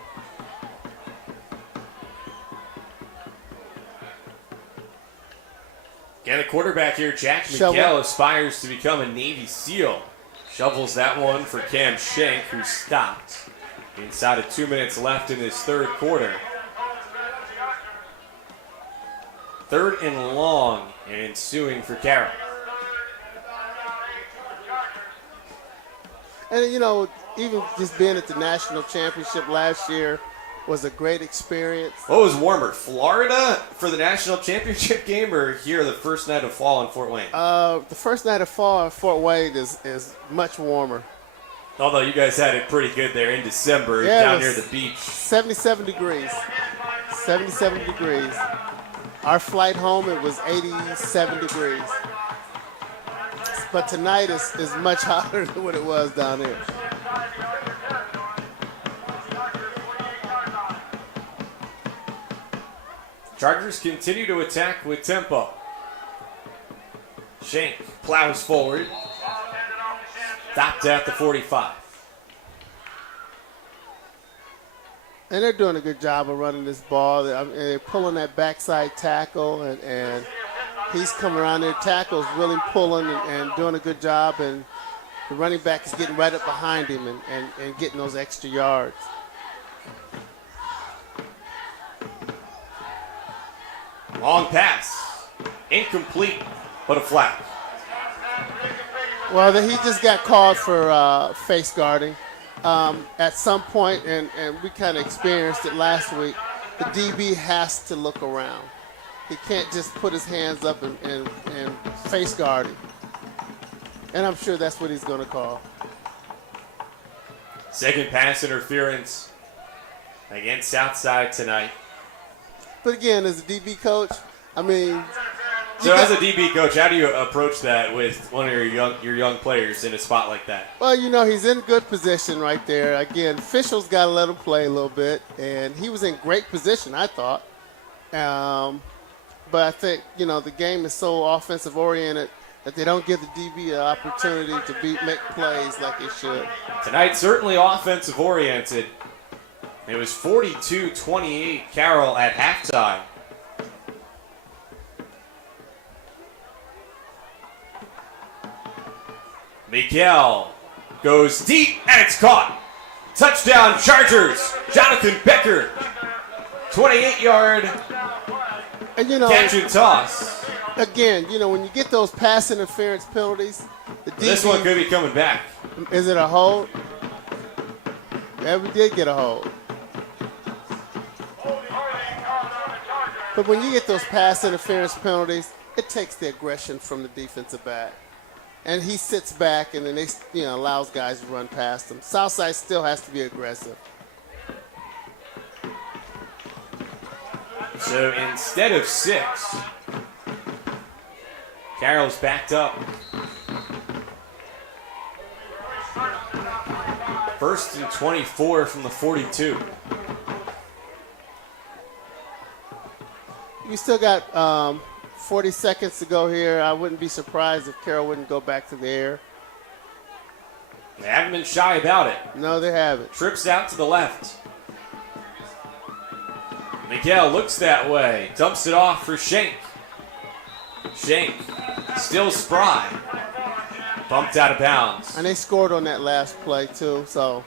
Again, the quarterback here, Jack Miguel, aspires to become a Navy SEAL. Shovels that one for Cam Shank, who stopped. Inside of 2 minutes left in this third quarter. 3rd and long and ensuing for Carroll. And, even just being at the national championship last year was a great experience. What was warmer, Florida for the national championship game, or here the first night of fall in Fort Wayne? The first night of fall in Fort Wayne is much warmer. Although you guys had it pretty good there in December down near the beach. 77 degrees. 77 degrees. Our flight home, it was 87 degrees. But tonight is much hotter than what it was down here. Chargers continue to attack with tempo. Shank plows forward. Stopped at the 45. And they're doing a good job of running this ball. They're pulling that backside tackle, and he's coming around there. Tackle's really pulling and doing a good job, and the running back is getting right up behind him and getting those extra yards. Long pass. Incomplete, but a flag. Well, he just got called for face guarding. At some point, and we kind of experienced it last week, the DB has to look around. He can't just put his hands up and face guard him. And I'm sure that's what he's going to call. Second pass interference against Southside tonight. But again, as a DB coach, I mean... So as a DB coach, how do you approach that with one of your young players in a spot like that? Well, he's in good position right there. Again, officials got to let him play a little bit, and he was in great position, I thought. But I think, the game is so offensive-oriented that they don't give the DB an opportunity to make plays like they should. Tonight, certainly offensive-oriented. It was 42-28 Carroll at halftime. Miguel goes deep, and it's caught. Touchdown, Chargers. Jonathan Becker, 28-yard catch and toss. Again, when you get those pass interference penalties, the DB, this one could be coming back. Is it a hold? Yeah, we did get a hold. But when you get those pass interference penalties, it takes the aggression from the defensive back. And he sits back, and then they, allows guys to run past him. Southside still has to be aggressive. So instead of 6, Carroll's backed up. First and 24 from the 42. We still got 40 seconds to go here. I wouldn't be surprised if Carroll wouldn't go back to the air. They haven't been shy about it. No, they haven't. Trips out to the left. Miguel looks that way. Dumps it off for Shank. Shank still spry. Bumped out of bounds. And they scored on that last play, too. So,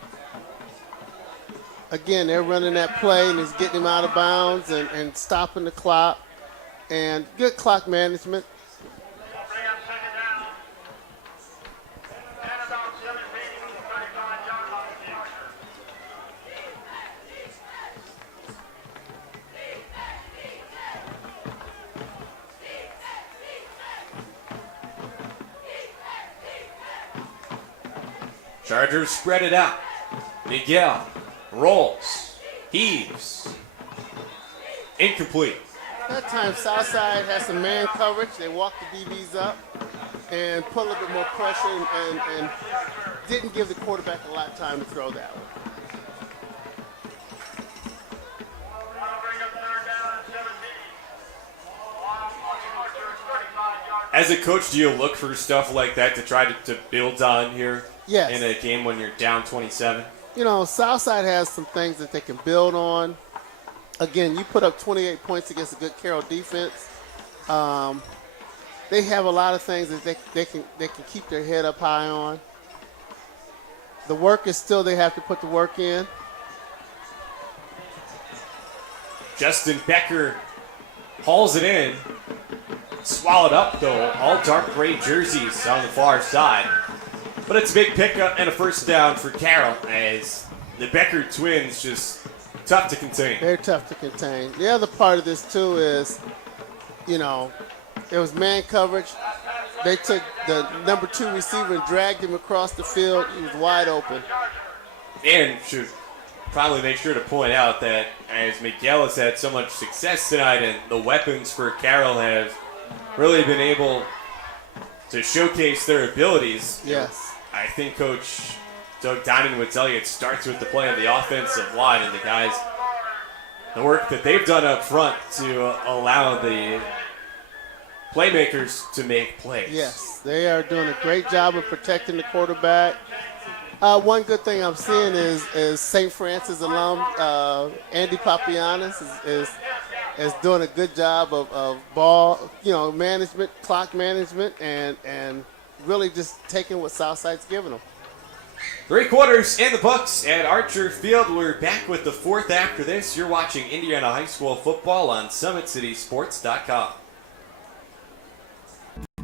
again, they're running that play, and it's getting him out of bounds and stopping the clock. And good clock management. Chargers spread it out. Miguel rolls, heaves. Incomplete. That time, Southside has some man coverage. They walked the DBs up and put a little bit more pressure and didn't give the quarterback a lot of time to throw that one. As a coach, do you look for stuff like that to try to build on here Yes. in a game when you're down 27? Southside has some things that they can build on. Again, you put up 28 points against a good Carroll defense. They have a lot of things that they can keep their head up high on. The work is still, they have to put the work in. Justin Becker hauls it in. Swallowed up, though. All dark gray jerseys on the far side. But it's a big pickup and a first down for Carroll as the Becker twins just tough to contain. They're tough to contain. The other part of this, too, is, there was man coverage. They took the number 2 receiver and dragged him across the field. He was wide open. And should probably make sure to point out that as Miguel has had so much success tonight and the weapons for Carroll have really been able to showcase their abilities. Yes. I think Coach Doug Diamond would tell you it starts with the play on the offensive line and the guys, the work that they've done up front to allow the playmakers to make plays. Yes, they are doing a great job of protecting the quarterback. One good thing I'm seeing is St. Francis alum Andy Papianis is doing a good job of ball, management, clock management, and really just taking what Southside's giving them. 3 quarters in the books at Archer Field. We're back with the 4th after this. You're watching Indiana High School football on SummitCitySports.com.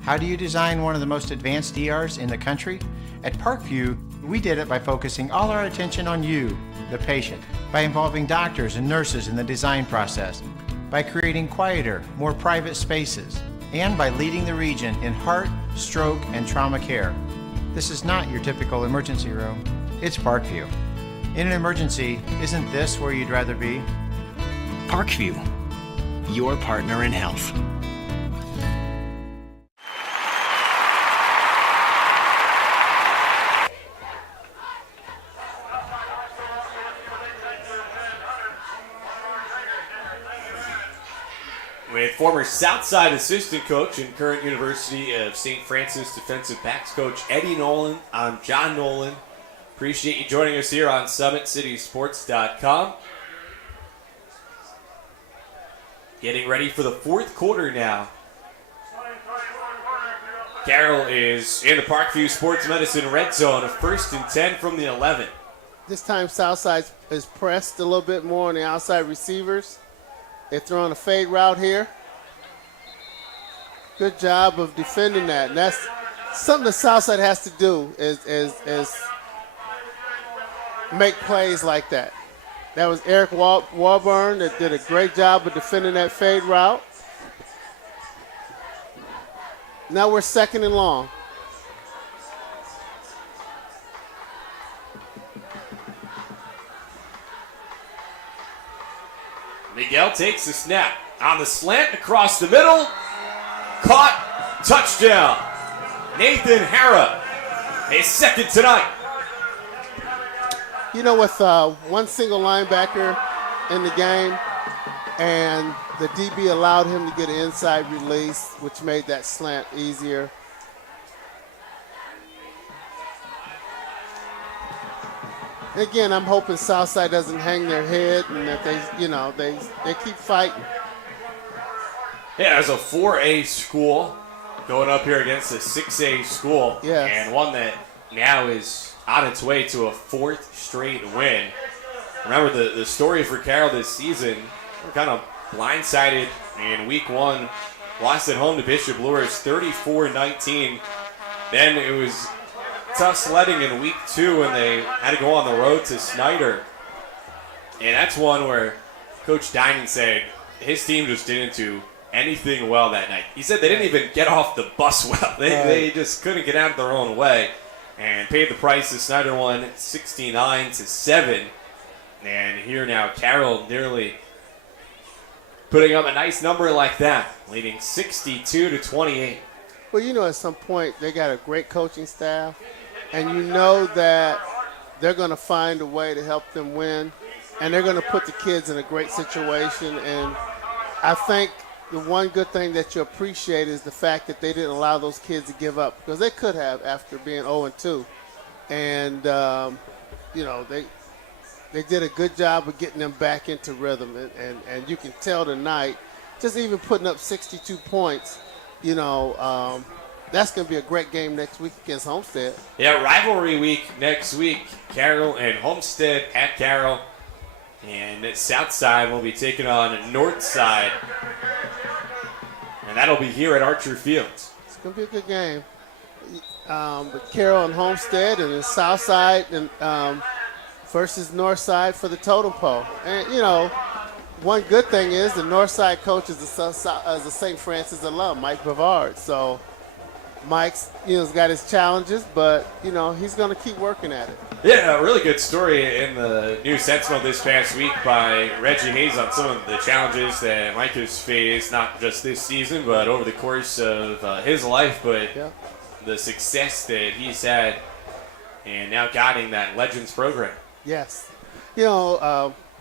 How do you design one of the most advanced ERs in the country? At Parkview, we did it by focusing all our attention on you, the patient, by involving doctors and nurses in the design process, by creating quieter, more private spaces, and by leading the region in heart, stroke, and trauma care. This is not your typical emergency room. It's Parkview. In an emergency, isn't this where you'd rather be? Parkview, your partner in health. With former Southside assistant coach and current University of St. Francis defensive backs coach Eddie Nolan, I'm John Nolan. Appreciate you joining us here on SummitCitySports.com. Getting ready for the fourth quarter now. Carroll is in the Parkview Sports Medicine red zone, a 1st and 10 from the 11. This time Southside is pressed a little bit more on the outside receivers. They're throwing a fade route here. Good job of defending that. And that's something the Southside has to do is make plays like that. That was Eric Warburn that did a great job of defending that fade route. Now we're 2nd and long. Miguel takes the snap. On the slant across the middle. Caught. Touchdown. Nathan Hara. His 2nd tonight. You know, with one single linebacker in the game, and the DB allowed him to get an inside release, which made that slant easier. Again, I'm hoping Southside doesn't hang their head and that they keep fighting. Yeah, as a 4A school going up here against a 6A school, yes, and one that now is on its way to a 4th straight win. Remember the story for Carroll this season, we're kind of blindsided in week 1, lost at home to Bishop Luers 34-19. Then it was tough sledding in week 2 when they had to go on the road to Snyder. And that's one where Coach Dinan said his team just didn't do anything well that night. He said they didn't even get off the bus well. They just couldn't get out of their own way and paid the price. The Snyder won 69-7. And here now Carroll nearly putting up a nice number like that, leading 62-28. Well, you know, at some point they got a great coaching staff, and you know that they're going to find a way to help them win, and they're going to put the kids in a great situation. And I think the one good thing that you appreciate is the fact that they didn't allow those kids to give up, because they could have after being 0-2. And, they did a good job of getting them back into rhythm. And you can tell tonight, just even putting up 62 points, that's going to be a great game next week against Homestead. Yeah, rivalry week next week. Carroll and Homestead at Carroll. And Southside will be taking on Northside. And that'll be here at Archer Fields. It's going to be a good game. But Carroll and Homestead, and then Southside and versus Northside for the totem pole. And, one good thing is the Northside coach is a St. Francis alum, Mike Bavard. So Mike's, has got his challenges, but, he's going to keep working at it. Yeah, a really good story in the News Sentinel this past week by Reggie Hayes on some of the challenges that Mike has faced, not just this season, but over the course of his life, but the success that he's had and now guiding that Legends program. Yes.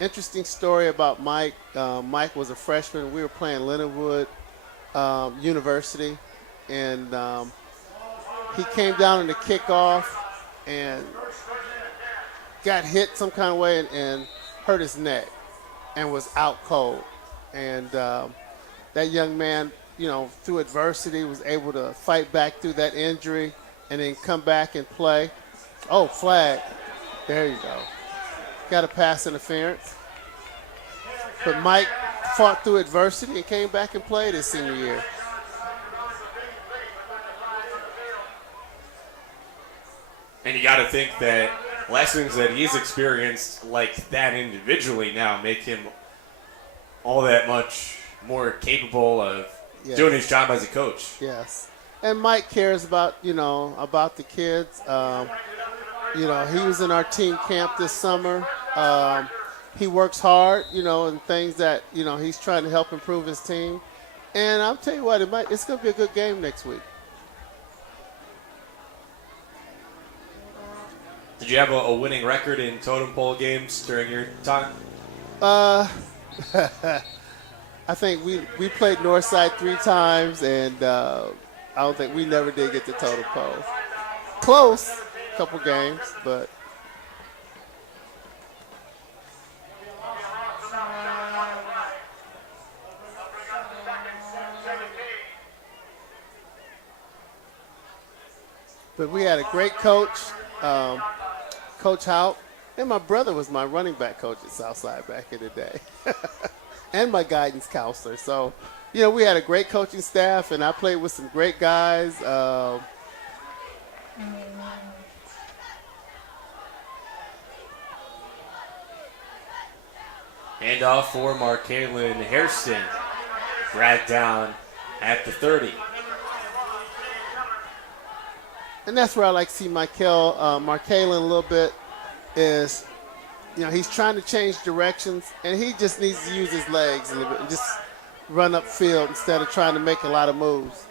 Interesting story about Mike. Mike was a freshman. We were playing Lindenwood University, and he came down in the kickoff and got hit some kind of way and hurt his neck and was out cold. And that young man, through adversity, was able to fight back through that injury and then come back and play. Oh, flag. There you go. Got a pass interference. But Mike fought through adversity and came back and played his senior year. And you got to think that lessons that he's experienced like that individually now make him all that much more capable of doing his job as a coach. Yes. And Mike cares about, about the kids. He was in our team camp this summer. He works hard, and things that, he's trying to help improve his team. And I'll tell you what, it's going to be a good game next week. Did you have a winning record in totem pole games during your time? I think we played Northside 3 times, and I don't think we never did get the totem pole. Close, a couple games, but. But we had a great coach, Coach Hout, and my brother was my running back coach at Southside back in the day, and my guidance counselor. So, we had a great coaching staff, and I played with some great guys. Handoff for Markaylin Hairston, dragged down at the 30. And that's where I like to see Markaylin a little bit is, he's trying to change directions, and he just needs to use his legs a little bit and just run upfield instead of trying to make a lot of moves.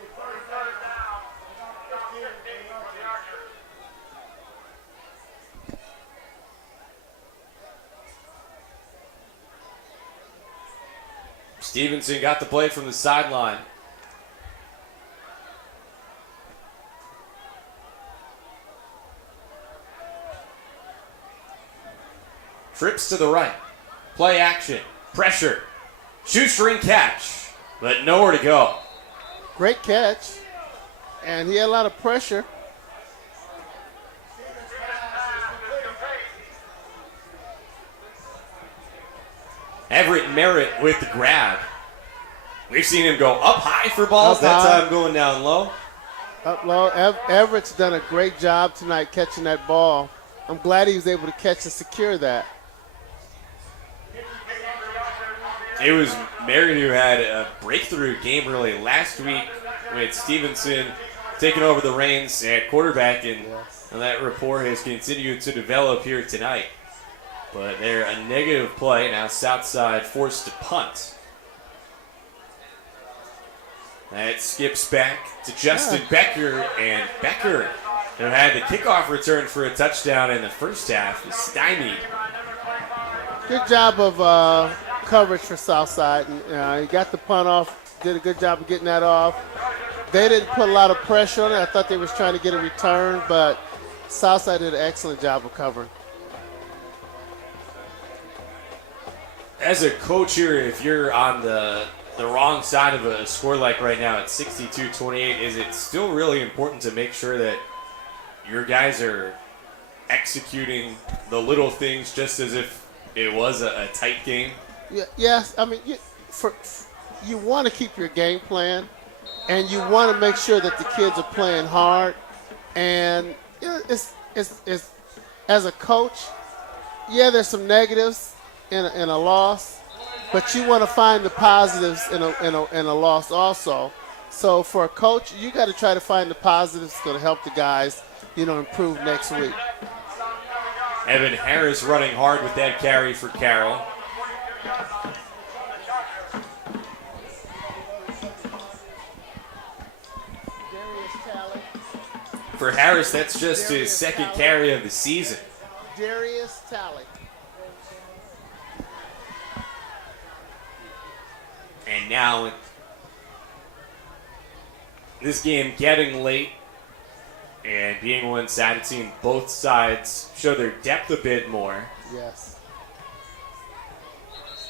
Stevenson got the play from the sideline. Trips to the right. Play action. Pressure. Shoestring catch. But nowhere to go. Great catch. And he had a lot of pressure. Everett Merritt with the grab. We've seen him go up high for balls. That time going down low. Up low. Everett's done a great job tonight catching that ball. I'm glad he was able to catch and secure that. It was Merritt who had a breakthrough game really last week with Stevenson taking over the reins at quarterback, and that rapport has continued to develop here tonight. But they're a negative play. Now Southside forced to punt. That skips back to Justin Becker, and Becker, who had the kickoff return for a touchdown in the first half, is stymied. Good job of coverage for Southside. He got the punt off, did a good job of getting that off. They didn't put a lot of pressure on it. I thought they was trying to get a return, but Southside did an excellent job of covering. As a coach here, if you're on the wrong side of a score like right now at 62-28, is it still really important to make sure that your guys are executing the little things just as if it was a tight game? Yes. I mean, you want to keep your game plan, and you want to make sure that the kids are playing hard. And it's as a coach, there's some negatives in a loss, but you want to find the positives in a loss also. So for a coach, you got to try to find the positives that's going to help the guys, improve next week. Evan Harris running hard with that carry for Carroll. For Harris, that's just his second carry of the season. Darius Talley. And now, this game getting late and being one-sided, seeing both sides show their depth a bit more. Yes.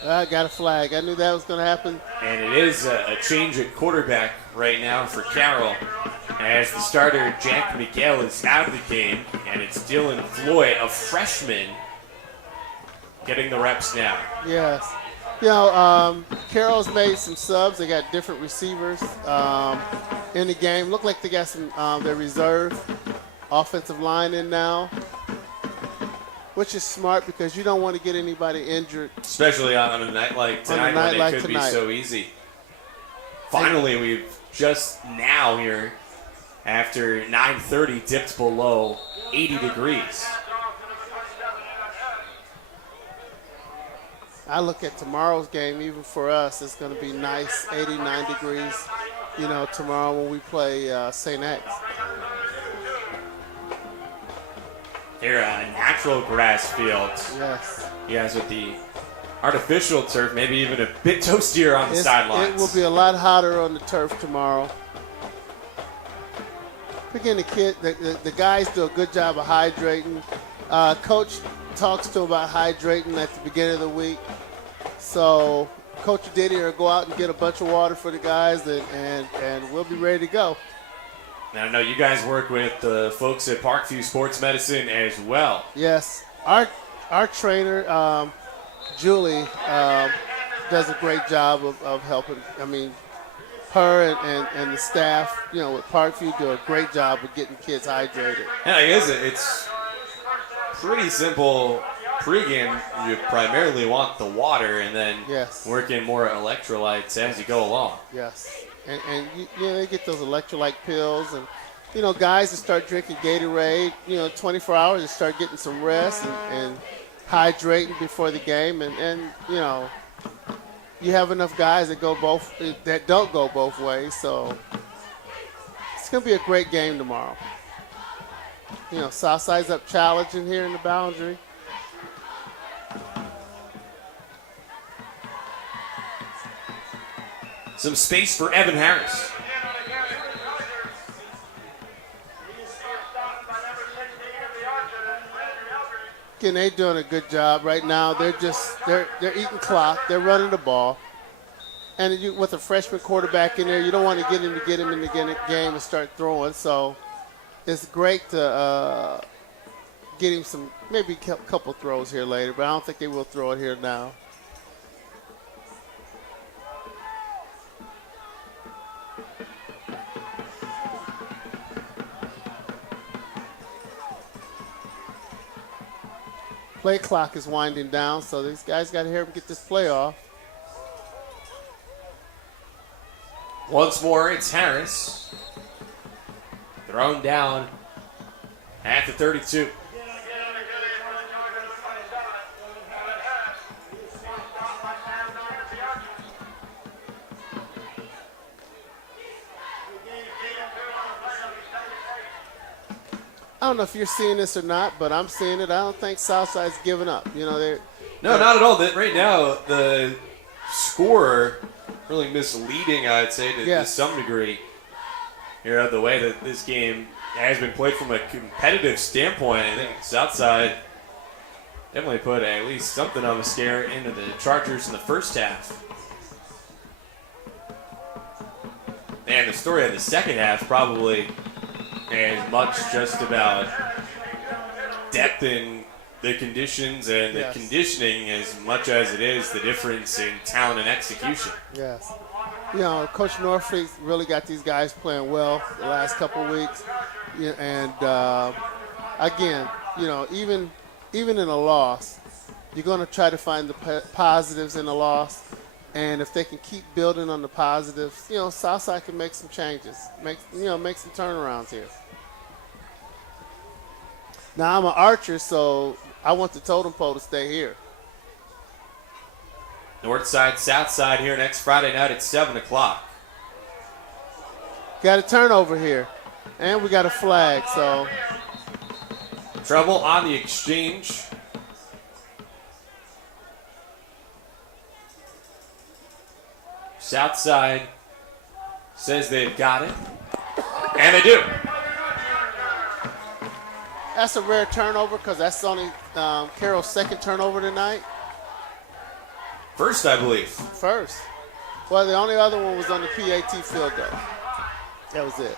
I got a flag. I knew that was going to happen. And it is a change at quarterback right now for Carroll, as the starter, Jack Miguel, is out of the game, and it's Dylan Floyd, a freshman, getting the reps now. Yes. Carroll's made some subs. They got different receivers in the game. Look like they got some their reserve offensive line in now, which is smart because you don't want to get anybody injured. Especially on a night like tonight when it could be so easy. Finally, we've just now here, after 9:30, dipped below 80 degrees. I look at tomorrow's game, even for us, it's going to be nice, 89 degrees, tomorrow when we play St. X. Here, a natural grass field. Yes. Yes, with the artificial turf, maybe even a bit toastier on the sidelines. It will be a lot hotter on the turf tomorrow. Again, the guys do a good job of hydrating. Coach talks to them about hydrating at the beginning of the week. So Coach Didier will go out and get a bunch of water for the guys, and we'll be ready to go. Now, I know you guys work with the folks at Parkview Sports Medicine as well. Yes. Our trainer, Julie, does a great job of helping. I mean, her and the staff, with Parkview do a great job of getting kids hydrated. Yeah, I guess it's pretty simple pregame. You primarily want the water and then work in more electrolytes as you go along. Yes. And they get those electrolyte pills, and guys that start drinking Gatorade, 24 hours, and start getting some rest and hydrating before the game, and you have enough guys that don't go both ways, so it's gonna be a great game tomorrow. Southside's up challenging here in the boundary. Some space for Evan Harris. Again, they're doing a good job right now. They're eating clock. They're running the ball. And with a freshman quarterback in there, you don't want to get him in the game and start throwing. So it's great to get him maybe a couple throws here later, but I don't think they will throw it here now. Play clock is winding down, so these guys got to hurry and get this play off. Once more, it's Harris. Thrown down at the 32. I don't know if you're seeing this or not, but I'm seeing it. I don't think Southside's giving up. No, not at all. Right now, the scorer really misleading, I'd say, to some degree. The way that this game has been played from a competitive standpoint, I think Southside definitely put at least something of a scare into the Chargers in the first half. And the story of the second half probably as much just about depth in the conditions and the conditioning as much as it is the difference in talent and execution. Yes. Coach Norfleet really got these guys playing well the last couple of weeks. And, again, even in a loss, you're going to try to find the positives in a loss. And if they can keep building on the positives, Southside can make some changes, make some turnarounds here. Now, I'm an archer, so I want the totem pole to stay here. North side, south side here next Friday night at 7 o'clock. Got a turnover here, and we got a flag, so. Trouble on the exchange. South side says they've got it, and they do. That's a rare turnover because that's only Carroll's second turnover tonight. First, I believe. First. Well, the only other one was on the PAT field goal. That was it.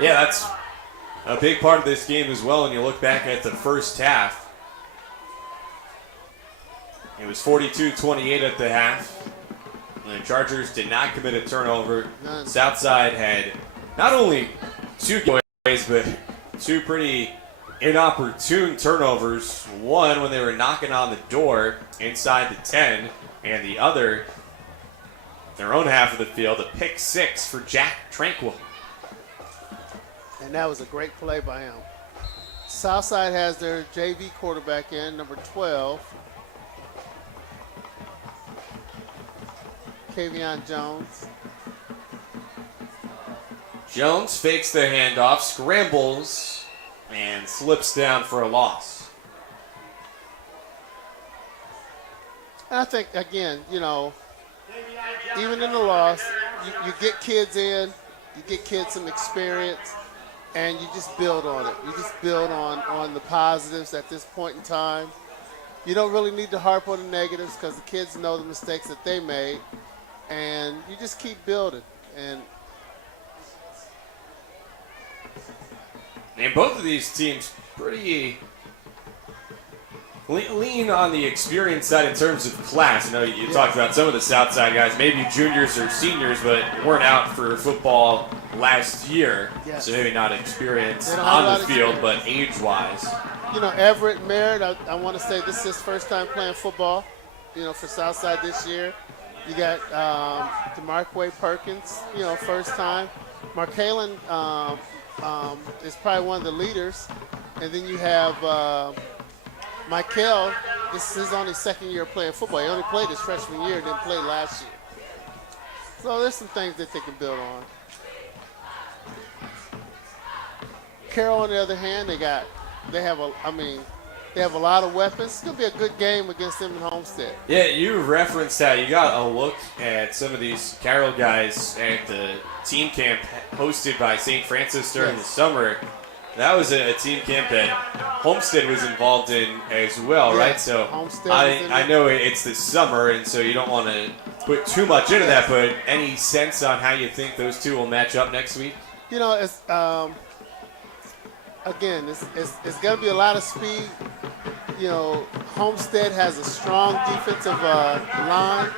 Yeah, that's a big part of this game as well when you look back at the first half. It was 42-28 at the half. The Chargers did not commit a turnover. None. Southside had not only 2 giveaways, but 2 pretty inopportune turnovers. One when they were knocking on the door inside the 10, and the other, their own half of the field, a pick 6 for Jack Tranquil. And that was a great play by him. Southside has their JV quarterback in, number 12, Kavion Jones. Jones fakes the handoff, scrambles, and slips down for a loss. And I think, again, you know, even in the loss, you get kids in, you get kids some experience, and you just build on it. You just build on the positives at this point in time. You don't really need to harp on the negatives because the kids know the mistakes that they made, and you just keep building. And both of these teams pretty lean on the experience side in terms of class. You know, you talked about some of the Southside guys, maybe juniors or seniors, but weren't out for football last year. Yes. So maybe not experience They don't have a on lot the of field, experience. but age-wise. you know, Everett Merritt, I want to say this is his first time playing football, you know, for Southside this year. You got DeMarquay Perkins, you know, first time. Markalen is probably one of the leaders. And then you have Michael. This is his only second year playing football. He only played his freshman year, didn't play last year. So there's some things that they can build on. Carroll, on the other hand, they have a lot of weapons. It's gonna be a good game against them in Homestead. Yeah, you referenced that. You got a look at some of these Carroll guys at the team camp hosted by St. Francis during the summer. That was a team camp that Homestead was involved in as well, right? So Homestead I know it's the summer, and so you don't want to put too much into that, but any sense on how you think those two will match up next week? You know, it's again, it's going to be a lot of speed. You know, Homestead has a strong defensive line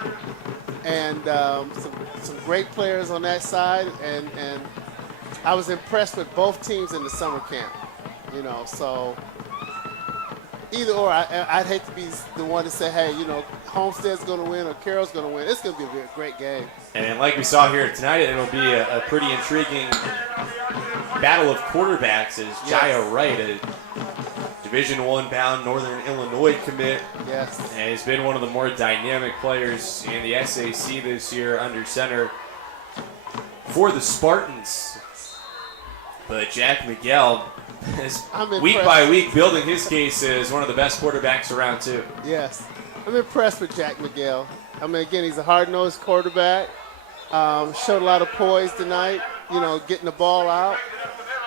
and some great players on that side, and I was impressed with both teams in the summer camp. You know, so either or, I'd hate to be the one to say, hey, you know, Homestead's going to win or Carroll's going to win. It's going to be a great game. And like we saw here tonight, it'll be a pretty intriguing battle of quarterbacks as Jaya Wright, a Division I bound Northern Illinois commit, and has been one of the more dynamic players in the SAC this year under center for the Spartans. But Jack Miguel is week by week building his case as one of the best quarterbacks around too. Yes, I'm impressed with Jack Miguel. I mean, again, he's a hard-nosed quarterback. Showed a lot of poise tonight, you know, getting the ball out.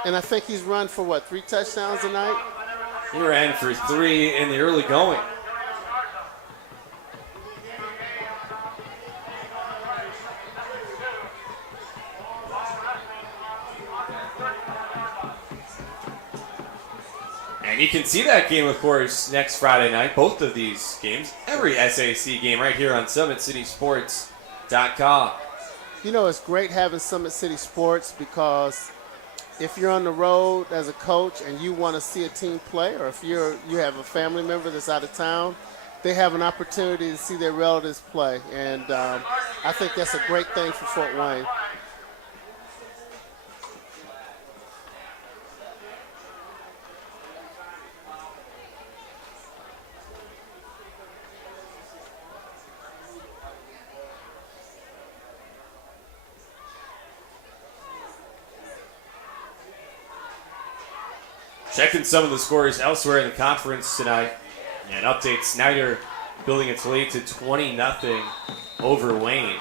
And I think he's run for, 3 touchdowns tonight? He ran for 3 in the early going. And you can see that game, of course, next Friday night. Both of these games, every SAC game right here on SummitCitySports.com. You know, it's great having Summit City Sports because if you're on the road as a coach and you want to see a team play, or if you have a family member that's out of town, they have an opportunity to see their relatives play. And I think that's a great thing for Fort Wayne. Checking some of the scores elsewhere in the conference tonight. And update, Snyder building its lead to 20-0 over Wayne.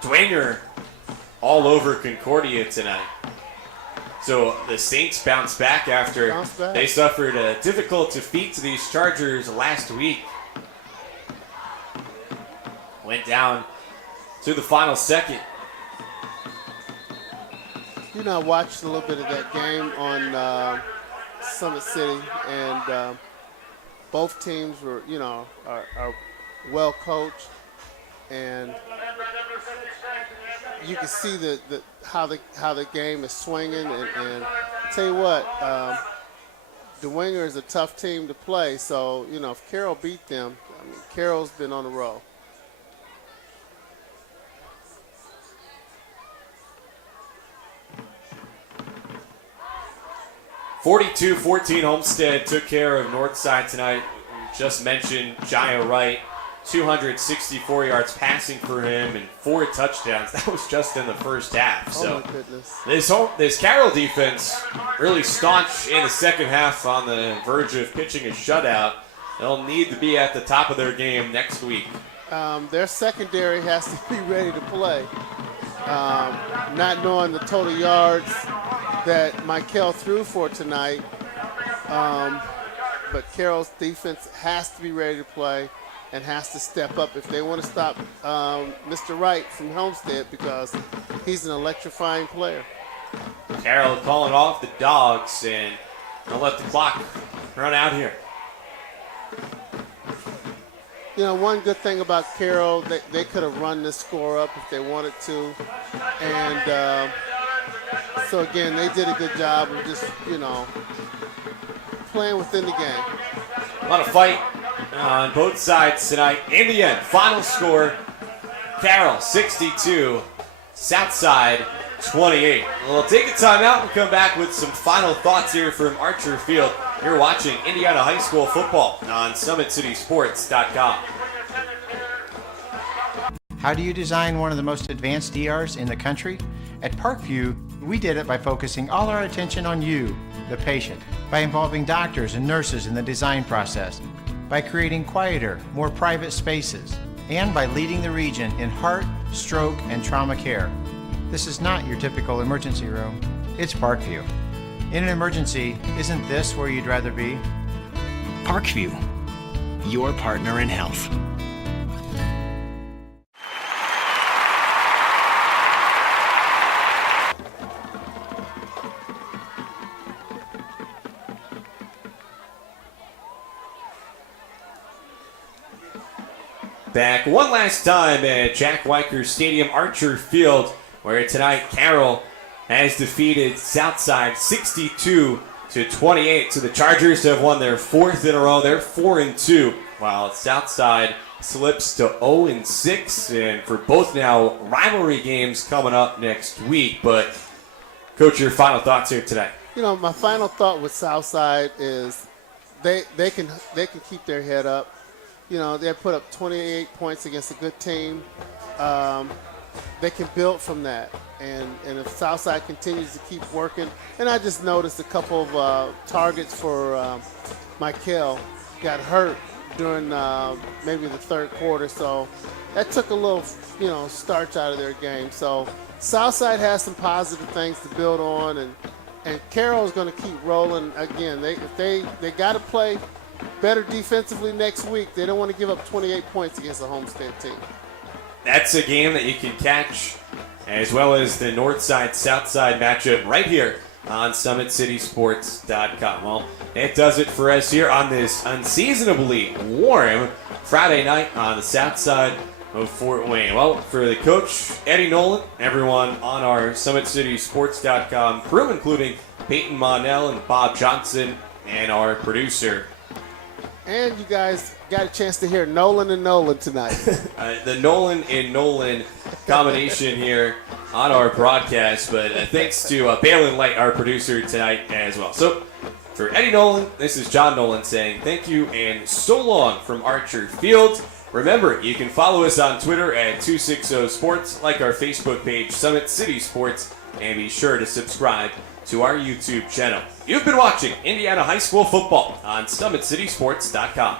Dwayner all over Concordia tonight. So the Saints bounce back after they suffered a difficult defeat to these Chargers last week. Went down to the final second. I watched a little bit of that game on Summit City, and both teams were, are well coached, and you can see how the game is swinging. And tell you what, the Winger is a tough team to play. So if Carroll beat them, Carroll's been on the roll. (42-14) Homestead took care of Northside tonight. We just mentioned Jaya Wright, 264 yards passing for him and 4 touchdowns. That was just in the first half. So my goodness. This Carroll defense really staunch in the second half, on the verge of pitching a shutout. They'll need to be at the top of their game next week. Their secondary has to be ready to play. Not knowing the total yards that Michael threw for tonight, but Carroll's defense has to be ready to play and has to step up if they want to stop Mr. Wright from Homestead, because he's an electrifying player. Carroll calling off the Dogs, and they'll let the clock run out here. One good thing about Carroll, they could have run this score up if they wanted to. And so, again, they did a good job of just, playing within the game. A lot of fight on both sides tonight. In the end, final score, Carroll 62, Southside 28. We'll take a timeout and come back with some final thoughts here from Archer Field. You're watching Indiana High School football on SummitCitySports.com. How do you design one of the most advanced ERs in the country? At Parkview, we did it by focusing all our attention on you, the patient, by involving doctors and nurses in the design process, by creating quieter, more private spaces, and by leading the region in heart, stroke, and trauma care. This is not your typical emergency room. It's Parkview. In an emergency, isn't this where you'd rather be? Parkview, your partner in health. Back one last time at Jack Weicker Stadium, Archer Field, where tonight Carroll has defeated Southside 62-28. So the Chargers have won their 4th in a row. They're 4-2, while Southside slips to 0-6. And for both now, rivalry games coming up next week. But Coach, your final thoughts here today? My final thought with Southside is they can keep their head up. They put up 28 points against a good team. They can build from that. And if Southside continues to keep working, and I just noticed a couple of targets for Michael got hurt during maybe the third quarter, so that took a little, starch out of their game. So Southside has some positive things to build on, and Carroll's going to keep rolling. Again, they got to play better defensively next week. They don't want to give up 28 points against a Homestead team. That's a game that you can catch, as well as the Northside-Southside matchup right here on SummitCitySports.com. Well, it does it for us here on this unseasonably warm Friday night on the south side of Fort Wayne. Well, for the coach, Eddie Nolan, everyone on our SummitCitySports.com crew, including Peyton Monell and Bob Johnson, and our producer. And you guys got a chance to hear Nolan and Nolan tonight. The Nolan and Nolan combination here on our broadcast, but thanks to Balin Light, our producer tonight as well. So for Eddie Nolan, this is John Nolan saying thank you and so long from Archer Field. Remember, you can follow us on Twitter at 260sports, like our Facebook page, Summit City Sports, and be sure to subscribe to our YouTube channel. You've been watching Indiana High School football on SummitCitySports.com.